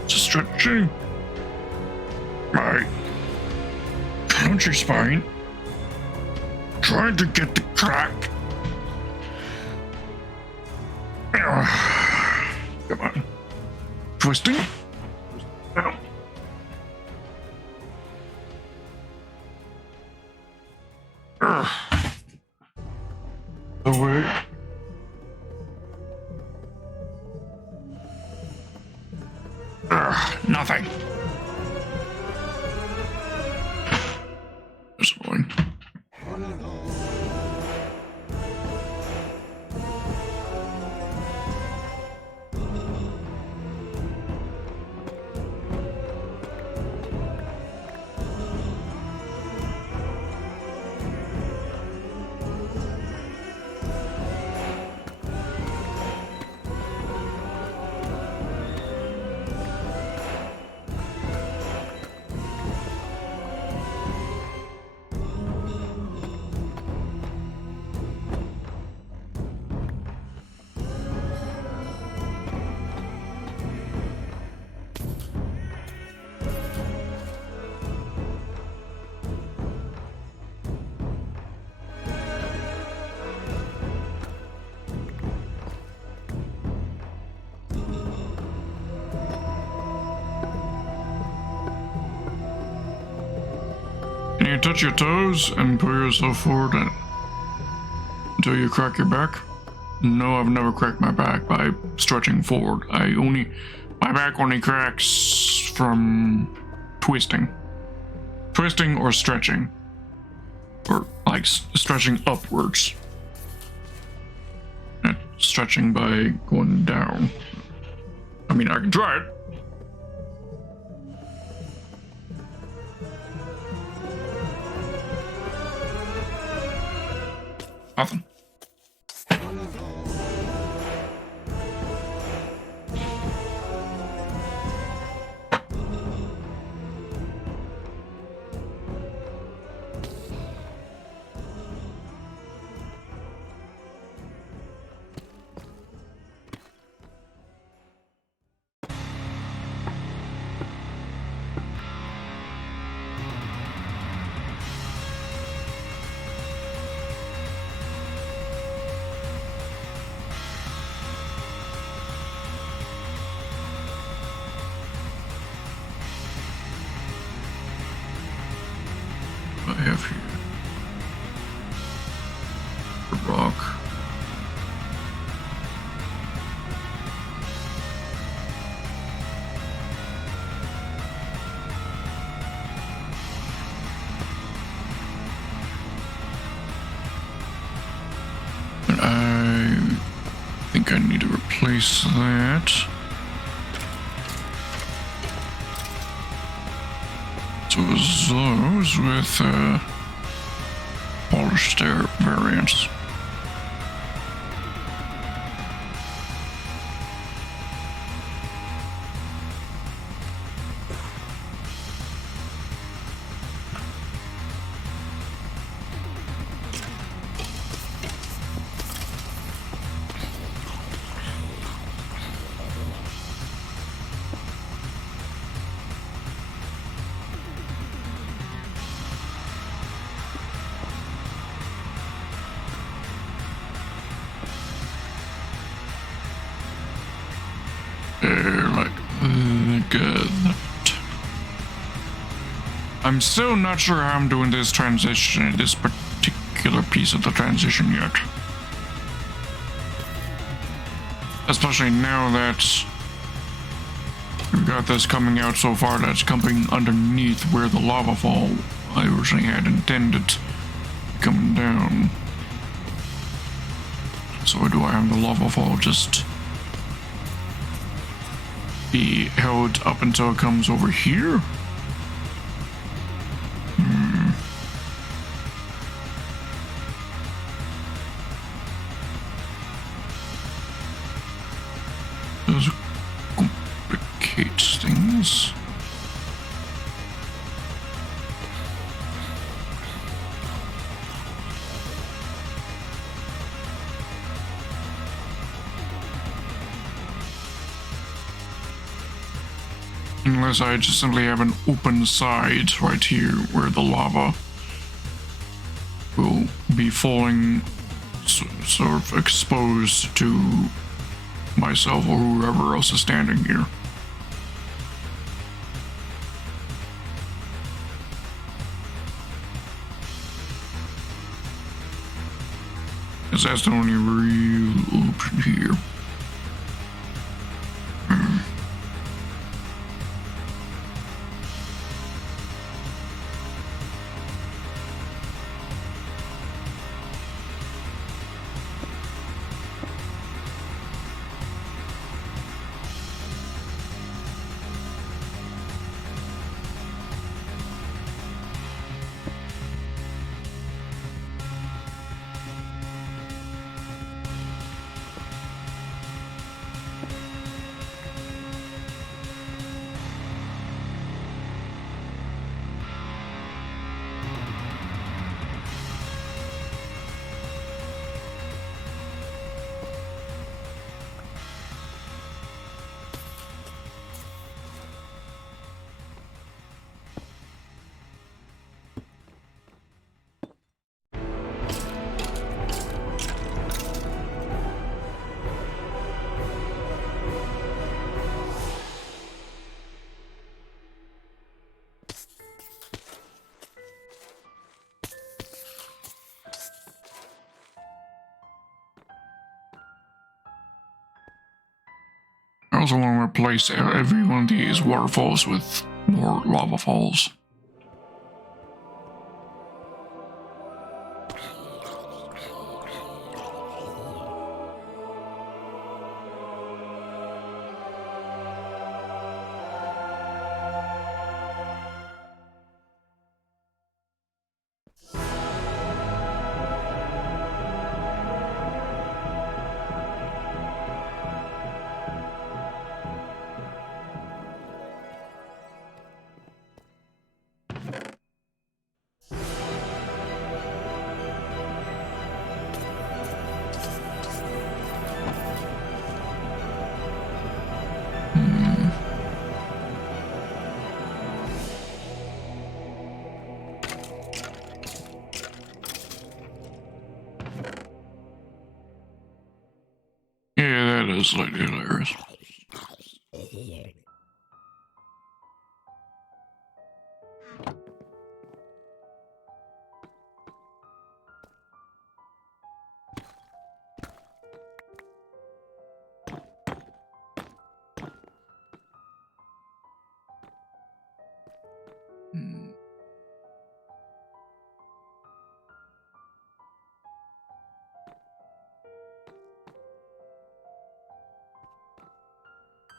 Just stretching my crunchy spine, trying to get the crack. Come on. Twisting. Down. Away. Nothing. That's annoying. Can you touch your toes and pull yourself forward until you crack your back? No, I've never cracked my back by stretching forward. My back only cracks from twisting. Twisting or stretching. Or like stretching upwards. Not stretching by going down. I mean, I can try it. Nothing. I have here the rock. And I think I need to replace that. So it's those with polished stair variants. like that. I'm still not sure how I'm doing this transition, this particular piece of the transition yet. Especially now that we've got this coming out so far that's coming underneath where the lava fall I originally had intended coming down. So do I have the lava fall just be held up until it comes over here? Does complicate things. Unless I just simply have an open side right here where the lava will be falling sort of exposed to myself or whoever else is standing here. Because that's the only real option here. I also want to replace every one of these waterfalls with more lava falls. Yeah, that is slightly hilarious.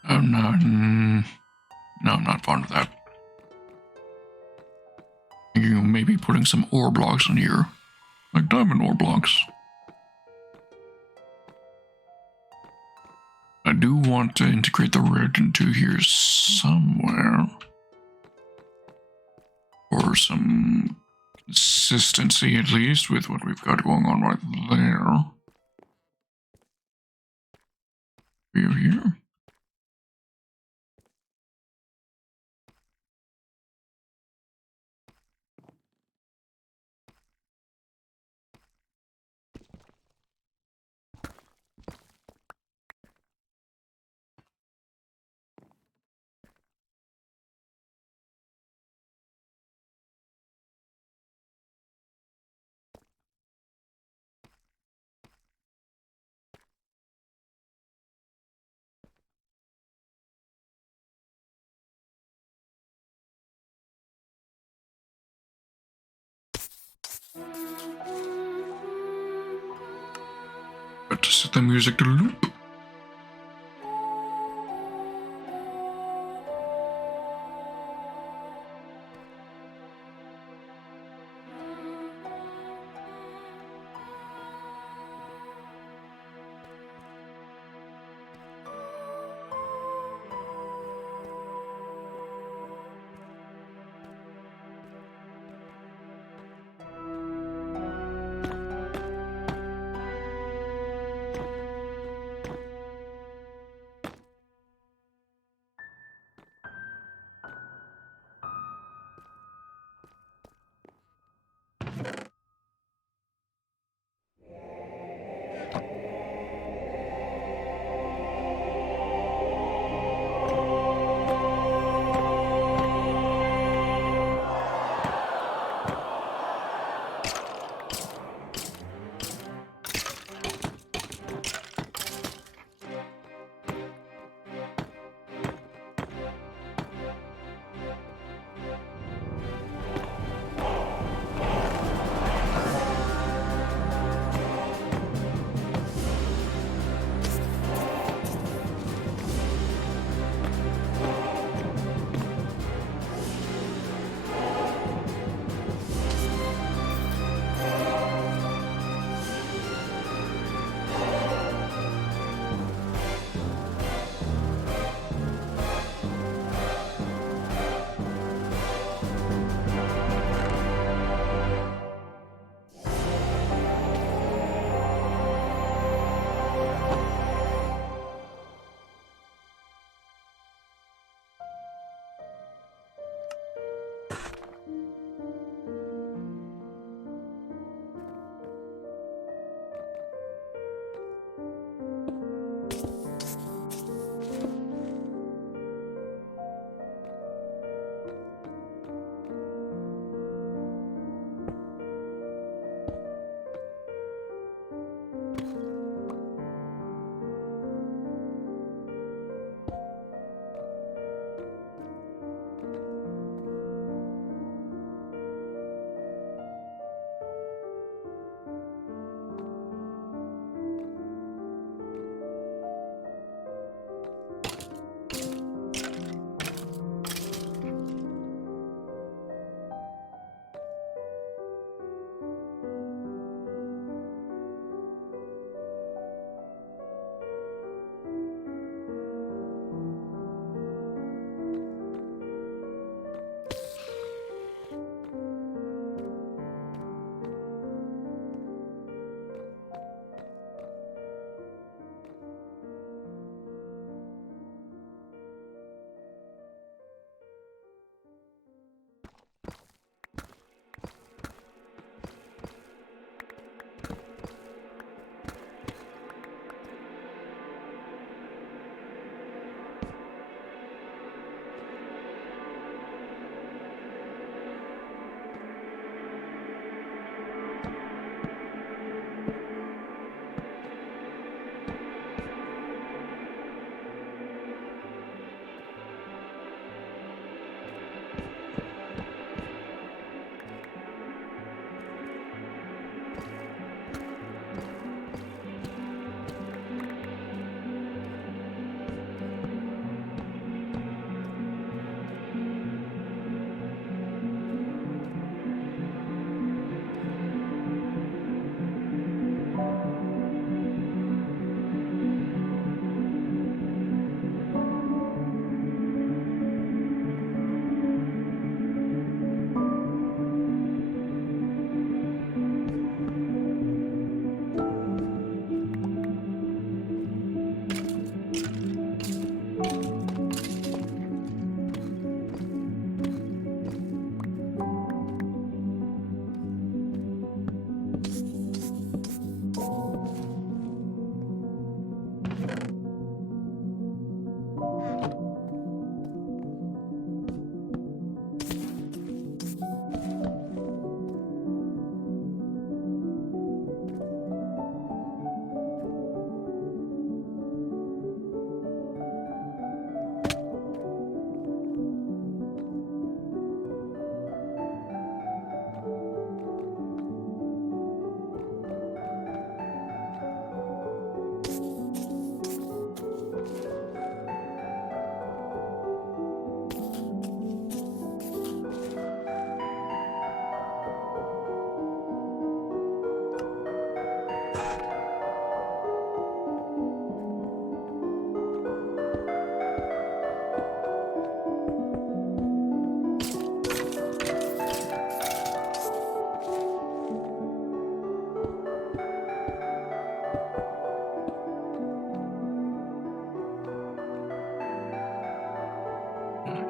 I'm not. No, I'm not fond of that. You maybe putting some ore blocks in here, like diamond ore blocks. I do want to integrate the red into here somewhere, or some consistency at least with what we've got going on right there. Here. Got to set the music to loop.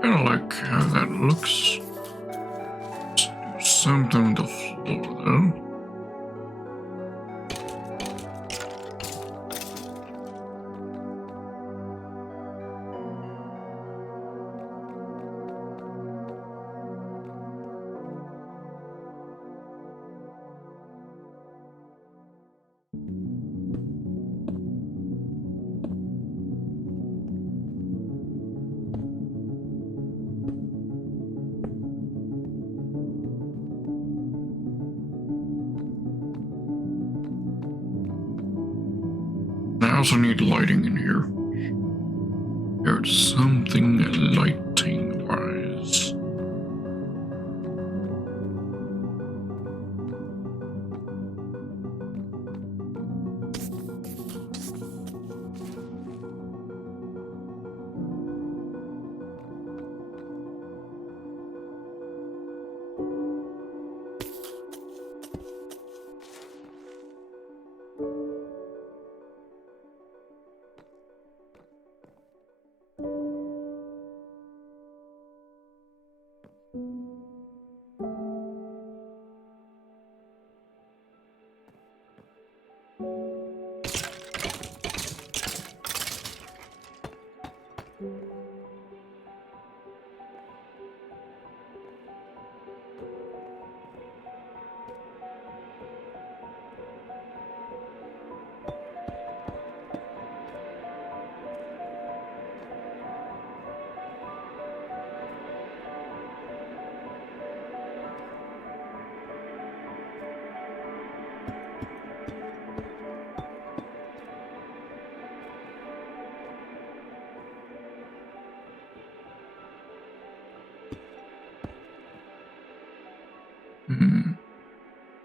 kinda like how that looks. Let's do something on the floor though. I also need lighting in here. There's something lighting wise.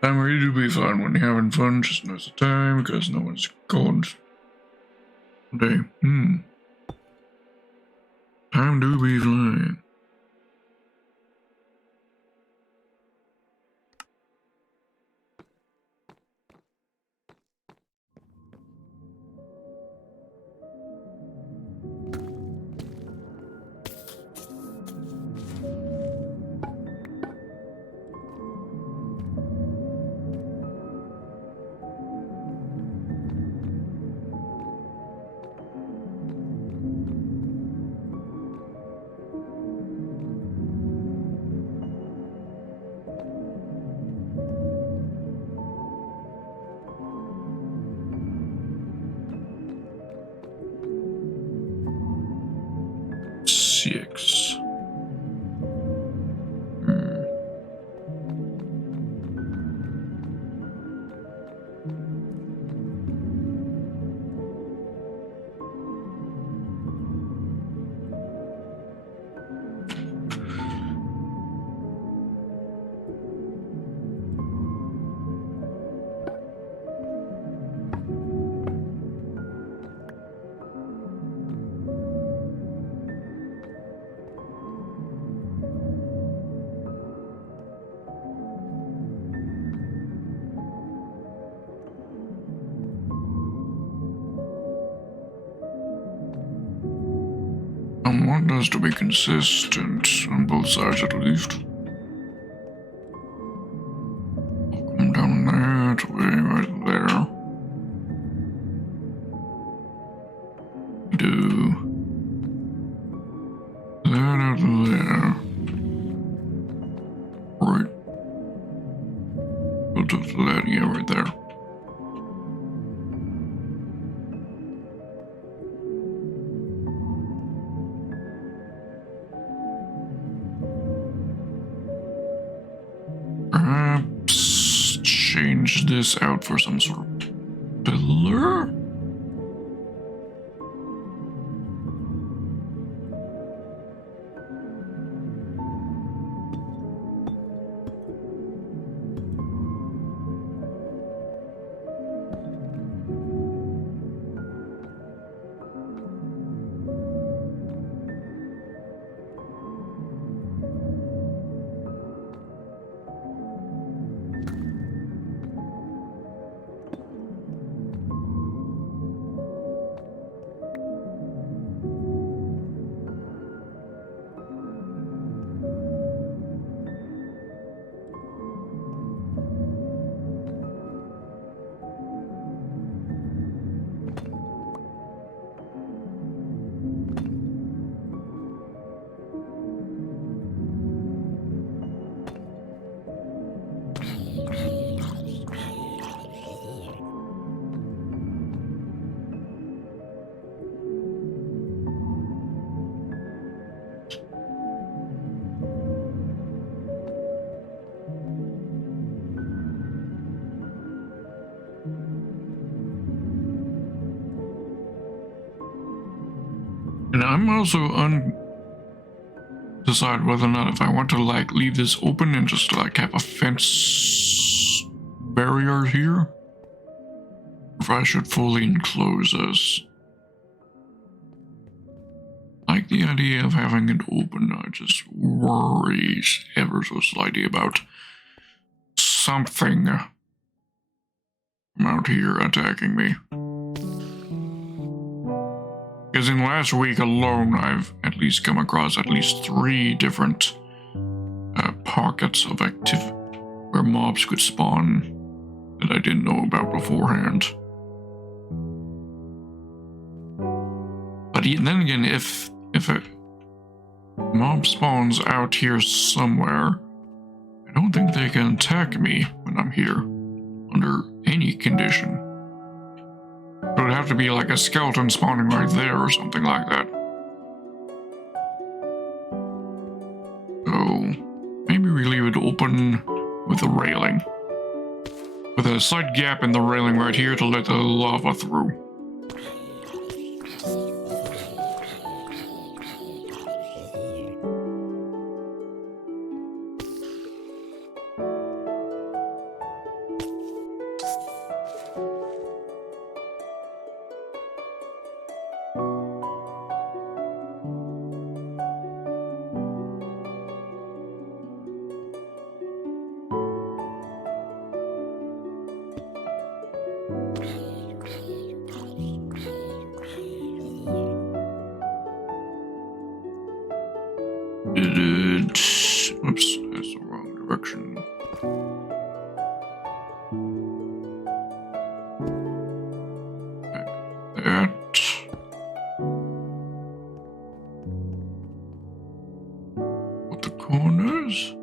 Time really do be fun when you're having fun, just knows the time because no one's gone all day. Time do be flying. Six. I want us to be consistent on both sides at least. Come down that way, right there. Do that out there. Right. We'll do that, yeah, right there. Perhaps change this out for some sort of pillar? I'm also undecided whether or not if I want to like leave this open and just like have a fence barrier here, or if I should fully enclose this. I like the idea of having it open. I just worry ever so slightly about something from out here attacking me. Because in the last week alone, I've at least come across at least 3 different pockets of activity where mobs could spawn that I didn't know about beforehand. But then again, if a mob spawns out here somewhere, I don't think they can attack me when I'm here under any condition. It would have to be like a skeleton spawning right there or something like that. So maybe we leave it open with a railing. With a slight gap in the railing right here to let the lava through. Oops, that's the wrong direction. Like that. With the corners.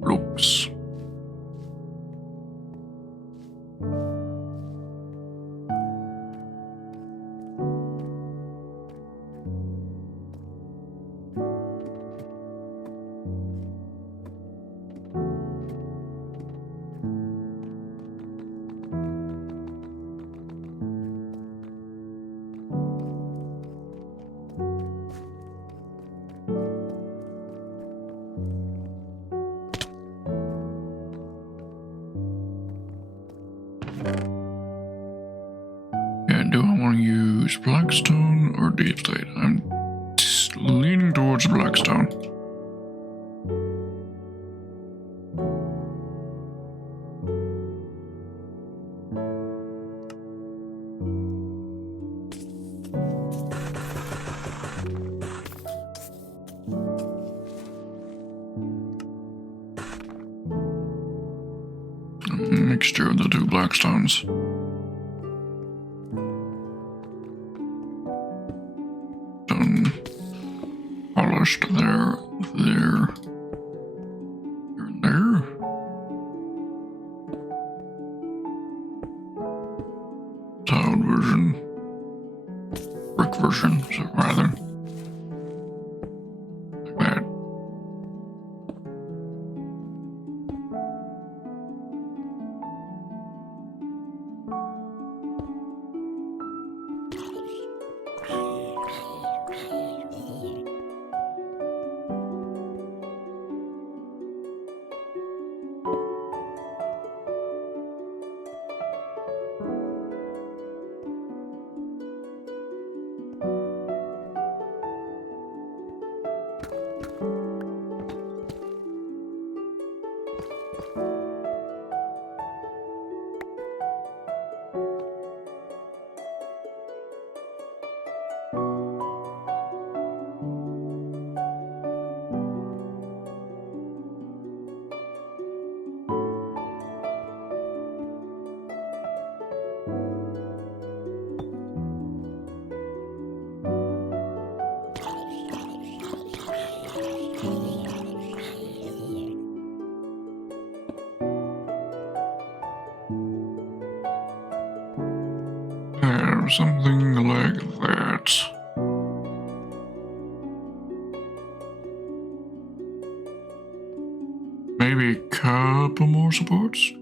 Blocks. And do I want to use blackstone or deep slate? I'm just leaning towards blackstone. A mixture of the 2 blackstones. Polished there, there, and there. Tiled version. Brick version, so rather. Like that. Something like that. maybe a couple more supports.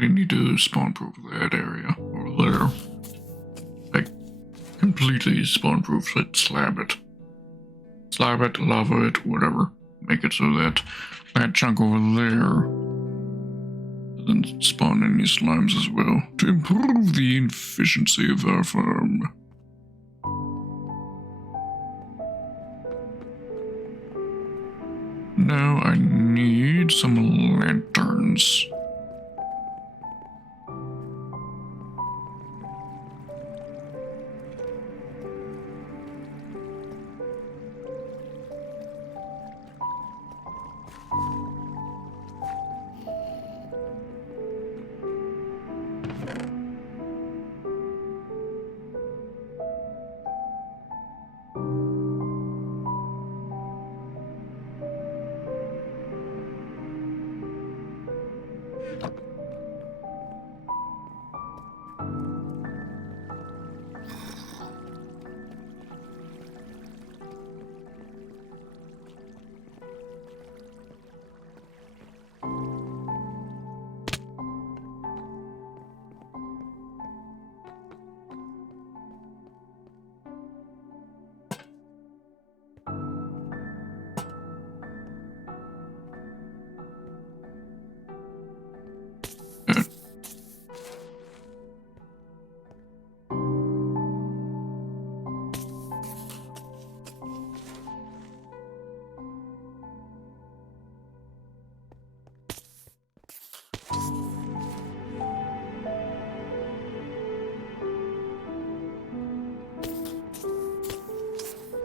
We need to spawn proof that area over there. Like, completely spawn proof, so slab it. Slab it, lava it, whatever. Make it so that that chunk over there doesn't spawn any slimes as well. To improve the efficiency of our farm. Now I need some lanterns.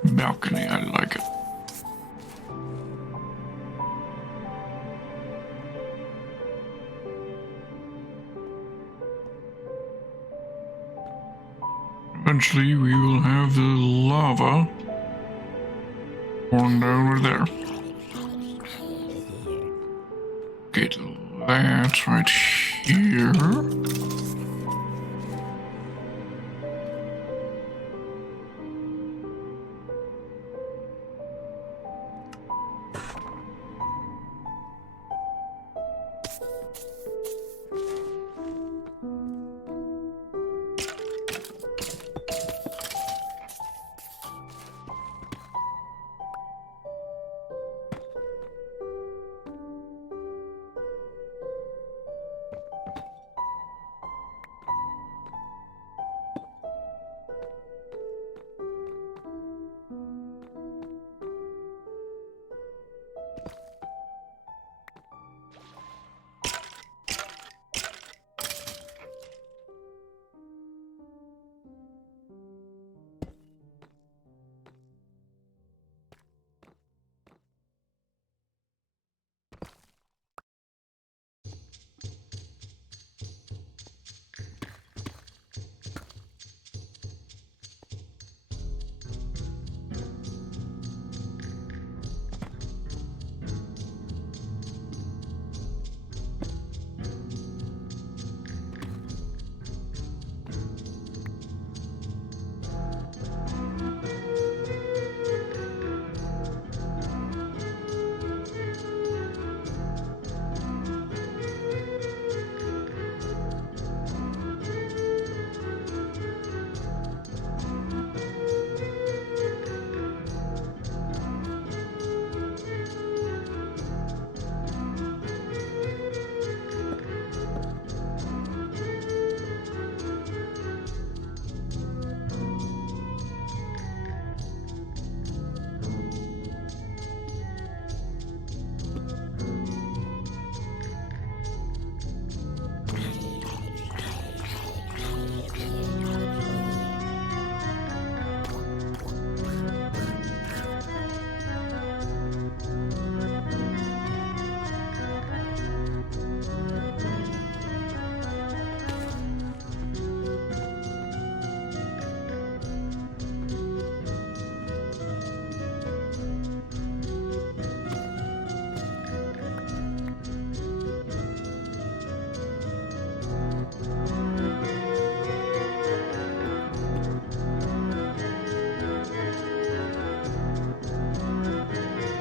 Balcony, I like it. Eventually we will have the lava pouring down over there. Get that right here.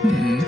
Hmm.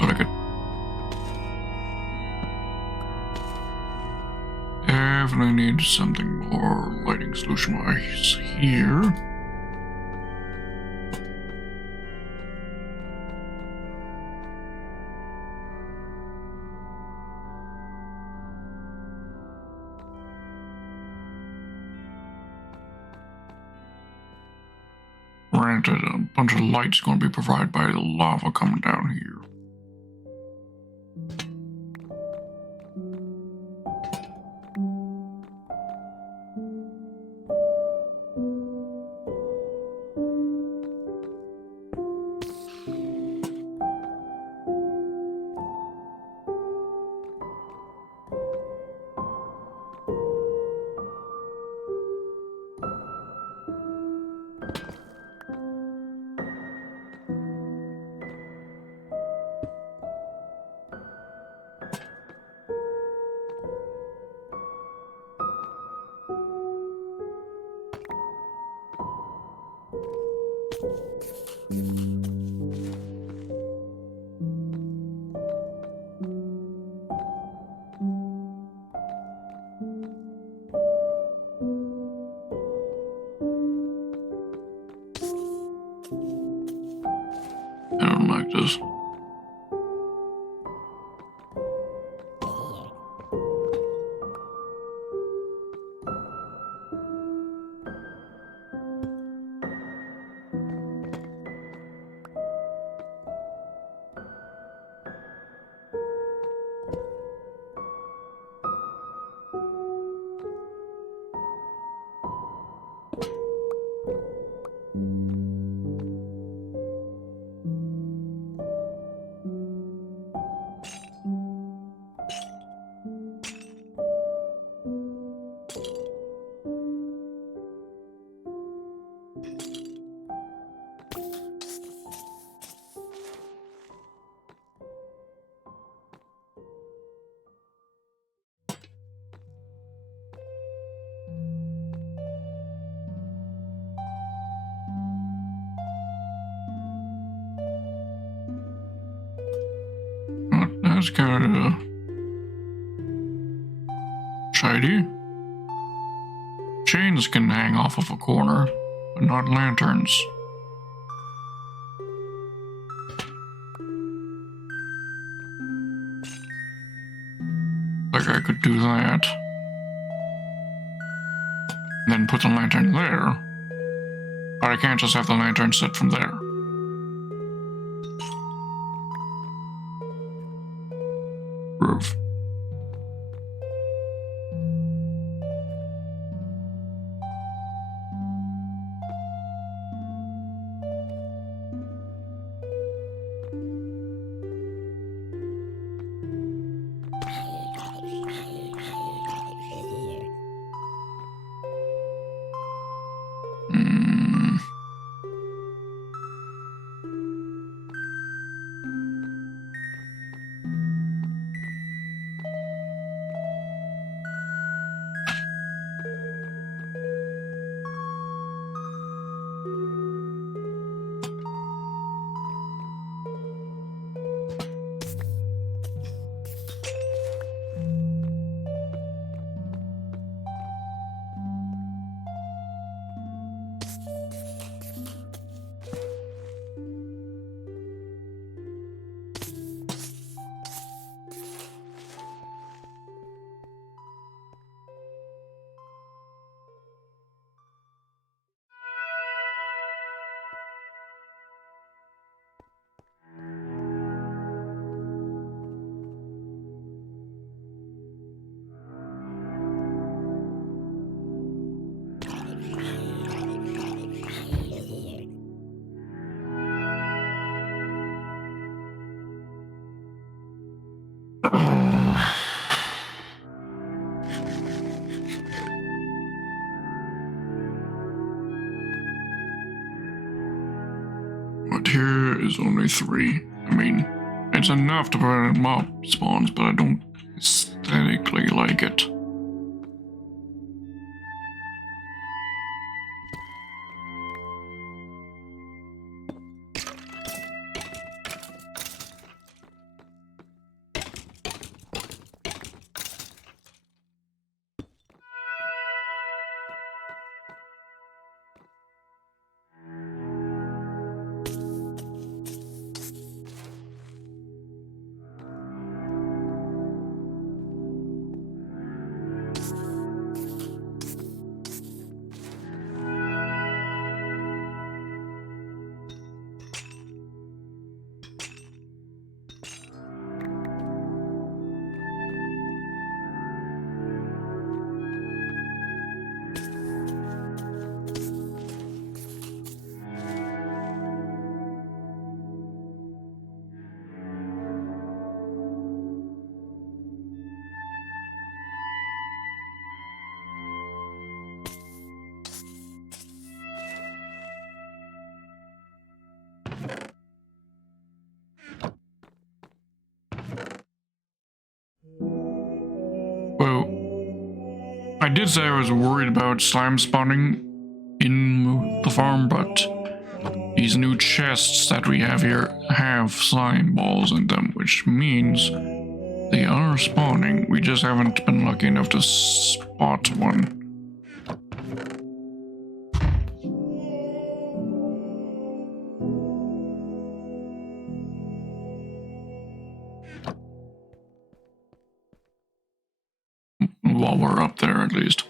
Like it. Definitely need something more lighting solution wise here. Granted, a bunch of light's going to be provided by the lava coming down here. I don't like this. That's kind of shady. Chains can hang off of a corner. but not lanterns. Like I could do that. And then put the lantern there. But I can't just have the lantern set from there. Roof. But here is only 3. I mean, it's enough to prevent mob spawns, but I don't aesthetically like it. Well, I did say I was worried about slime spawning in the farm, but these new chests that we have here have slime balls in them, which means they are spawning. We just haven't been lucky enough to spot one. While we're up there, at least.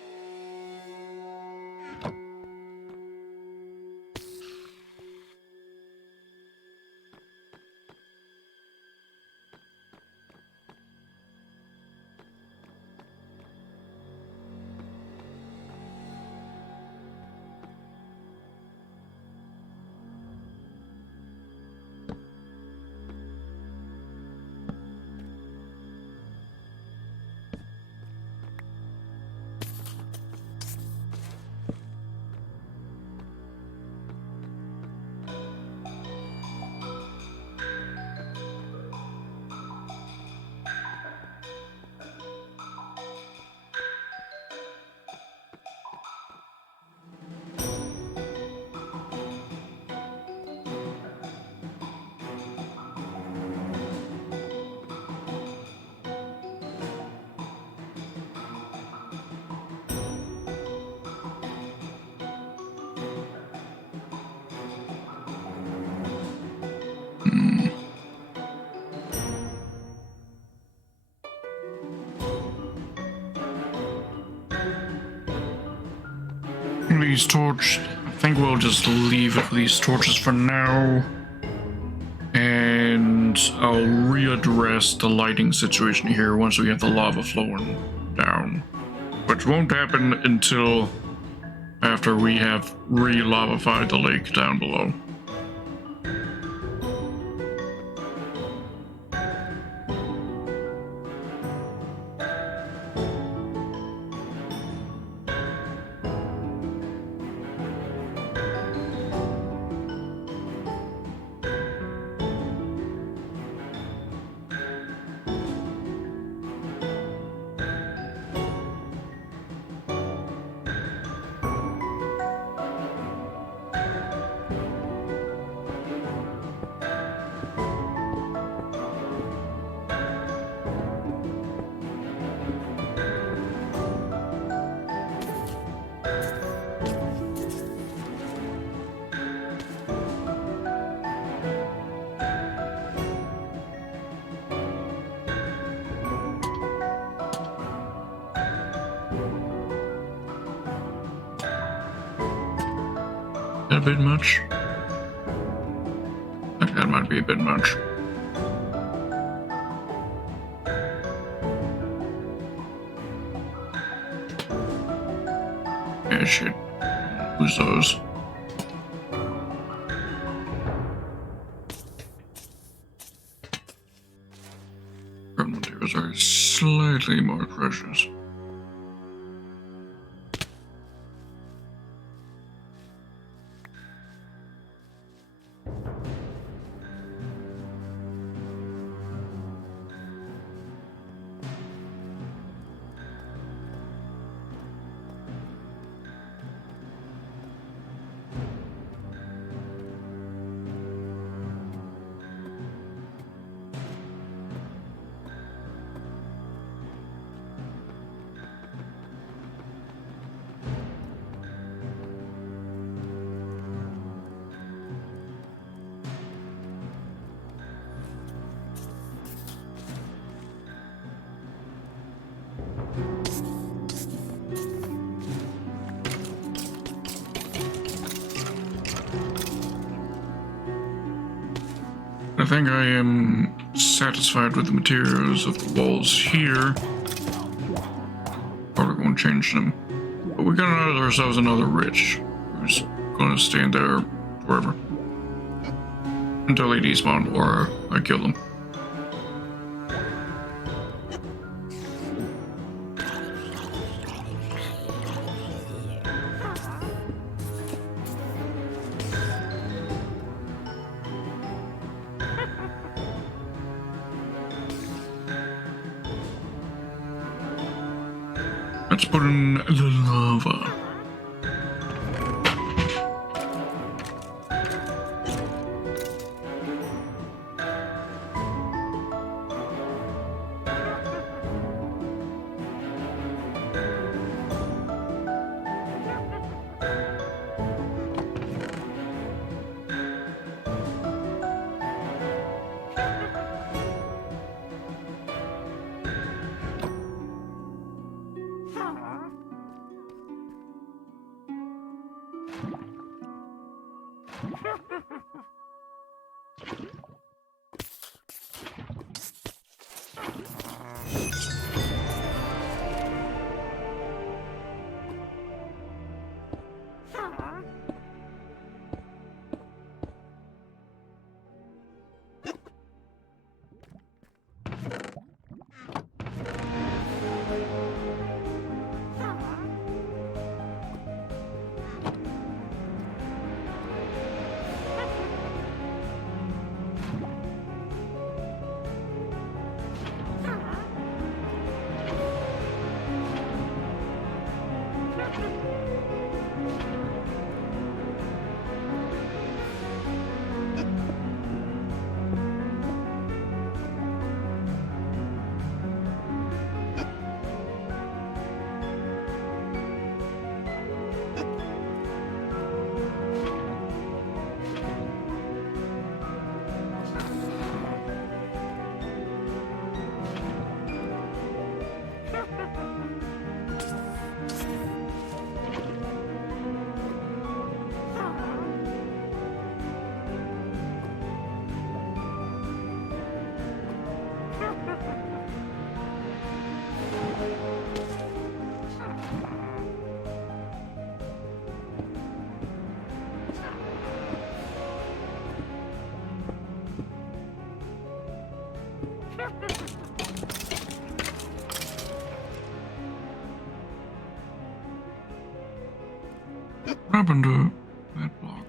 These torches, I think we'll just leave it these torches for now. And I'll readdress the lighting situation here once we have the lava flowing down. Which won't happen until after we have re-lavafied the lake down below. A bit much. I think that might be a bit much. Yeah, shit. Lose those. Current materials are slightly more precious. I think I am satisfied with the materials of the walls here. Probably won't change them. But we got ourselves another rich who's gonna stand there forever. Until they despawn or I kill them. Let's put in the lava. What happened to that block?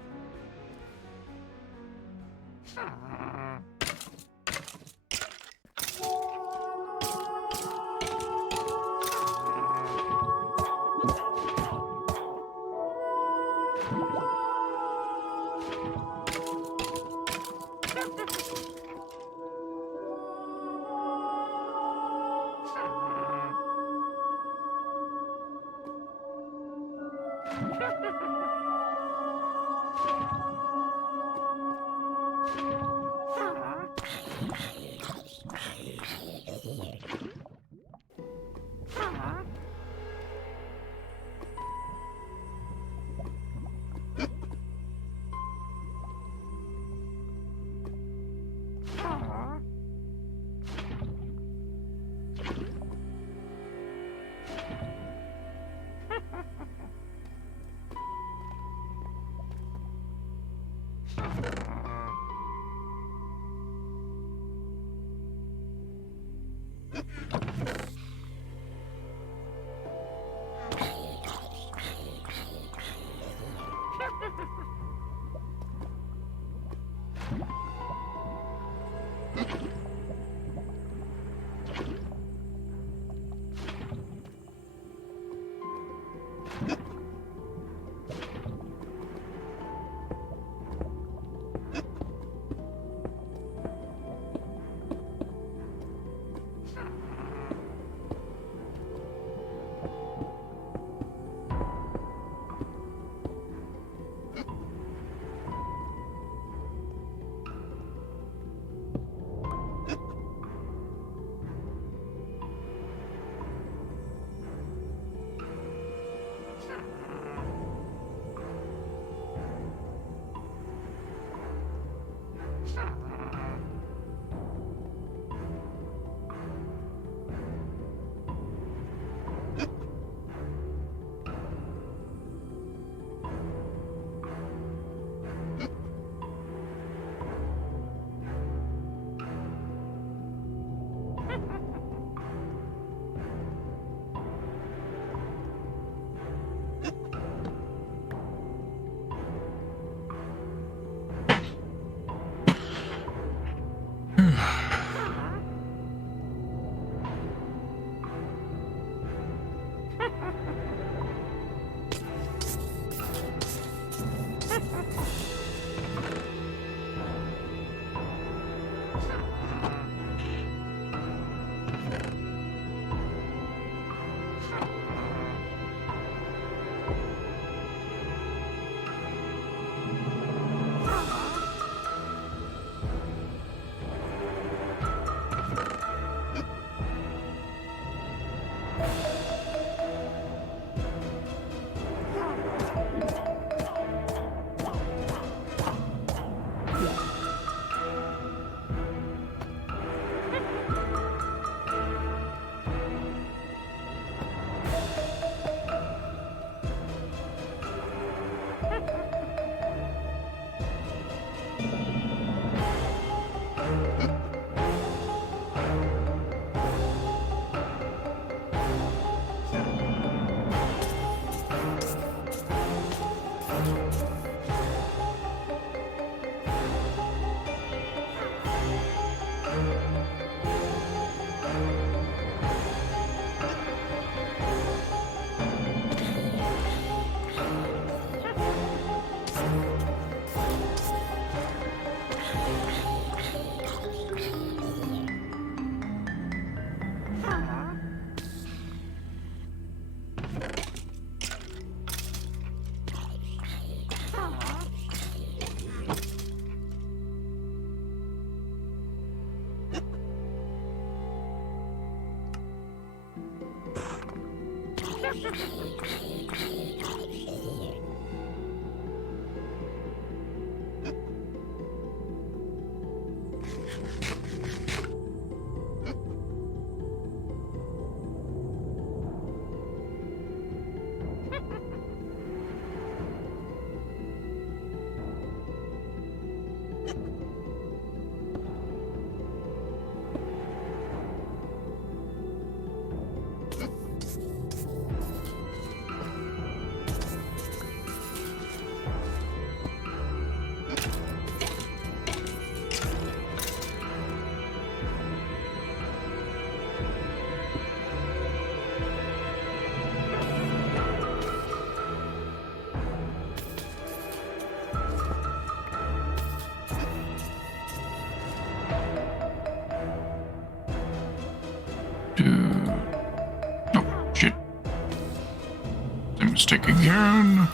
Same mistake again.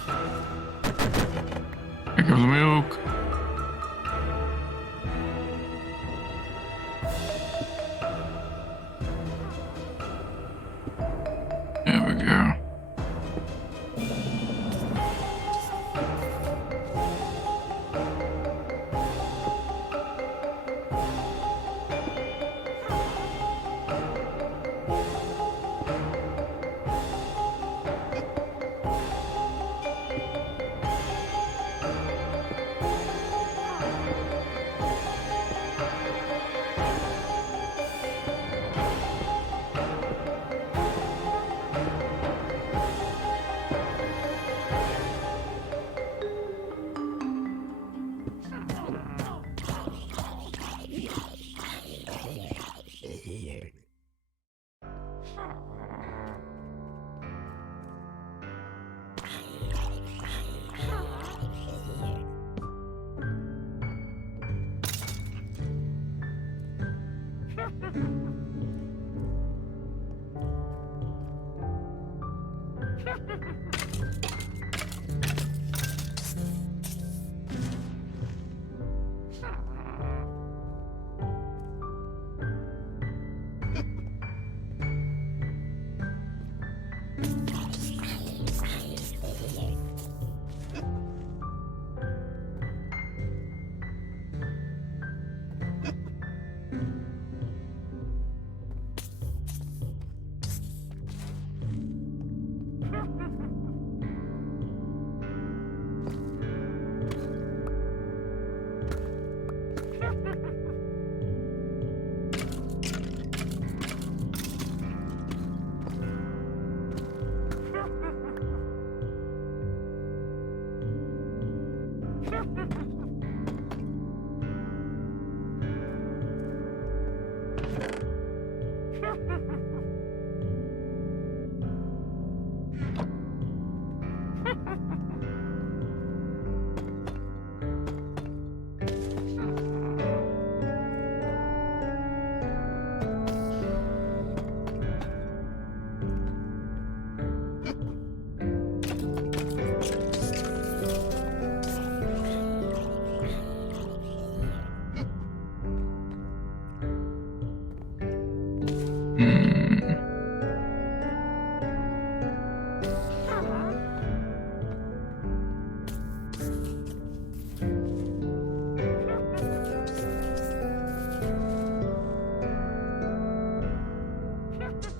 I give the milk. There we go.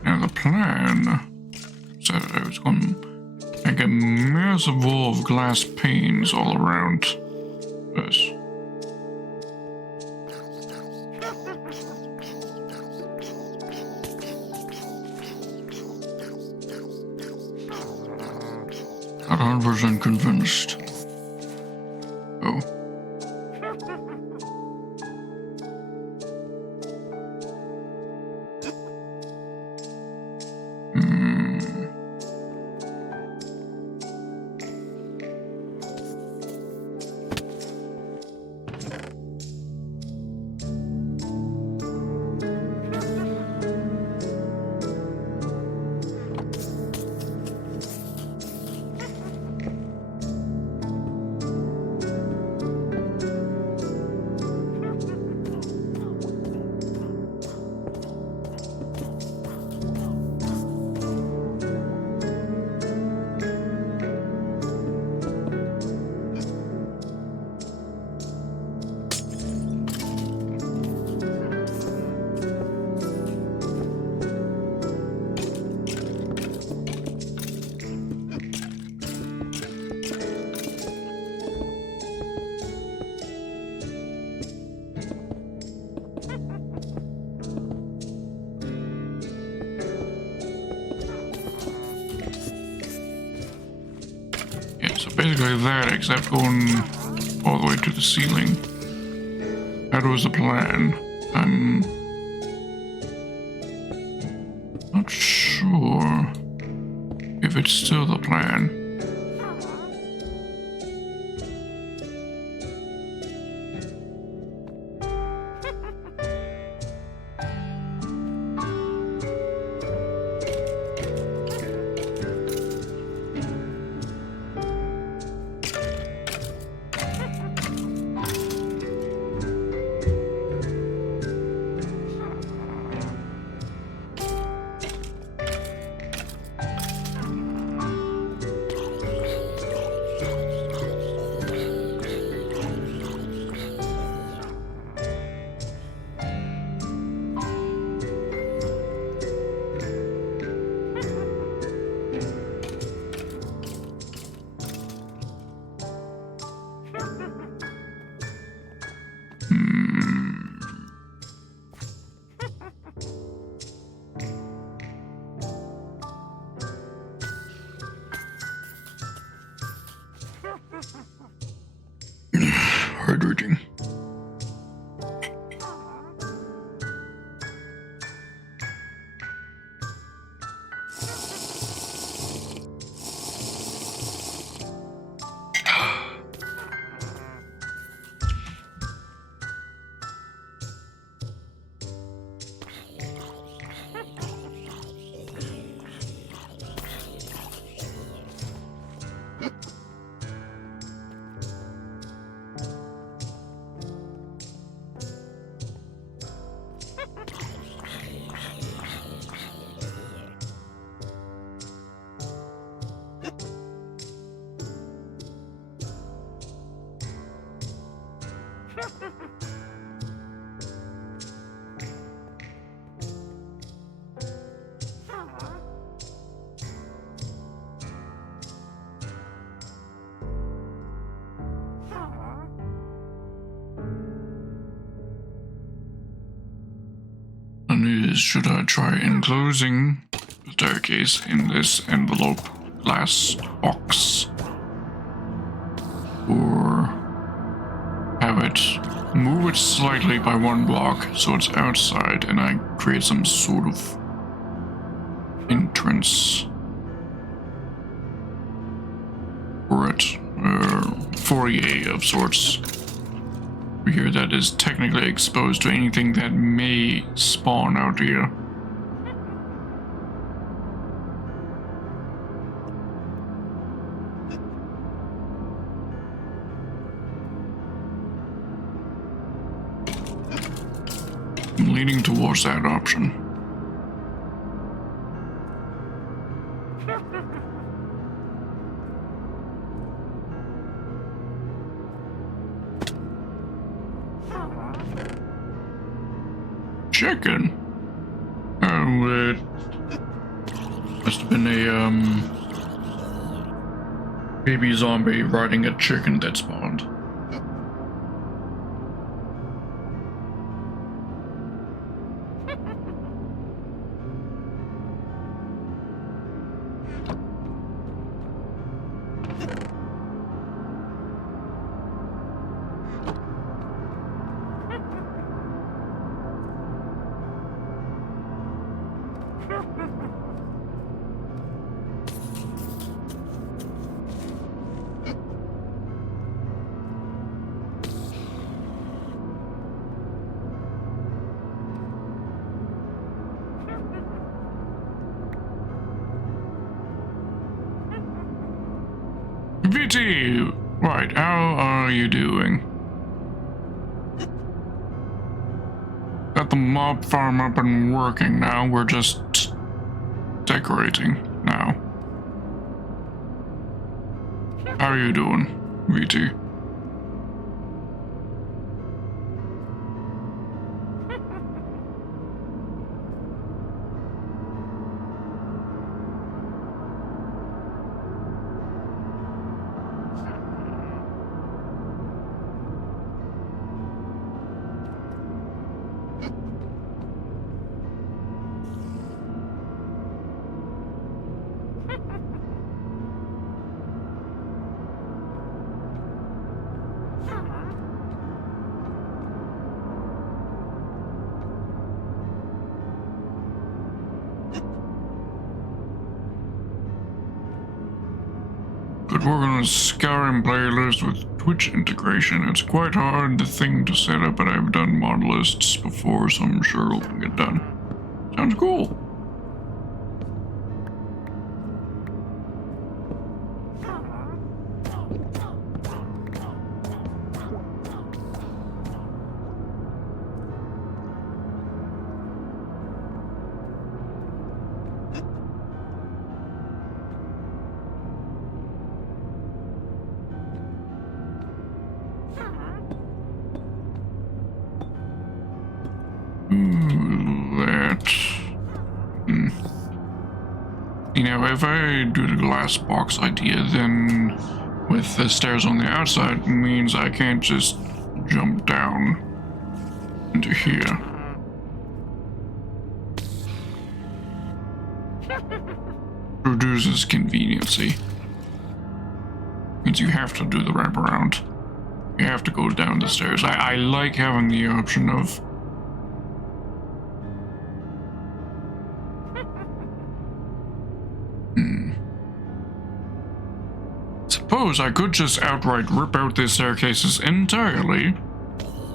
Now the plan said I was going to make a massive wall of glass panes all around this. Not 100% convinced. Oh. So basically that, except going all the way to the ceiling. That was the plan. I'm not sure if it's still the plan. hydrating. Should I try enclosing the staircase in this envelope glass box? Or have it move it slightly by 1 block so it's outside and I create some sort of entrance for it, foyer of sorts here that is technically exposed to anything that may spawn out here. I'm leaning towards that option. Chicken. Oh, it must have been a baby zombie riding a chicken that spawned. VT, right, how are you doing? Got the mob farm up and working now, we're just decorating now. How are you doing, VT? But we're gonna Skyrim playlist with Twitch integration. It's quite hard thing to set up, but I've done mod lists before, so I'm sure it'll get done. Sounds cool. You know, if I do the glass box idea, then with the stairs on the outside, it means I can't just jump down into here. Reduces conveniency. Means you have to do the wraparound. you have to go down the stairs. I like having the option of suppose I could just outright rip out the staircases entirely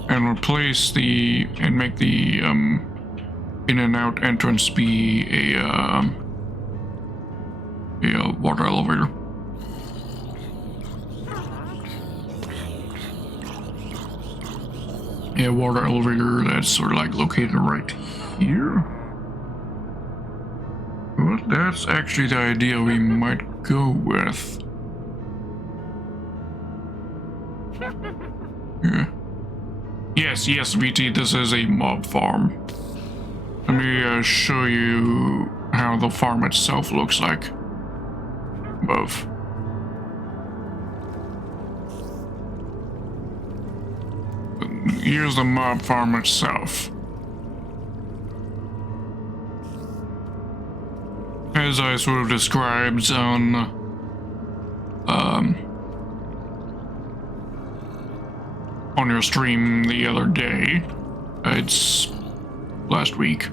and replace and make the in and out entrance be a water elevator. Yeah, water elevator that's sort of like located right here. Well, that's actually the idea we might go with. Yeah. Yes, VT, this is a mob farm. Let me show you how the farm itself looks like. Above. Here's the mob farm itself. As I sort of described on your stream the other day, it's last week.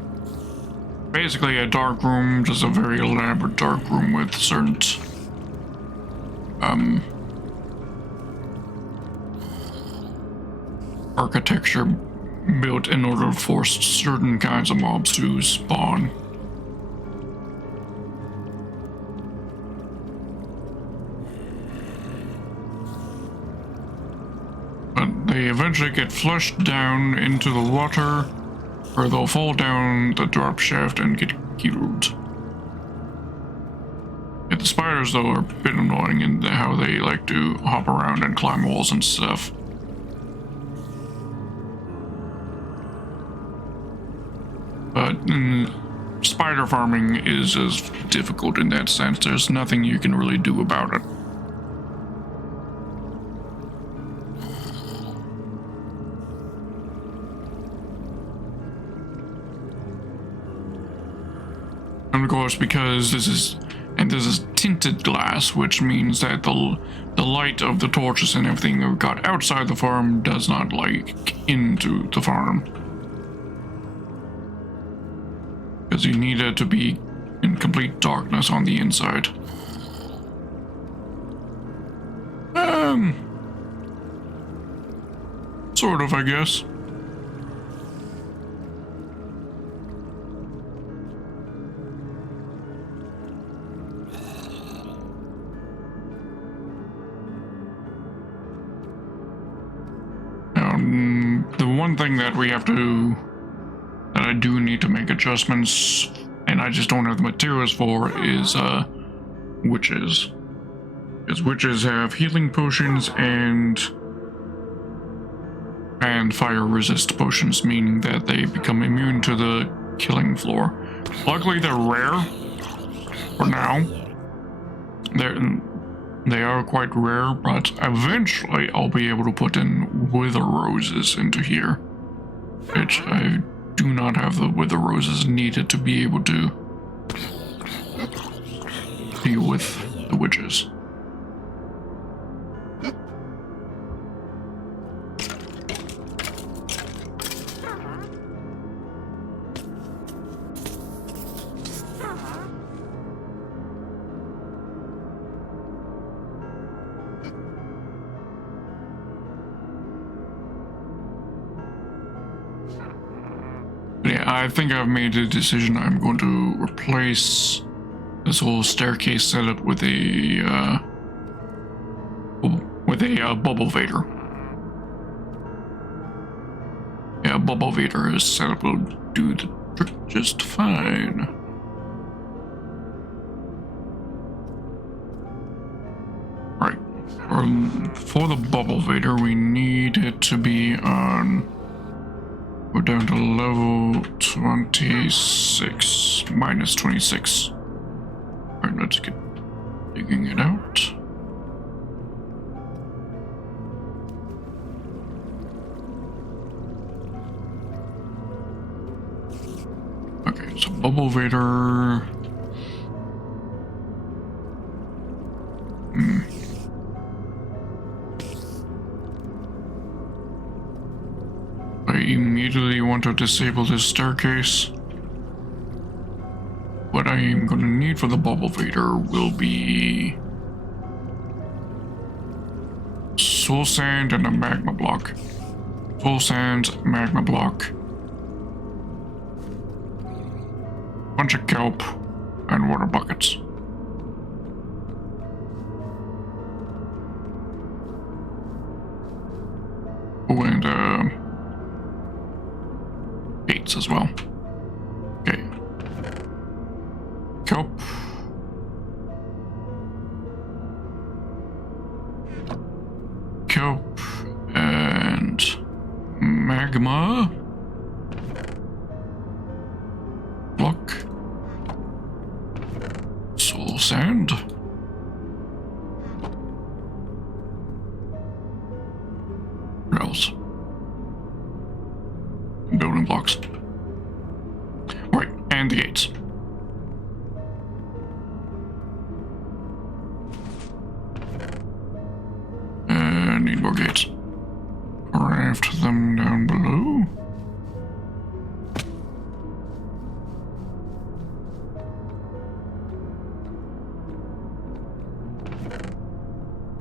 Basically a dark room, just a very elaborate dark room with certain architecture built in order to force certain kinds of mobs to spawn. But they eventually get flushed down into the water, or they'll fall down the drop shaft and get killed. Yeah, the spiders, though, are a bit annoying in how they like to hop around and climb walls and stuff. But spider farming is as difficult in that sense. There's nothing you can really do about it. And of course, because this is tinted glass, which means that the light of the torches and everything that we got outside the farm does not like into the farm. Because you need it to be in complete darkness on the inside. Sort of, I guess. The one thing that I do need to make adjustments, and I just don't have the materials for, is witches. Because witches have healing potions and fire resist potions, meaning that they become immune to the killing floor. Luckily, they're rare for now. They are quite rare, but eventually I'll be able to put in wither roses into here, which I do not have the wither roses needed to be able to deal with the witches. I think I've made a decision. I'm going to replace this whole staircase setup with a bubble vader. Yeah, bubble vader is set up will do the trick just fine. Right. For the bubble vader, we need it to be on. We're down to level 26, minus 26. Alright, let's get digging it out. Okay, so Bubble Vader. immediately want to disable this staircase. What I am gonna need for the bubble vader will be soul sand and a magma block. Soul sand, magma block, bunch of kelp, and water buckets. Oh, and gates as well. Okay. Kelp. Kelp and magma block. Soul sand. What else? Building blocks. Right, and the gates. Need more gates. Craft them down below.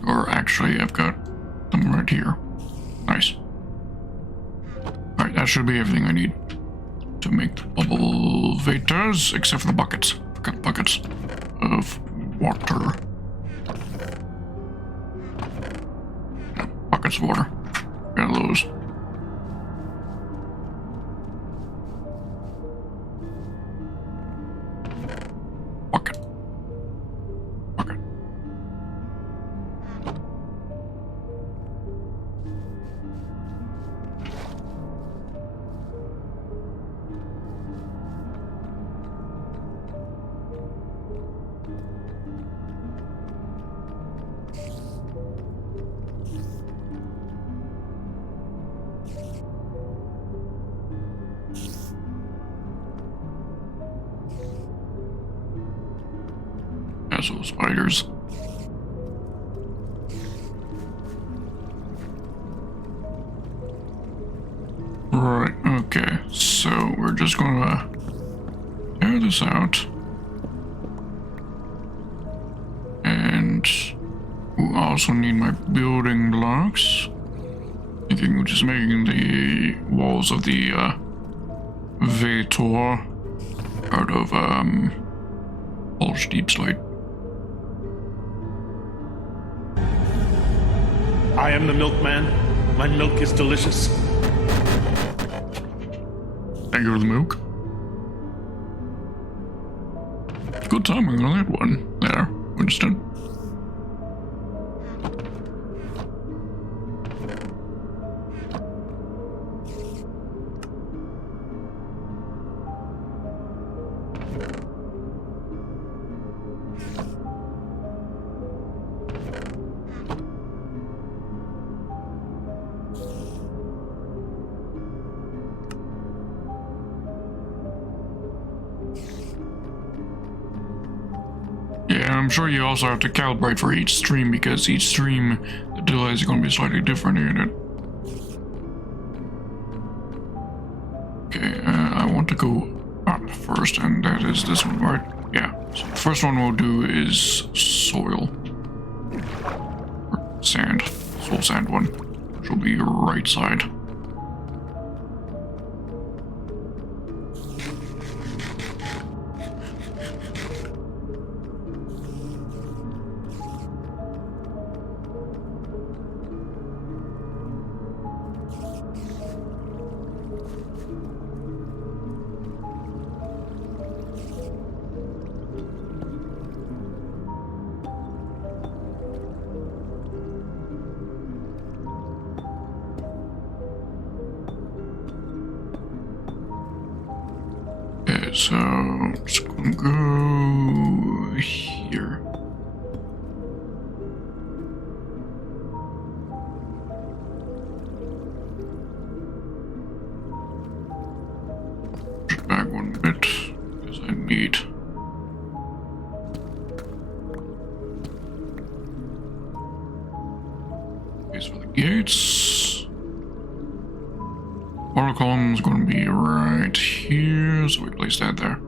Or actually, I've got them right here. Nice. Alright, that should be everything I need to make the bubble vators, except for the buckets. I've got buckets of water. Buckets of water. Got those. Bucket. Bucket. Those spiders. Right, okay, so we're just gonna tear this out. And we also need my building blocks. Thinking just making the walls of the Vator out of polished deep slate. I am the milkman. My milk is delicious. Thank you for the milk. Good timing on that one there, Winston. Yeah, I'm sure you also have to calibrate for each stream because each stream, the delay is going to be slightly different in it. Okay, I want to go up first, and that is this one, right? Yeah. So the first one we'll do is soil. Or sand. Soul sand one. Which will be your right side. Okay, so it's gonna go here. Push back one bit because I need space for the gates. Auto column is going to be right here, so we place that there.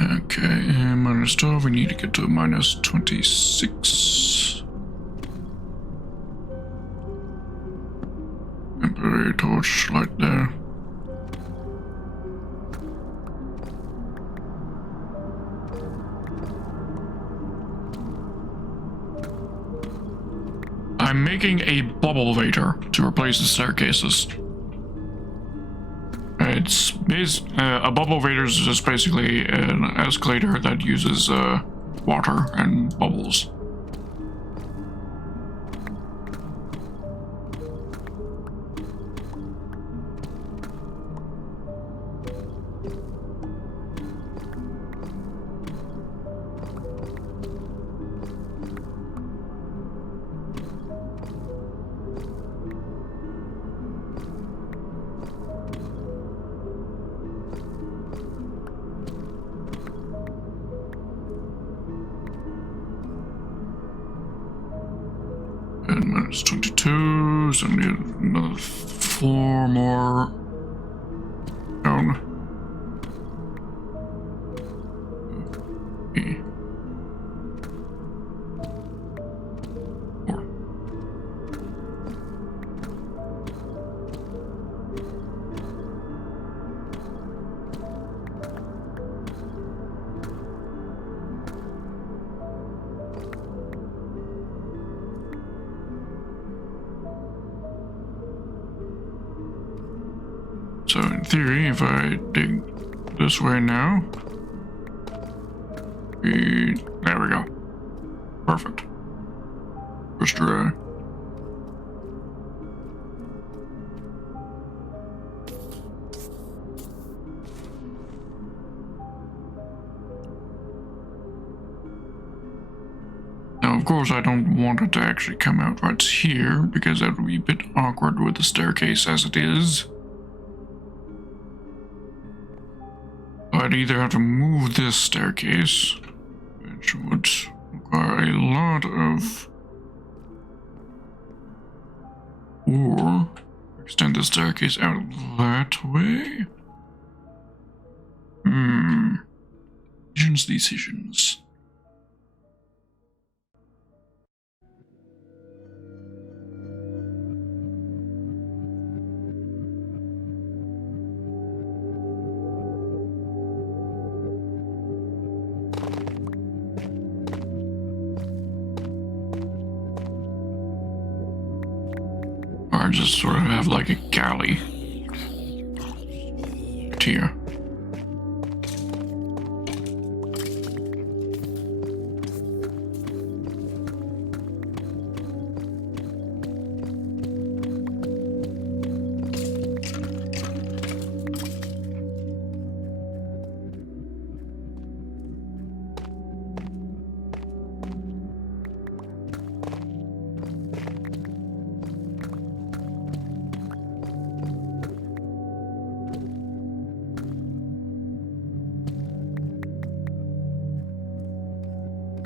Okay, and minus 12, we need to get to minus 26. Temporary torch light there. I'm making a bubble vader to replace the staircases. A bubble vader is just basically an escalator that uses water and bubbles. And minus 22, so I need another 4 more down. Okay. 4. So in theory, if I dig this way now, there we go. Perfect. First try. Now, of course, I don't want it to actually come out right here, because that would be a bit awkward with the staircase as it is. I'd either have to move this staircase, which would require a lot of, or extend the staircase out that way. Decisions. Or just sort of have like a galley here.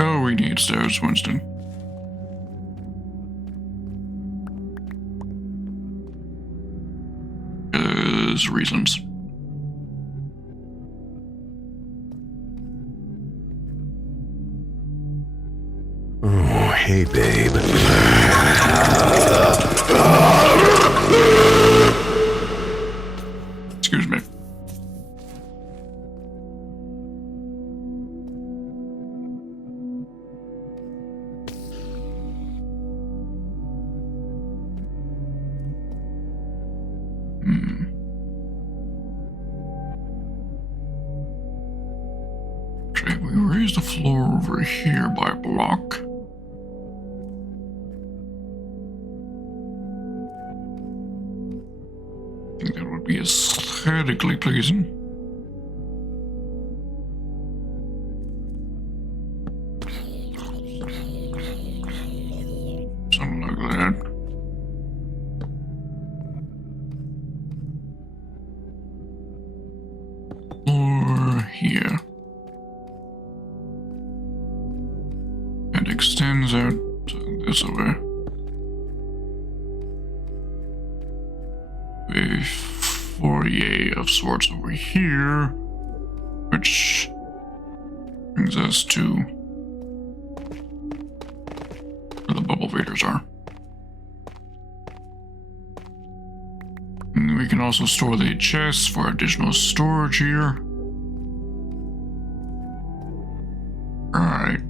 Oh, we need stairs, Winston. There's reasons. Oh, hey, babe. Excuse me. Okay, we raise the floor over here by a block. I think that would be aesthetically pleasing. Something like that. Or here. And extends out this way. A foyer of sorts over here, which brings us to where the bubble raiders are. And we can also store the chests for additional storage here. Alright.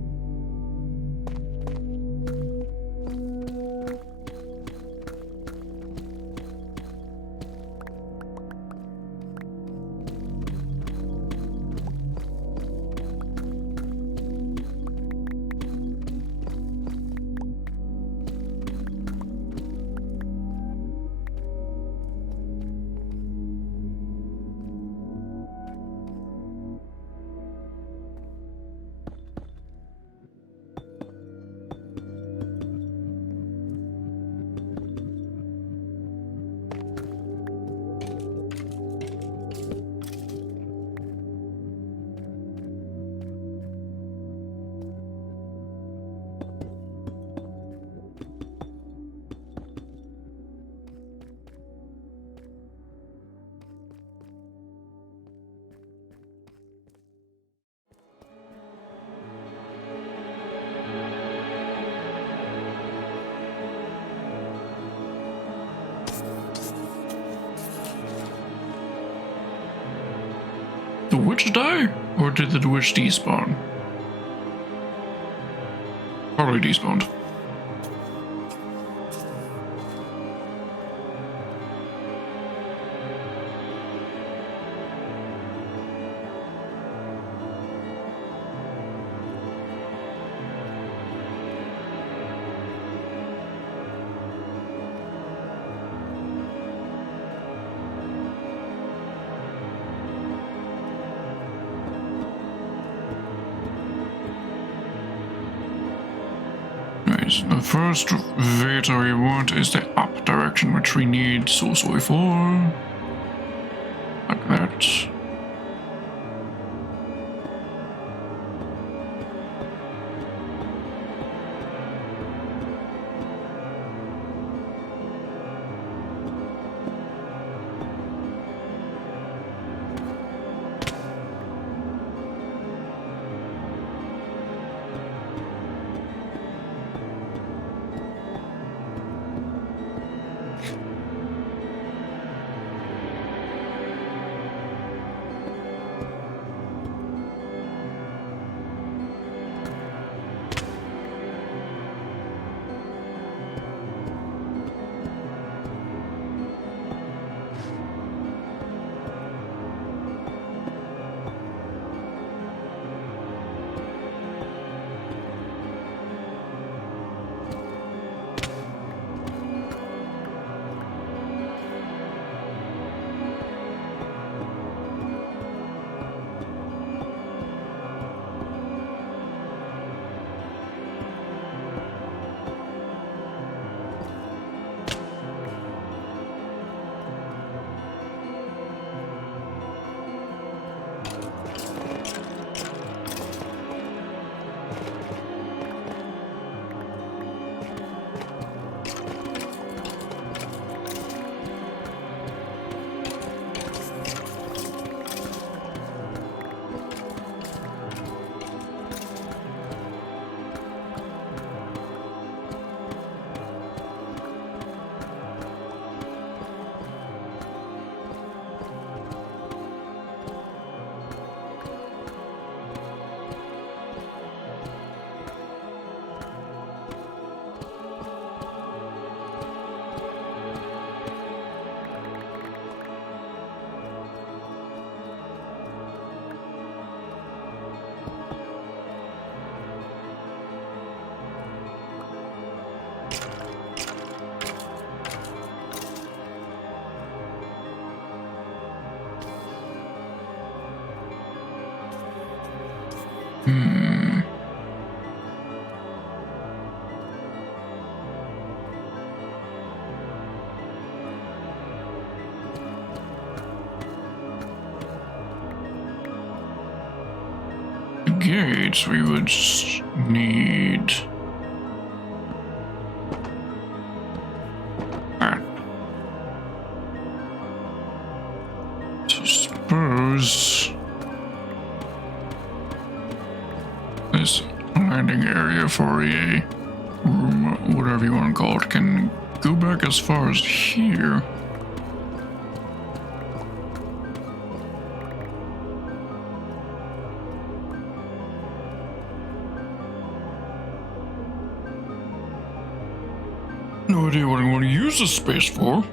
The witch die? Or did the witch despawn? Probably despawned. The first Veta we want is the up direction, which we need soy for. Like that. Gates we would need that. So suppose this landing area for a room, whatever you want to call it, can go back as far as here. No idea what I want to use this space for.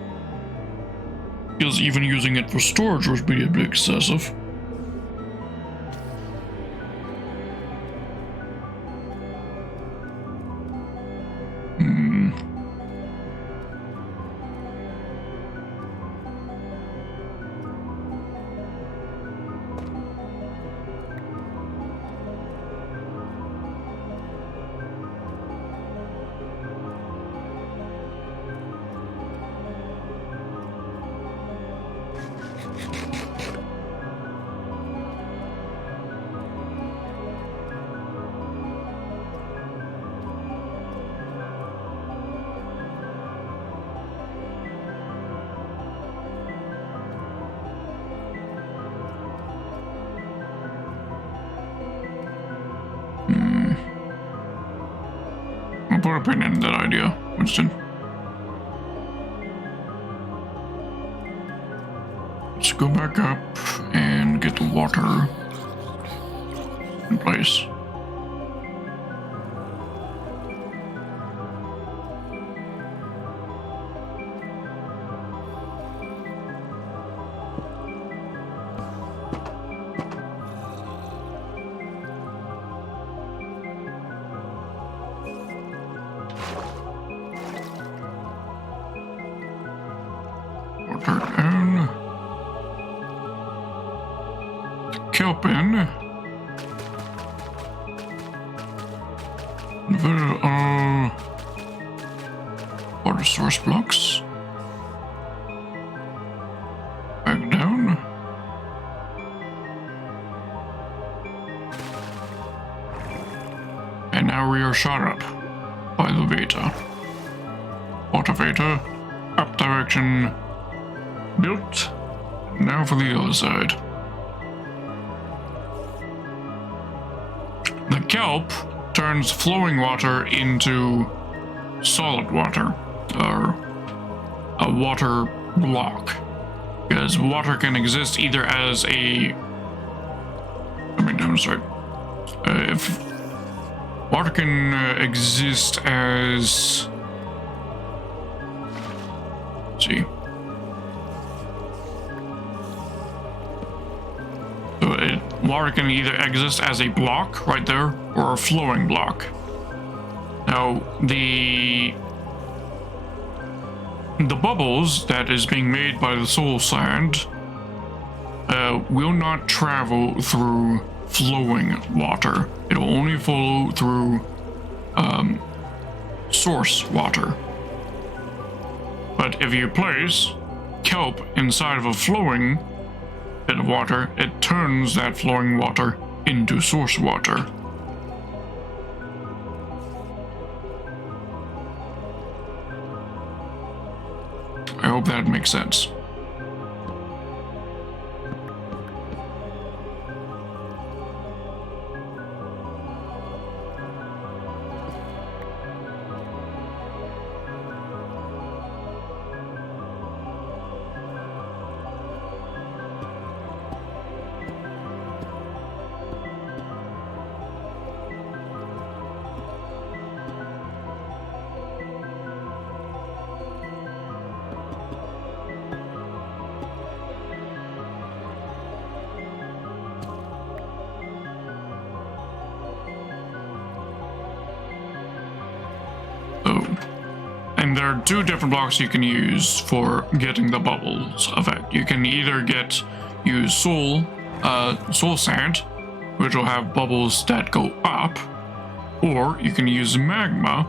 Because even using it for storage would be a bit excessive. I'll put a pin in that idea, Winston. Let's go back up and get the water in place. Water down. Kelp in. source blocks. Back down. And now we are shot up by the Veta. Water Veta, up direction, built. Now for the other side. The kelp turns flowing water into solid water, or a water block. Because water can exist either as a... if water can exist as... Let's see. Water can either exist as a block right there or a flowing block. Now, the bubbles that is being made by the soul sand will not travel through flowing water. It will only flow through source water. But if you place kelp inside of a flowing bit of water, it turns that flowing water into source water. I hope that makes sense. And there are two different blocks you can use for getting the bubbles effect. You can either use soul sand, which will have bubbles that go up, or you can use magma,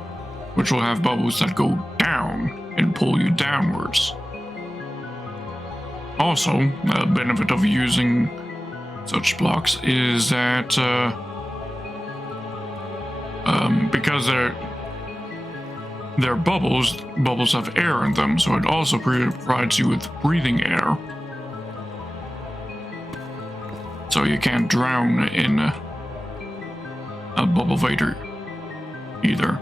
which will have bubbles that go down and pull you downwards. Also, a benefit of using such blocks is that because they're bubbles have air in them, so it also provides you with breathing air. So you can't drown in a bubble vader either.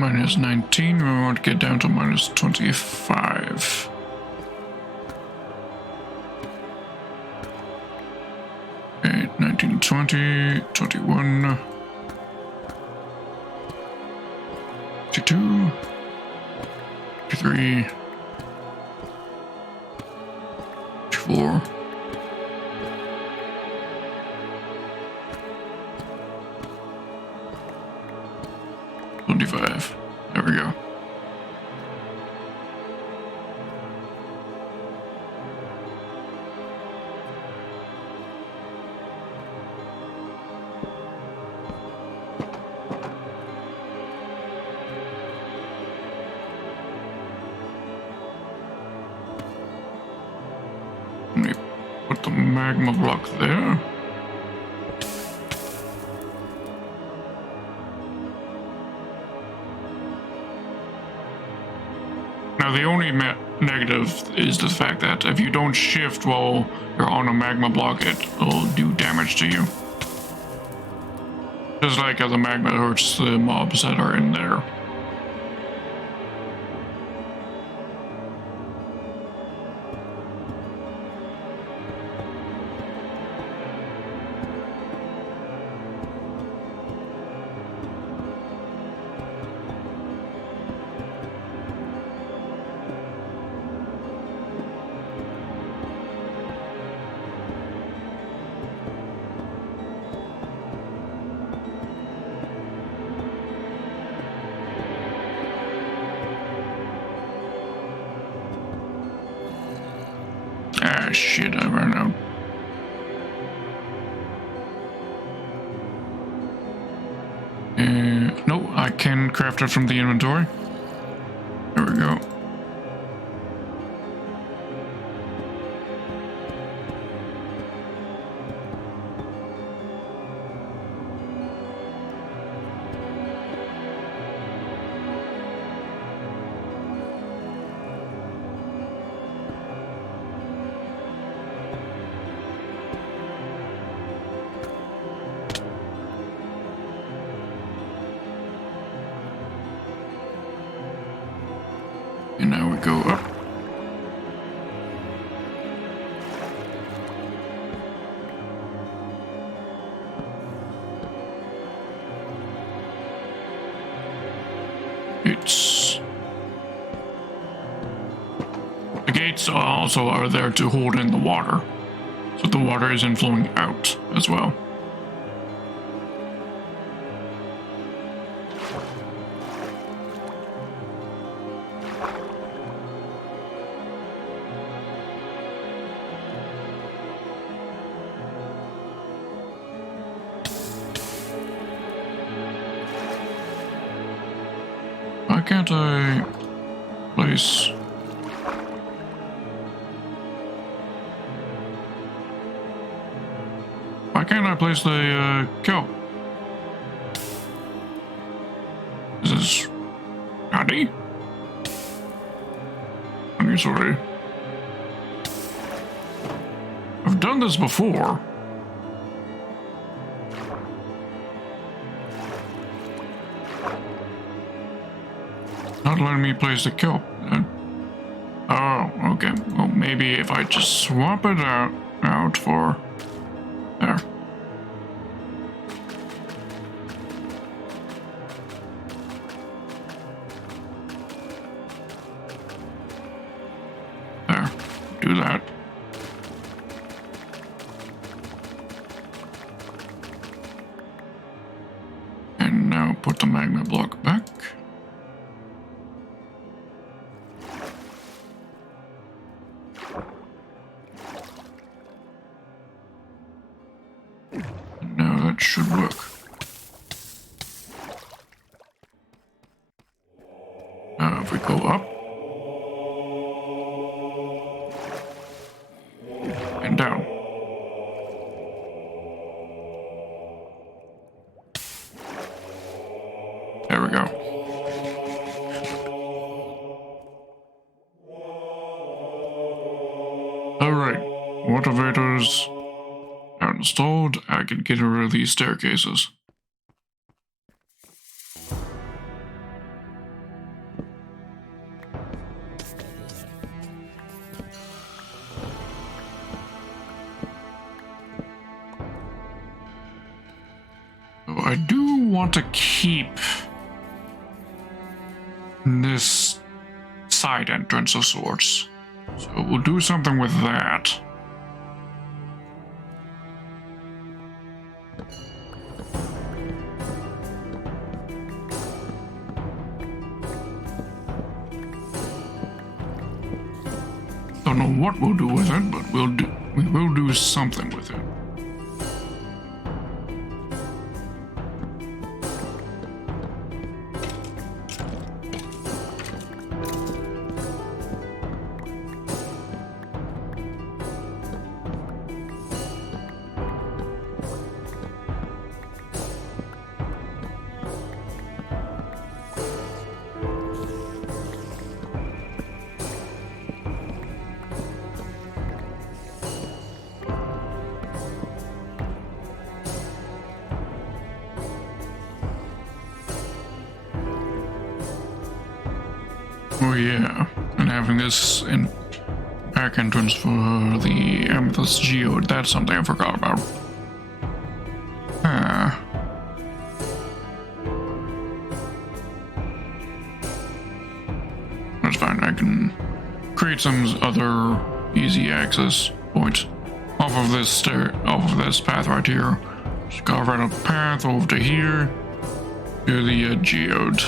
minus 19. We want to get down to minus 25. Okay, 19, 20, 21, 22, 23, 24. 25. There we go. Let me put the magma block there. Now, the only negative is the fact that if you don't shift while you're on a magma block, it will do damage to you. Just like how the magma hurts the mobs that are in there. Ah, shit, I ran out. No, I can craft it from the inventory. There we go. And now we go up. The gates also are there to hold in the water, so the water isn't flowing out as well. Why can't I place... Why can't I place the kelp? Is this... Howdy? I'm sorry. I've done this before. Not letting me place the kelp. Oh, okay. Well, maybe if I just swap it out for... There. There. Do that. And now put the magma block back. Now that should work. Now if we go up and down. There we go. Alright, water vectors are installed. I can get rid of these staircases. I do want to keep this side entrance of sorts. So we'll do something with that. Don't know what we'll do with it, but we will do something with it. Oh yeah, and having this in back entrance for the Amethyst Geode, that's something I forgot about. That's fine, I can create some other easy access point off of this path right here. Just carve right up a path over to here to the geode.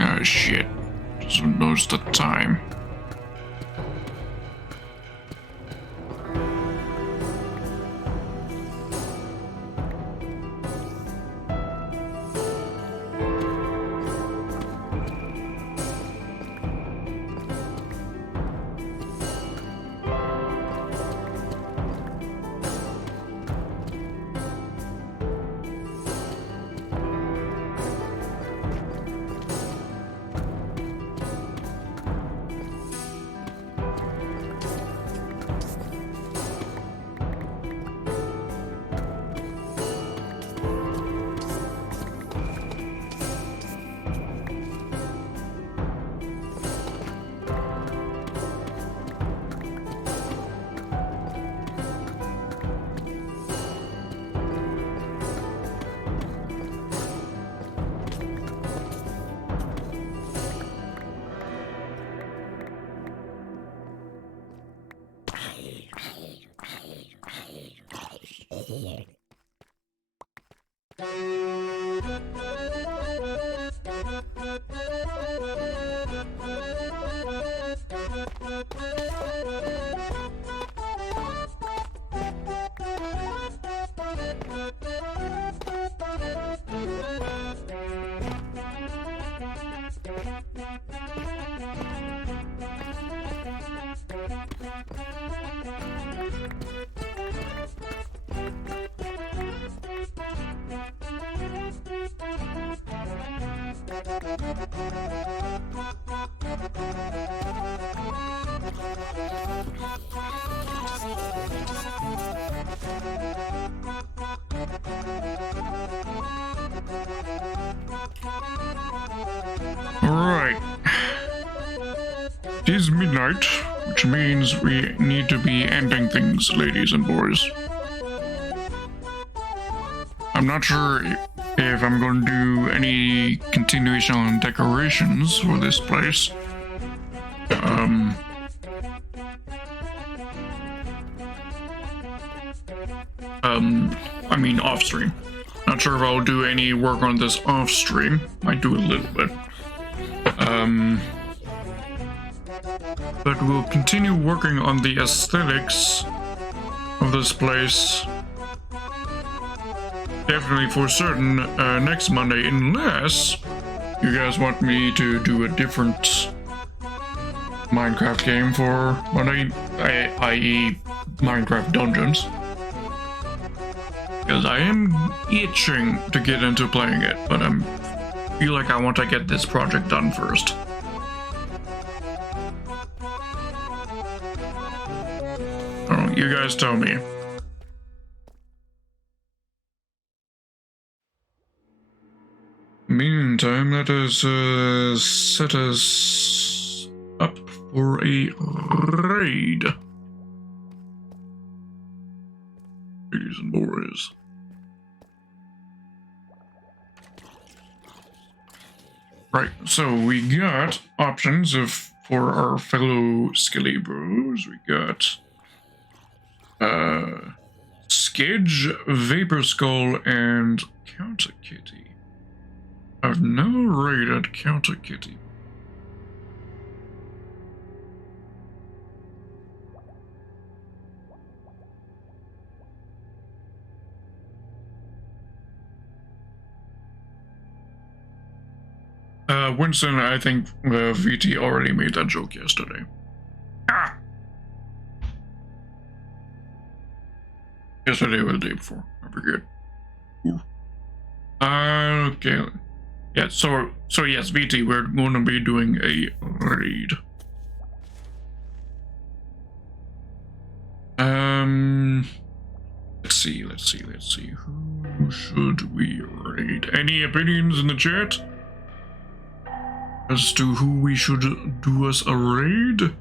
Oh shit. Just noticed the time. Alright. It is midnight, which means we need to be ending things, ladies and boys. I'm not sure if I'm going to do any continuation on decorations for this place. I mean off stream. Not sure if I'll do any work on this off stream. Might do a little bit. But we'll continue working on the aesthetics of this place. Definitely for certain next Monday, unless you guys want me to do a different Minecraft game for Monday, i.e. Minecraft Dungeons. Because I am itching to get into playing it, but I feel like I want to get this project done first. Oh, you guys tell me. Meantime, let us set us up for a raid. Ladies and boys. Right, so we got options for our fellow Skelly Bros. We got Skidge, Vapor Skull, and Counter Kitty. I've never raided Counter Kitty. Winston, I think VT already made that joke yesterday. Ah! Yesterday or the day before, I forget. Ooh. Okay. Yeah, so yes, VT, we're going to be doing a raid. Let's see. Who should we raid? Any opinions in the chat as to who we should do us a raid?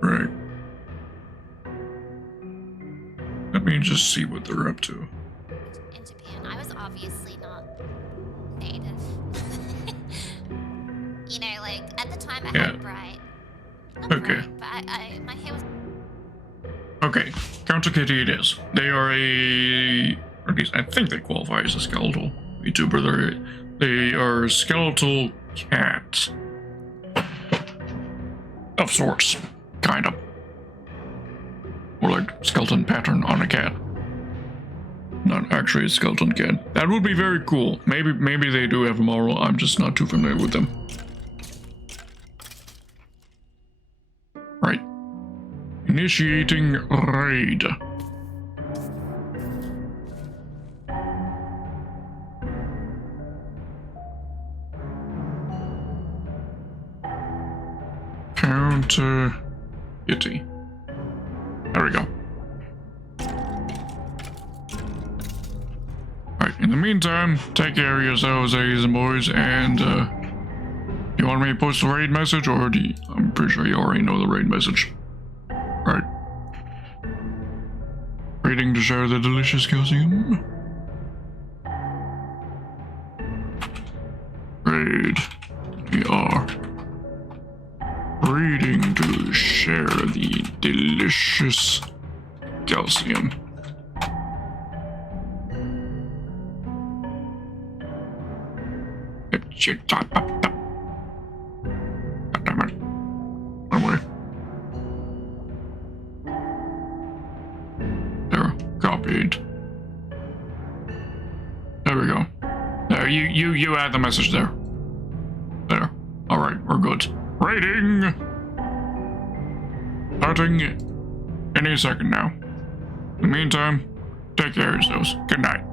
Right. Let me just see what they're up to. In Japan, I was obviously not native. You know, like, at the time I had bright. Okay. Bright, but my hair was... Okay, Counter Kitty it is. They are or at least I think they qualify as a skeletal VTuber. They are a skeletal cat. Of sorts. Kind of. Or like skeleton pattern on a cat. Not actually a skeleton cat. That would be very cool. Maybe they do have a moral. I'm just not too familiar with them. Right. Initiating raid. Counter Kitty. There we go. Alright, in the meantime, take care of yourselves, ladies and boys, and you want me to post the raid message, or do you, I'm pretty sure you already know the raid message. Right. Raiding to share the delicious calcium. Raid. We are raiding to share the delicious calcium. God damn it. One way. There, copied. you add the message there. There. Alright, we're good. Rating! Starting any second now. In the meantime, take care of yourselves. Good night.